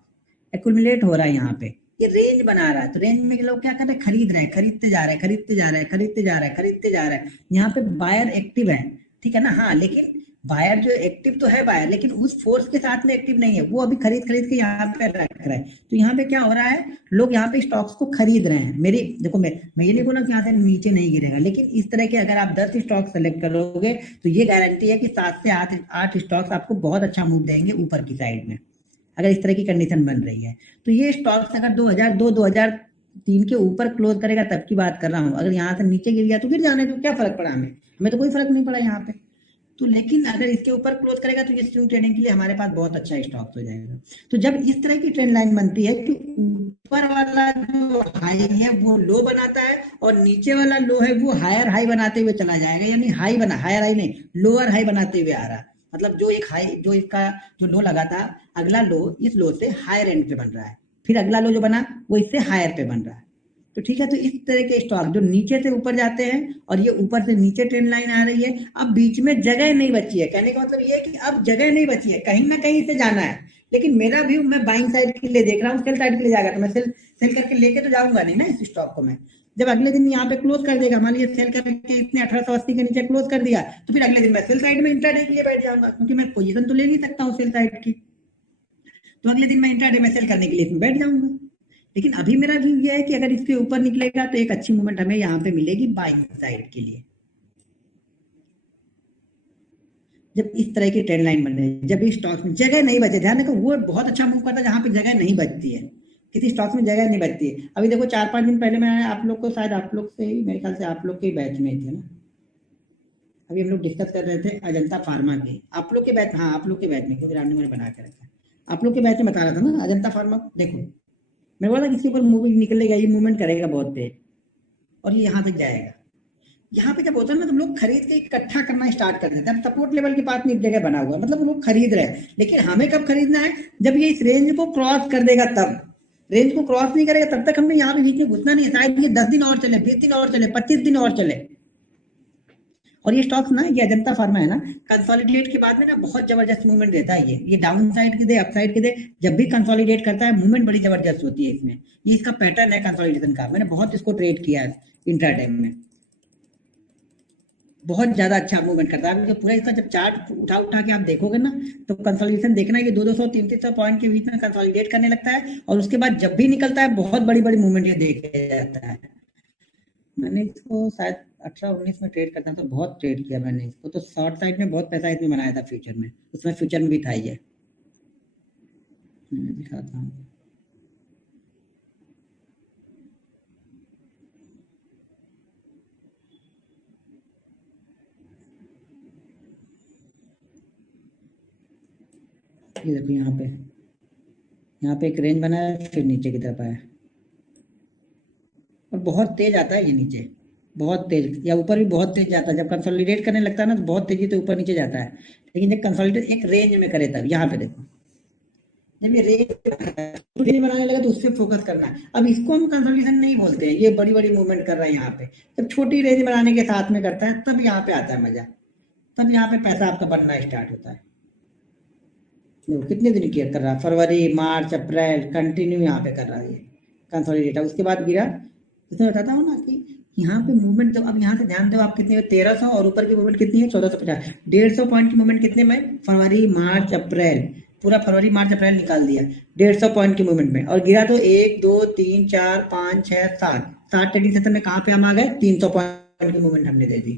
एक्युमुलेट हो रहा है यहाँ पे, ये रेंज बना रहा है। तो रेंज में लोग क्या कर रहे हैं, खरीद रहे हैं, खरीदते जा रहे हैं, खरीदते जा रहे हैं, खरीदते जा रहे हैं, खरीदते जा रहे हैं। यहाँ पे बायर एक्टिव है, ठीक है ना। हाँ, लेकिन बायर जो एक्टिव तो है बायर, लेकिन उस फोर्स के साथ में एक्टिव नहीं है। वो अभी खरीद खरीद के यहाँ पे रख रहा है। तो यहाँ पे क्या हो रहा है, लोग यहाँ पे स्टॉक्स को खरीद रहे हैं। मेरी देखो, मैं ये नहीं बोला कि यहाँ से नीचे नहीं गिरेगा, लेकिन इस तरह के अगर आप 10 स्टॉक सेलेक्ट करोगे तो ये गारंटी है कि 7 से 8 स्टॉक्स आपको बहुत अच्छा मूव देंगे ऊपर की साइड में, अगर इस तरह की कंडीशन बन रही है। तो ये स्टॉक्स अगर 2002-2003 के ऊपर क्लोज करेगा तब की बात कर रहा हूँ। अगर यहाँ से नीचे गिर गया तो गिर जाने को क्या फर्क पड़ा, हमें तो कोई फर्क नहीं पड़ा यहाँ पे। तो लेकिन अगर इसके ऊपर क्लोज करेगा तो ये स्विंग ट्रेडिंग के लिए हमारे पास बहुत अच्छा स्टॉक हो जाएगा। तो जब इस तरह की ट्रेंड लाइन बनती है कि ऊपर वाला जो हाई है वो लो बनाता है और नीचे वाला लो है वो हायर हाई बनाते हुए चला जाएगा, यानी हायर हाई नहीं, लोअर हाई बनाते हुए आ रहा है। मतलब जो एक हाई, जो इसका जो लो लगा था, अगला लो इस लो से हायर एंड पे बन रहा है, फिर अगला लो जो बना वो इससे हायर पे बन रहा है। तो ठीक है, तो इस तरह के स्टॉक जो नीचे से ऊपर जाते हैं और ये ऊपर से नीचे ट्रेंड लाइन आ रही है, अब बीच में जगह नहीं बची है। कहने का मतलब ये है कि अब जगह नहीं बची है, कहीं ना कहीं से जाना है। लेकिन मेरा व्यू, मैं बाइंग साइड के लिए देख रहा हूँ, सेल साइड के लिए जाएगा तो मैं सेल करके लेके तो जाऊंगा नहीं ना इस स्टॉक को। मैं जब अगले दिन यहाँ पे क्लोज कर देगा, मान लीजिए सेल करके इतने 1880 के नीचे क्लोज कर दिया, तो फिर अगले दिन मैं सेल साइड में इंट्राडे के लिए बैठ जाऊंगा, क्योंकि मैं पोजीशन तो ले नहीं सकता हूँ सेल साइड की। तो अगले दिन मैं इंट्राडे में सेल करने के लिए बैठ जाऊंगा। लेकिन अभी मेरा व्यू ये है कि अगर इसके ऊपर निकलेगा तो एक अच्छी मूवमेंट हमें यहाँ पे मिलेगी बाइंग साइड के लिए। जब इस तरह की ट्रेंड लाइन बन रही है, जब इस स्टॉक्स में जगह नहीं बचे, ध्यान रखो वो बहुत अच्छा मूव करता है जहां पे जगह नहीं बचती है, किसी स्टॉक्स में जगह नहीं बचती है। अभी देखो 4-5 दिन पहले मैं आप लोग को, शायद आप लोग से ही, मेरे ख्याल से आप लोग के बैच में थे ना, अभी हम लोग डिस्कस कर रहे थे अजंता फार्मा के, आप लोग के बैच, हाँ आप लोग के बैच में, क्योंकि रामने मैंने बना के रखा, आप लोग के बैच में बता रहा था ना अजंता फार्मा। देखो मैं बोला इसके ऊपर मूवी निकलेगा, ये मूवमेंट करेगा बहुत तेज और ये यहाँ तक जाएगा। यहाँ पे क्या होता है ना, तो लोग खरीद के इकट्ठा करना स्टार्ट कर देते हैं। सपोर्ट लेवल के पास में एक जगह बना हुआ है, मतलब लोग खरीद रहे हैं। लेकिन हमें कब खरीदना है, जब ये इस रेंज को क्रॉस कर देगा तब। रेंज को क्रॉस नहीं करेगा तब तक हमने यहाँ पे बीच में घुसना नहीं है। शायद ये 10 दिन और चले, 20 दिन और चले, 25 दिन और चले। और ये स्टॉक्स ना, ये अजंता फार्मा है ना, कंसोलिडेट के बाद में ना बहुत जबरदस्त मूवमेंट देता है। ये डाउन साइड के दे, अप साइड के दे, जब भी कंसोलिडेट करता है मूवमेंट बड़ी जबरदस्त होती है इसमें। ये इसका पैटर्न है कंसोलिडेशन का, मैंने बहुत इसको ट्रेड किया है इंट्राडे में, बहुत ज्यादा अच्छा मूवमेंट करता है। पूरा इसका जब चार्ट उठा के आप देखोगे ना, तो कंसोलिडेशन देखना, ये 200 300 पॉइंट के बीच में कंसोलिडेट करने लगता है और उसके बाद जब भी निकलता है बहुत बड़ी बड़ी मूवमेंट ये देखे जाता है। मैंने इसको शायद 18-19 में ट्रेड करता था, बहुत ट्रेड किया मैंने इसको, तो शॉर्ट साइड में बहुत पैसा इसमें बनाया था फ्यूचर में, उसमें फ्यूचर में भी था ये, दिखाता हूँ। ये देखो यहाँ पे एक रेंज बना है, फिर नीचे की तरफ आया और बहुत तेज आता है ये नीचे, बहुत तेज, या ऊपर भी बहुत तेज जाता है। जब कंसोलिडेट करने लगता है ना तो बहुत तेजी से ऊपर नीचे जाता है। लेकिन जब कंसोलिडेट एक रेंज में करे तब, यहाँ पे देखो जब ये रेंज बनाने लगा तो उससे फोकस करना है। अब इसको हम कंसोलिडेशन नहीं बोलते हैं, ये बड़ी बड़ी मूवमेंट कर रहा है यहाँ पे। जब छोटी रेंज बनाने के साथ में करता है तब यहाँ पे आता है मजा, तब यहाँ पे पैसा आपका बनना स्टार्ट होता है। देखो कितने दिन केयर कर रहा है, फरवरी मार्च अप्रैल कंटिन्यू यहाँ पे कर रहा है ये कंसोलिडेट। उसके बाद गिरा, इसमें बताता हूँ ना कि यहाँ पे मूवमेंट, जब अब यहाँ से ध्यान दो आप कितनी है, 1300, और ऊपर की मूवमेंट कितनी है 1450, 150 पॉइंट की मूवमेंट कितने में, फरवरी मार्च अप्रैल, पूरा फरवरी मार्च अप्रैल निकाल दिया 150 पॉइंट की मूवमेंट में। और गिरा तो 1 2 3 4 5 6 7 ट्रेडिंग सेशन में कहाँ पे हम आ गए, 300 पॉइंट की मूवमेंट हमने दे दी।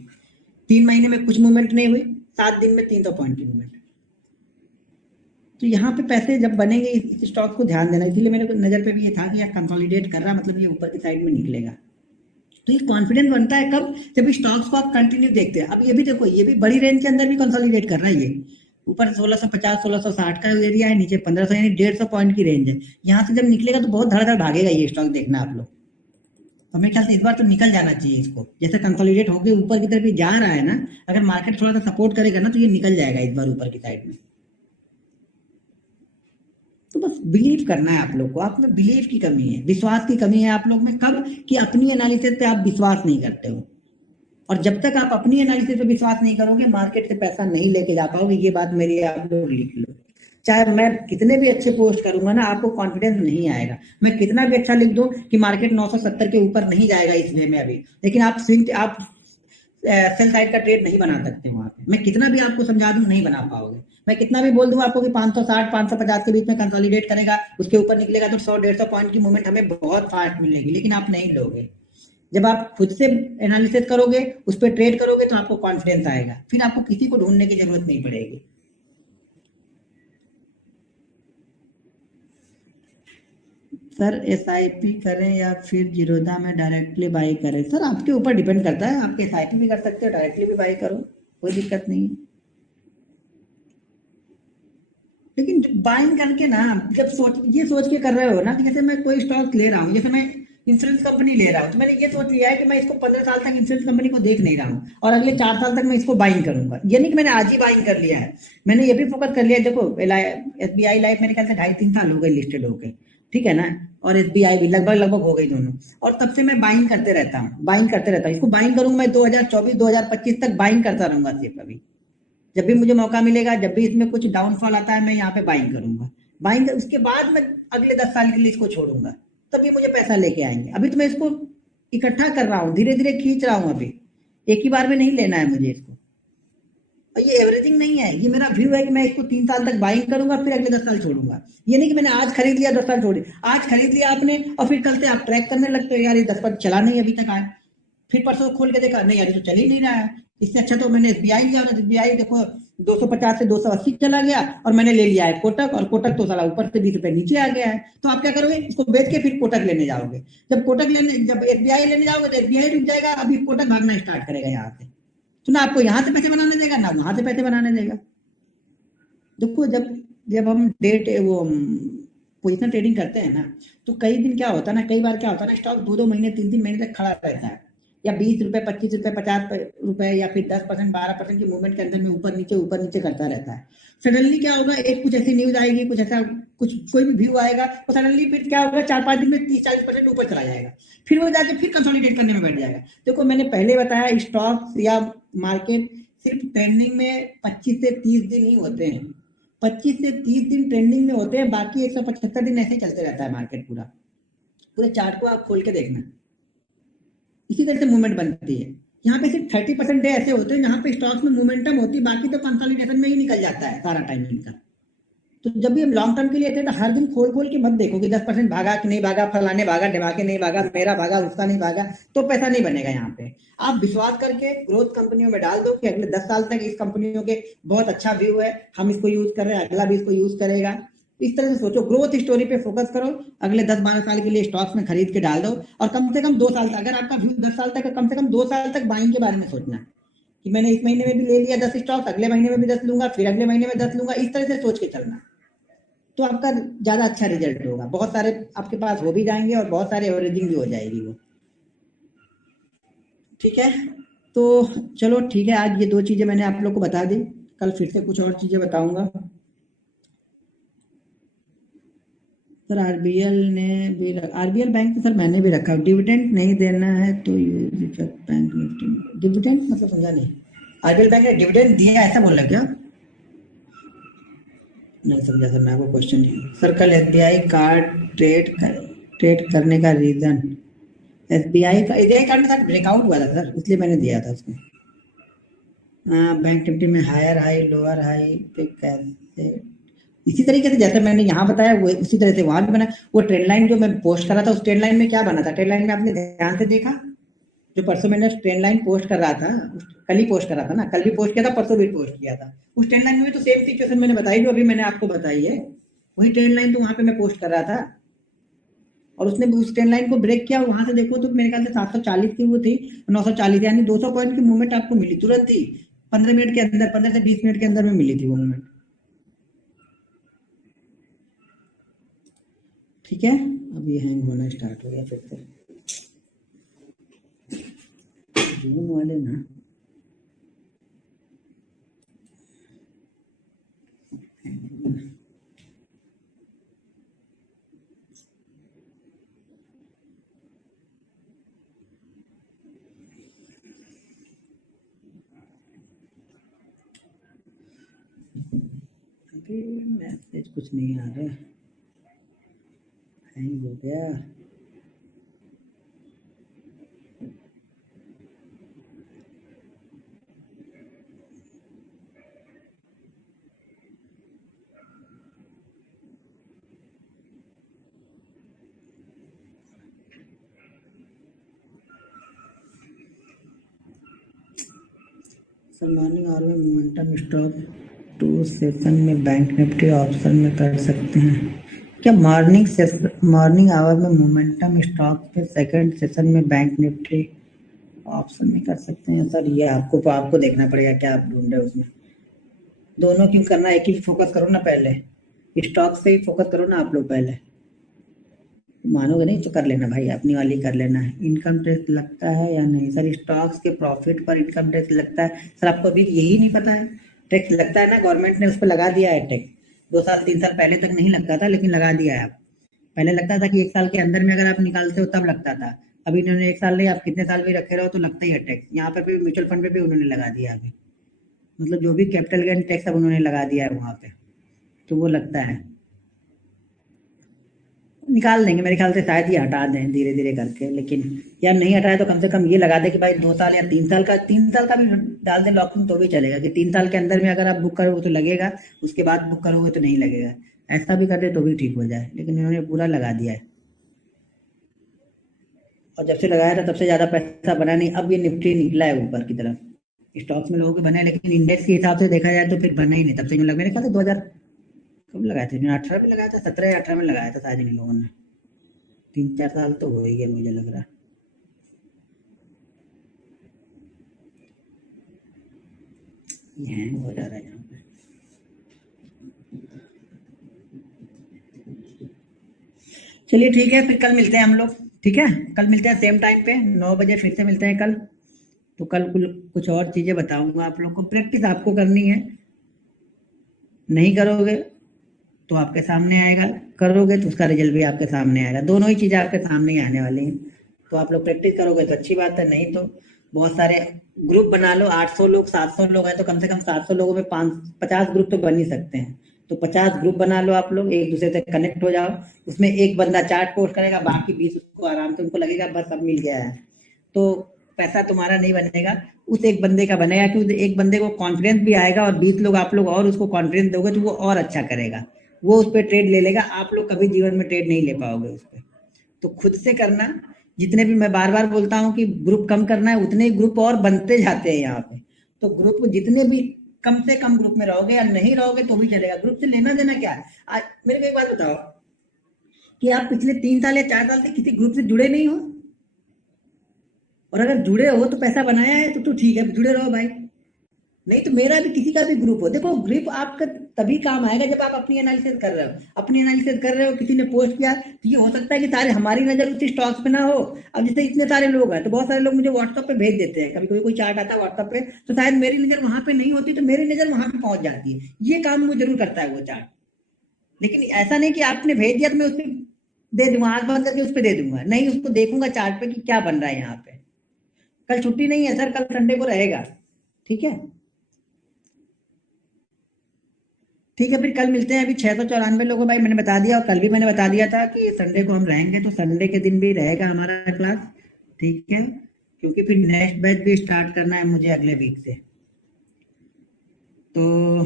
3 महीने में कुछ मूवमेंट नहीं हुई, 7 दिन में 300 पॉइंट की मूवमेंट। तो यहाँ पे पैसे जब बनेंगे इस स्टॉक को ध्यान देना, इसीलिए मेरे नजर पे भी ये था कि यार कंसोलिडेट कर रहा, मतलब ये ऊपर की साइड में निकलेगा। तो ये कॉन्फिडेंस बनता है कब, जब स्टॉक्स को आप कंटिन्यू देखते हैं। अब ये भी देखो, ये भी बड़ी रेंज के अंदर भी कंसोलिडेट कर रहा है। ये ऊपर 1650 1660 का एरिया है, नीचे 1500, यानी 150 पॉइंट की रेंज है। यहाँ से जब निकलेगा तो बहुत धड़ाधड़ भागेगा ये स्टॉक, देखना आप लोग। तो मेरे ख्याल से इस बार तो निकल जाना चाहिए इसको, जैसे कंसोलिडेट होकर ऊपर की तरफ जा रहा है ना, अगर मार्केट थोड़ा सा सपोर्ट करेगा ना तो ये निकल जाएगा इस बार ऊपर की साइड में। तो बस बिलीव करना है आप लोग को, आप में बिलीव की कमी है, विश्वास की कमी है आप लोग में। कब कि अपनी एनालिसिस पे आप विश्वास नहीं करते हो, और जब तक आप अपनी एनालिसिस पे विश्वास नहीं करोगे मार्केट से पैसा नहीं लेके जा पाओगे। ये बात मेरी आप लोग लिख लो। चाहे मैं कितने भी अच्छे पोस्ट करूंगा ना, आपको कॉन्फिडेंस नहीं आएगा। मैं कितना भी अच्छा लिख दूं कि मार्केट 970 के ऊपर नहीं जाएगा इस वे में अभी, लेकिन आप सेल साइड का ट्रेड नहीं बना सकते वहां पे। मैं कितना भी आपको समझा दूं नहीं बना पाओगे। मैं कितना भी बोल दूं आपको कि 560 550 के बीच में कंसोलिडेट करेगा, उसके ऊपर निकलेगा तो 100 150 पॉइंट की मूवमेंट हमें बहुत फास्ट मिलेगी, लेकिन आप नहीं लोगे। जब आप खुद से एनालिसिस करोगे, उस पर ट्रेड करोगे, तो आपको कॉन्फिडेंस आएगा, फिर आपको किसी को ढूंढने की जरूरत नहीं पड़ेगी। सर SIP करें या फिर जीरोधा में डायरेक्टली बाई करें? सर आपके ऊपर डिपेंड करता है, आप SIP भी कर सकते हो, डायरेक्टली भी बाई करो, कोई दिक्कत नहीं है। लेकिन बाइंग करके ना, जब ये सोच के कर रहे हो ना कि जैसे मैं कोई स्टॉक ले रहा हूँ, जैसे मैं इंश्योरेंस कंपनी ले रहा हूँ, तो मैंने ये सोच लिया है कि मैं इसको 15 साल तक इंश्योरेंस कंपनी को देख नहीं रहा हूँ, और अगले 4 साल तक मैं इसको बाइंग करूंगा। ये नहीं कि मैंने आज ही बाइंग कर लिया है, मैंने ये भी फोकस कर लिया है। देखो SBI लाइफ मेरे ख्याल से 2.5 3 साल हो गए लिस्टेड होके, ठीक है ना, और SBI भी लगभग लगभग हो गई दोनों, और तब से मैं बाइंग करते रहता हूँ, बाइंग करते रहता हूँ। इसको बाइंग करूंगा मैं 2024 2025 तक बाइंग करता रहूंगा सिर्फ। अभी जब भी मुझे मौका मिलेगा, जब भी इसमें कुछ डाउनफॉल आता है, मैं यहाँ पे बाइंग करूंगा। बाइंग उसके बाद मैं अगले 10 साल के लिए इसको छोड़ूंगा, तभी मुझे पैसा लेके आएंगे। अभी तो मैं इसको इकट्ठा कर रहा हूँ, धीरे धीरे खींच रहा हूँ। अभी एक ही बार में नहीं लेना है मुझे इसको। और ये एवरेजिंग नहीं है, ये मेरा व्यू है कि मैं इसको 3 साल तक बाइंग करूंगा, फिर अगले 10 साल छोड़ूंगा। ये नहीं कि मैंने आज खरीद लिया 10 साल छोड़ी। आज खरीद लिया आपने और फिर कल से आप ट्रैक करने लगते हो, यार ये 10 साल चला नहीं अभी तक आया, फिर परसों खोल के देखा नहीं यार ये तो चल ही नहीं रहा है। इससे अच्छा तो मैंने SBI लिया, और SBI देखो 250 से 280 चला गया, और मैंने ले लिया है कोटक, और कोटक तो साला ऊपर से 20 रुपए नीचे आ गया है। तो आप क्या करोगे, इसको बेच के फिर कोटक लेने जाओगे। जब SBI लेने जाओगे तो SBI रुक जाएगा, अभी कोटक भागना स्टार्ट करेगा यहाँ से। तो ना आपको यहाँ से पैसे बनाने देगा, ना वहां से पैसे बनाने देगा। देखो जब जब हम पोजिशन ट्रेडिंग करते हैं ना, तो कई दिन क्या होता है ना, कई बार क्या होता है ना, स्टॉक 2 2 महीने 3 3 महीने तक खड़ा रहता है, या 20 रुपए 25 रुपए 50 रुपए या फिर 10% 12% की मूवमेंट के अंदर में ऊपर नीचे करता रहता है। सडनली क्या होगा, एक कुछ ऐसी न्यूज आएगी, कुछ ऐसा कुछ कोई भी व्यू आएगा, तो सडनली फिर क्या होगा, 4 5 दिन में 30 40% ऊपर चला जाएगा, फिर वो जाके फिर कंसोलिडेट करने में बैठ जाएगा। देखो मैंने पहले बताया, स्टॉक्स या मार्केट सिर्फ ट्रेंडिंग में 25 से 30 दिन ही होते हैं। 25 से 30 दिन ट्रेंडिंग में होते हैं, बाकी 175 दिन ऐसे ही चलते रहता है मार्केट। पूरा पूरे चार्ट को आप खोल के देखना, इसी तरह से मूवमेंट बनती है। यहाँ पे सिर्फ 30% डे ऐसे होते हैं जहां पे स्टॉक्स में मूवमेंटम होती है, बाकी तो कंसोलिडेशन में ही निकल जाता है सारा टाइम इनका। तो जब भी हम लॉन्ग टर्म के लिए थे, तो हर दिन खोल खोल के मत देखो कि 10% भागा कि नहीं भागा, फलाने भागा ढिमाके नहीं भागा, मेरा भागा उसका नहीं भागा, तो पैसा नहीं बनेगा यहाँ पे। आप विश्वास करके ग्रोथ कंपनियों में डाल दो कि अगले 10 साल तक इस कंपनियों के बहुत अच्छा व्यू है, हम इसको यूज कर रहे हैं, अगला भी इसको यूज करेगा। इस तरह से सोचो, ग्रोथ स्टोरी पे फोकस करो, अगले 10 12 साल के लिए स्टॉक्स में खरीद के डाल दो, और कम से कम 2 साल तक, अगर आपका व्यू 10 साल तक है, कम से कम 2 साल तक बाइंग के बारे में सोचना है कि मैंने इस महीने में भी ले लिया 10 स्टॉक, अगले महीने में भी 10 लूंगा, फिर अगले महीने में 10 लूंगा, इस तरह से सोच के चलना। तो आपका ज्यादा अच्छा रिजल्ट होगा, बहुत सारे आपके पास हो भी जाएंगे, और बहुत सारे एवरेजिंग भी हो जाएगी वो। ठीक है, तो चलो ठीक है, आज ये 2 चीजें मैंने आप लोग को बता दी, कल फिर से कुछ और चीजें बताऊंगा। सर RBL बैंक तो सर मैंने भी रखा, डिविडेंड नहीं देना है तो बैंक निफ्टी, डिविडेंड मतलब समझा नहीं। RBL बैंक ने डिविडेंड दिया ऐसा बोल रहे क्या? नहीं समझा सर, मैं आपको क्वेश्चन नहीं। सर कल SBI कार्ड ट्रेड करने का रीजन, SBI कार्ड में सर ब्रेकआउट हुआ था सर, इसलिए मैंने दिया था उसको। बैंक निफ्टी में हायर हाई लोअर हाई पे कैसे, इसी तरीके से जैसे मैंने यहाँ बताया वो उसी तरह से वहां भी बना। वो ट्रेंड लाइन जो मैं पोस्ट कर रहा था, उस ट्रेंड लाइन में क्या बना था, ट्रेंड लाइन में आपने ध्यान से देखा? जो परसों मैंने ट्रेंड लाइन पोस्ट कर रहा था, कल ही पोस्ट कर रहा था ना, कल भी पोस्ट किया था, परसों भी पोस्ट किया था। उस ट्रेंड लाइन में भी तो सेम सिचुएशन मैंने बताई, जो अभी मैंने आपको बताई है, वही ट्रेंड लाइन तो वहां पे मैं पोस्ट कर रहा था। और उसने उस ट्रेंड लाइन को ब्रेक किया, वहां से देखो तो मेरे ख्याल से 740 की वो थी, 940, यानी 200 पॉइंट की मूवमेंट आपको मिली तुरंत ही, 15 मिनट के अंदर, 15 से 20 मिनट के अंदर में मिली थी वो मूवमेंट। ठीक है, अब ये हैंग होना स्टार्ट हो गया फिर से, जून वाले ना। मैसेज कुछ नहीं आ रहा, हैंग हो गया। मॉर्निंग आवर में मोमेंटम स्टॉक 2 सेशन में बैंक निफ्टी ऑप्शन में कर सकते हैं क्या? मॉर्निंग आवर में मोमेंटम स्टॉक पे सेकंड सेशन में बैंक निफ्टी ऑप्शन में कर सकते हैं सर? ये आपको देखना पड़ेगा क्या आप ढूंढ रहे हो उसमें। दोनों क्यों करना, एक ही फोकस करो ना, पहले स्टॉक से ही फोकस करो ना आप लोग। पहले मानोगे नहीं तो कर लेना भाई, अपनी वाली कर लेना। इनकम टैक्स लगता है या नहीं सर? स्टॉक्स के प्रॉफिट पर इनकम टैक्स लगता है सर? आपको अभी यही नहीं पता है? टैक्स लगता है ना, गवर्नमेंट ने उस पर लगा दिया है टैक्स। 2 साल 3 साल पहले तक नहीं लगता था, लेकिन लगा दिया है। आप पहले लगता था कि 1 साल के अंदर में अगर आप निकालते हो तब लगता था। अभी इन्होंने 1 साल नहीं, आप कितने साल भी रखे रहो तो लगता ही है टैक्स। यहाँ पर भी म्यूचुअल फंड पे भी उन्होंने लगा दिया अभी, मतलब जो भी कैपिटल गेन टैक्स अब उन्होंने लगा दिया है वहाँ पे, तो वो लगता है। निकाल देंगे मेरे ख्याल से, शायद ये हटा दें धीरे धीरे करके। लेकिन यार नहीं हटाए तो कम से कम ये लगा दे कि भाई 2 साल या 3 साल का, 3 साल का भी डाल दें लॉकिंग तो भी चलेगा, कि 3 साल के अंदर में अगर आप बुक करोगे तो लगेगा, उसके बाद बुक करोगे तो नहीं लगेगा। ऐसा भी कर दे तो भी ठीक हो जाए, लेकिन इन्होंने पूरा लगा दिया है। और जब से लगाया था तब से ज़्यादा पैसा बना नहीं। अब ये निफ्टी निकला है ऊपर की तरफ, स्टॉक्स में लोगों के बने, लेकिन इंडेक्स के हिसाब से देखा जाए तो फिर बना ही नहीं तब से। लगा मेरे ख्याल से 2000 कब लगाया था, 18 में लगाया था, 17 या 18 में लगाया था शायद इन लोगों ने। 3-4 साल तो हो ही गया मुझे लग रहा है। ये हैंग हो जा रहा है यहाँ पे। चलिए ठीक है, फिर कल मिलते हैं हम लोग। ठीक है, कल मिलते हैं सेम टाइम पे 9 बजे, फिर से मिलते हैं कल। तो कल कुछ और चीजें बताऊंगा आप लोग को। प्रैक्टिस आपको करनी है, नहीं करोगे तो आपके सामने आएगा, करोगे तो उसका रिजल्ट भी आपके सामने आएगा। दोनों ही चीजें आपके सामने ही आने वाली हैं। तो आप लोग प्रैक्टिस करोगे तो अच्छी बात है, नहीं तो बहुत सारे ग्रुप बना लो। 800 लोग 700 लोग हैं तो कम से कम 700 लोगों में 50 ग्रुप तो बन ही सकते हैं। तो 50 ग्रुप बना लो आप लोग, एक दूसरे से कनेक्ट हो जाओ। उसमें एक बंदा चार्ट पोस्ट करेगा, बाकी 20 उसको आराम से, उनको लगेगा बस अब मिल गया है। तो पैसा तुम्हारा नहीं बनेगा, उस एक बंदे का बनेगा। कि उस एक बंदे को कॉन्फिडेंस भी आएगा, और 20 लोग आप लोग और उसको कॉन्फिडेंस दोगे तो वो और अच्छा करेगा, वो उस पर ट्रेड ले लेगा। आप लोग कभी जीवन में ट्रेड नहीं ले पाओगे उस पर। तो खुद से करना। जितने भी, मैं बार बार बोलता हूँ कि ग्रुप कम करना है, उतने ही ग्रुप और बनते जाते हैं यहाँ पे। तो ग्रुप जितने भी, कम से कम ग्रुप में रहोगे या नहीं रहोगे तो भी चलेगा। ग्रुप से लेना देना क्या है? आज मेरे को एक बात बताओ कि आप पिछले 3 साल या 4 साल से किसी ग्रुप से जुड़े नहीं हो, और अगर जुड़े हो तो पैसा बनाया है तो ठीक है, जुड़े रहो भाई। नहीं तो मेरा भी, किसी का भी ग्रुप हो, देखो ग्रुप आपका तभी काम आएगा जब आप अपनी एनालिसिस कर रहे हो। अपनी एनालिसिस कर रहे हो, किसी ने पोस्ट किया तो ये हो सकता है कि सारे हमारी नजर उसी स्टॉक्स पे ना हो। अब जैसे इतने सारे लोग हैं तो बहुत सारे लोग मुझे व्हाट्सएप पे भेज देते हैं, कभी कभी कोई चार्ट आता है व्हाट्सएप पे, तो शायद मेरी नजर वहां पे नहीं होती तो मेरी नजर वहां पे पहुंच जाती है। ये काम वो जरूर करता है वो चार्ट। लेकिन ऐसा नहीं कि आपने भेज दिया तो मैं उस पर दे दूंगा, आंख बंद करके उस पर दे दूंगा, नहीं, उसको देखूंगा चार्ट पे कि क्या बन रहा है यहाँ पे। कल छुट्टी नहीं है सर, कल संडे को रहेगा। ठीक है, ठीक है, फिर कल मिलते हैं। अभी 694 लोगों, भाई मैंने बता दिया, और कल भी मैंने बता दिया था कि संडे को हम रहेंगे, तो संडे के दिन भी रहेगा हमारा क्लास। ठीक है, क्योंकि फिर नेक्स्ट बैच भी स्टार्ट करना है मुझे अगले वीक से। तो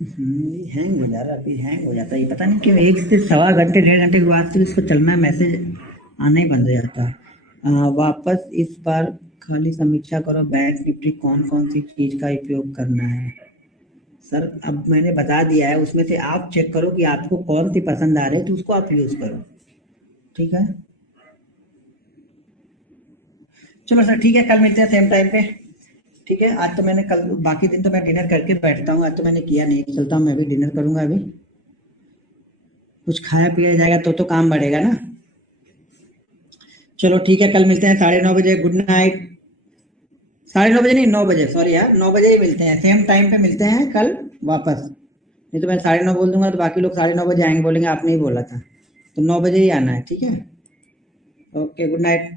हैंग हो जा रहा है, अभी हैंग हो जाता है, ये पता नहीं क्यों। 1 से सवा घंटे 1.5 घंटे के बाद से इसको चलना, मैसेज आना ही बंद हो जाता है। वापस इस बार खाली समीक्षा करो, बैंक निफ्टी कौन कौन सी चीज का उपयोग करना है सर? अब मैंने बता दिया है, उसमें से आप चेक करो कि आपको कौन सी पसंद आ रही है तो उसको आप यूज करो। ठीक है, चलो सर, ठीक है, कल मिलते हैं सेम टाइम पे। ठीक है, आज तो मैंने, कल बाकी दिन तो मैं डिनर करके बैठता हूँ, आज तो मैंने किया नहीं। चलता हूँ, मैं भी डिनर करूंगा अभी। कुछ खाया पिया जाएगा तो काम बढ़ेगा ना। चलो ठीक है, कल मिलते हैं 9:30 बजे। Good night. 9:30 बजे नहीं, 9 बजे, सॉरी यार, 9 बजे ही मिलते हैं, सेम टाइम पे मिलते हैं कल वापस। नहीं तो मैं 9:30 बोल दूंगा तो बाकी लोग 9:30 बजे आएंगे, बोलेंगे आपने ही बोला था। तो 9 बजे ही आना है, ठीक है। Okay, good night.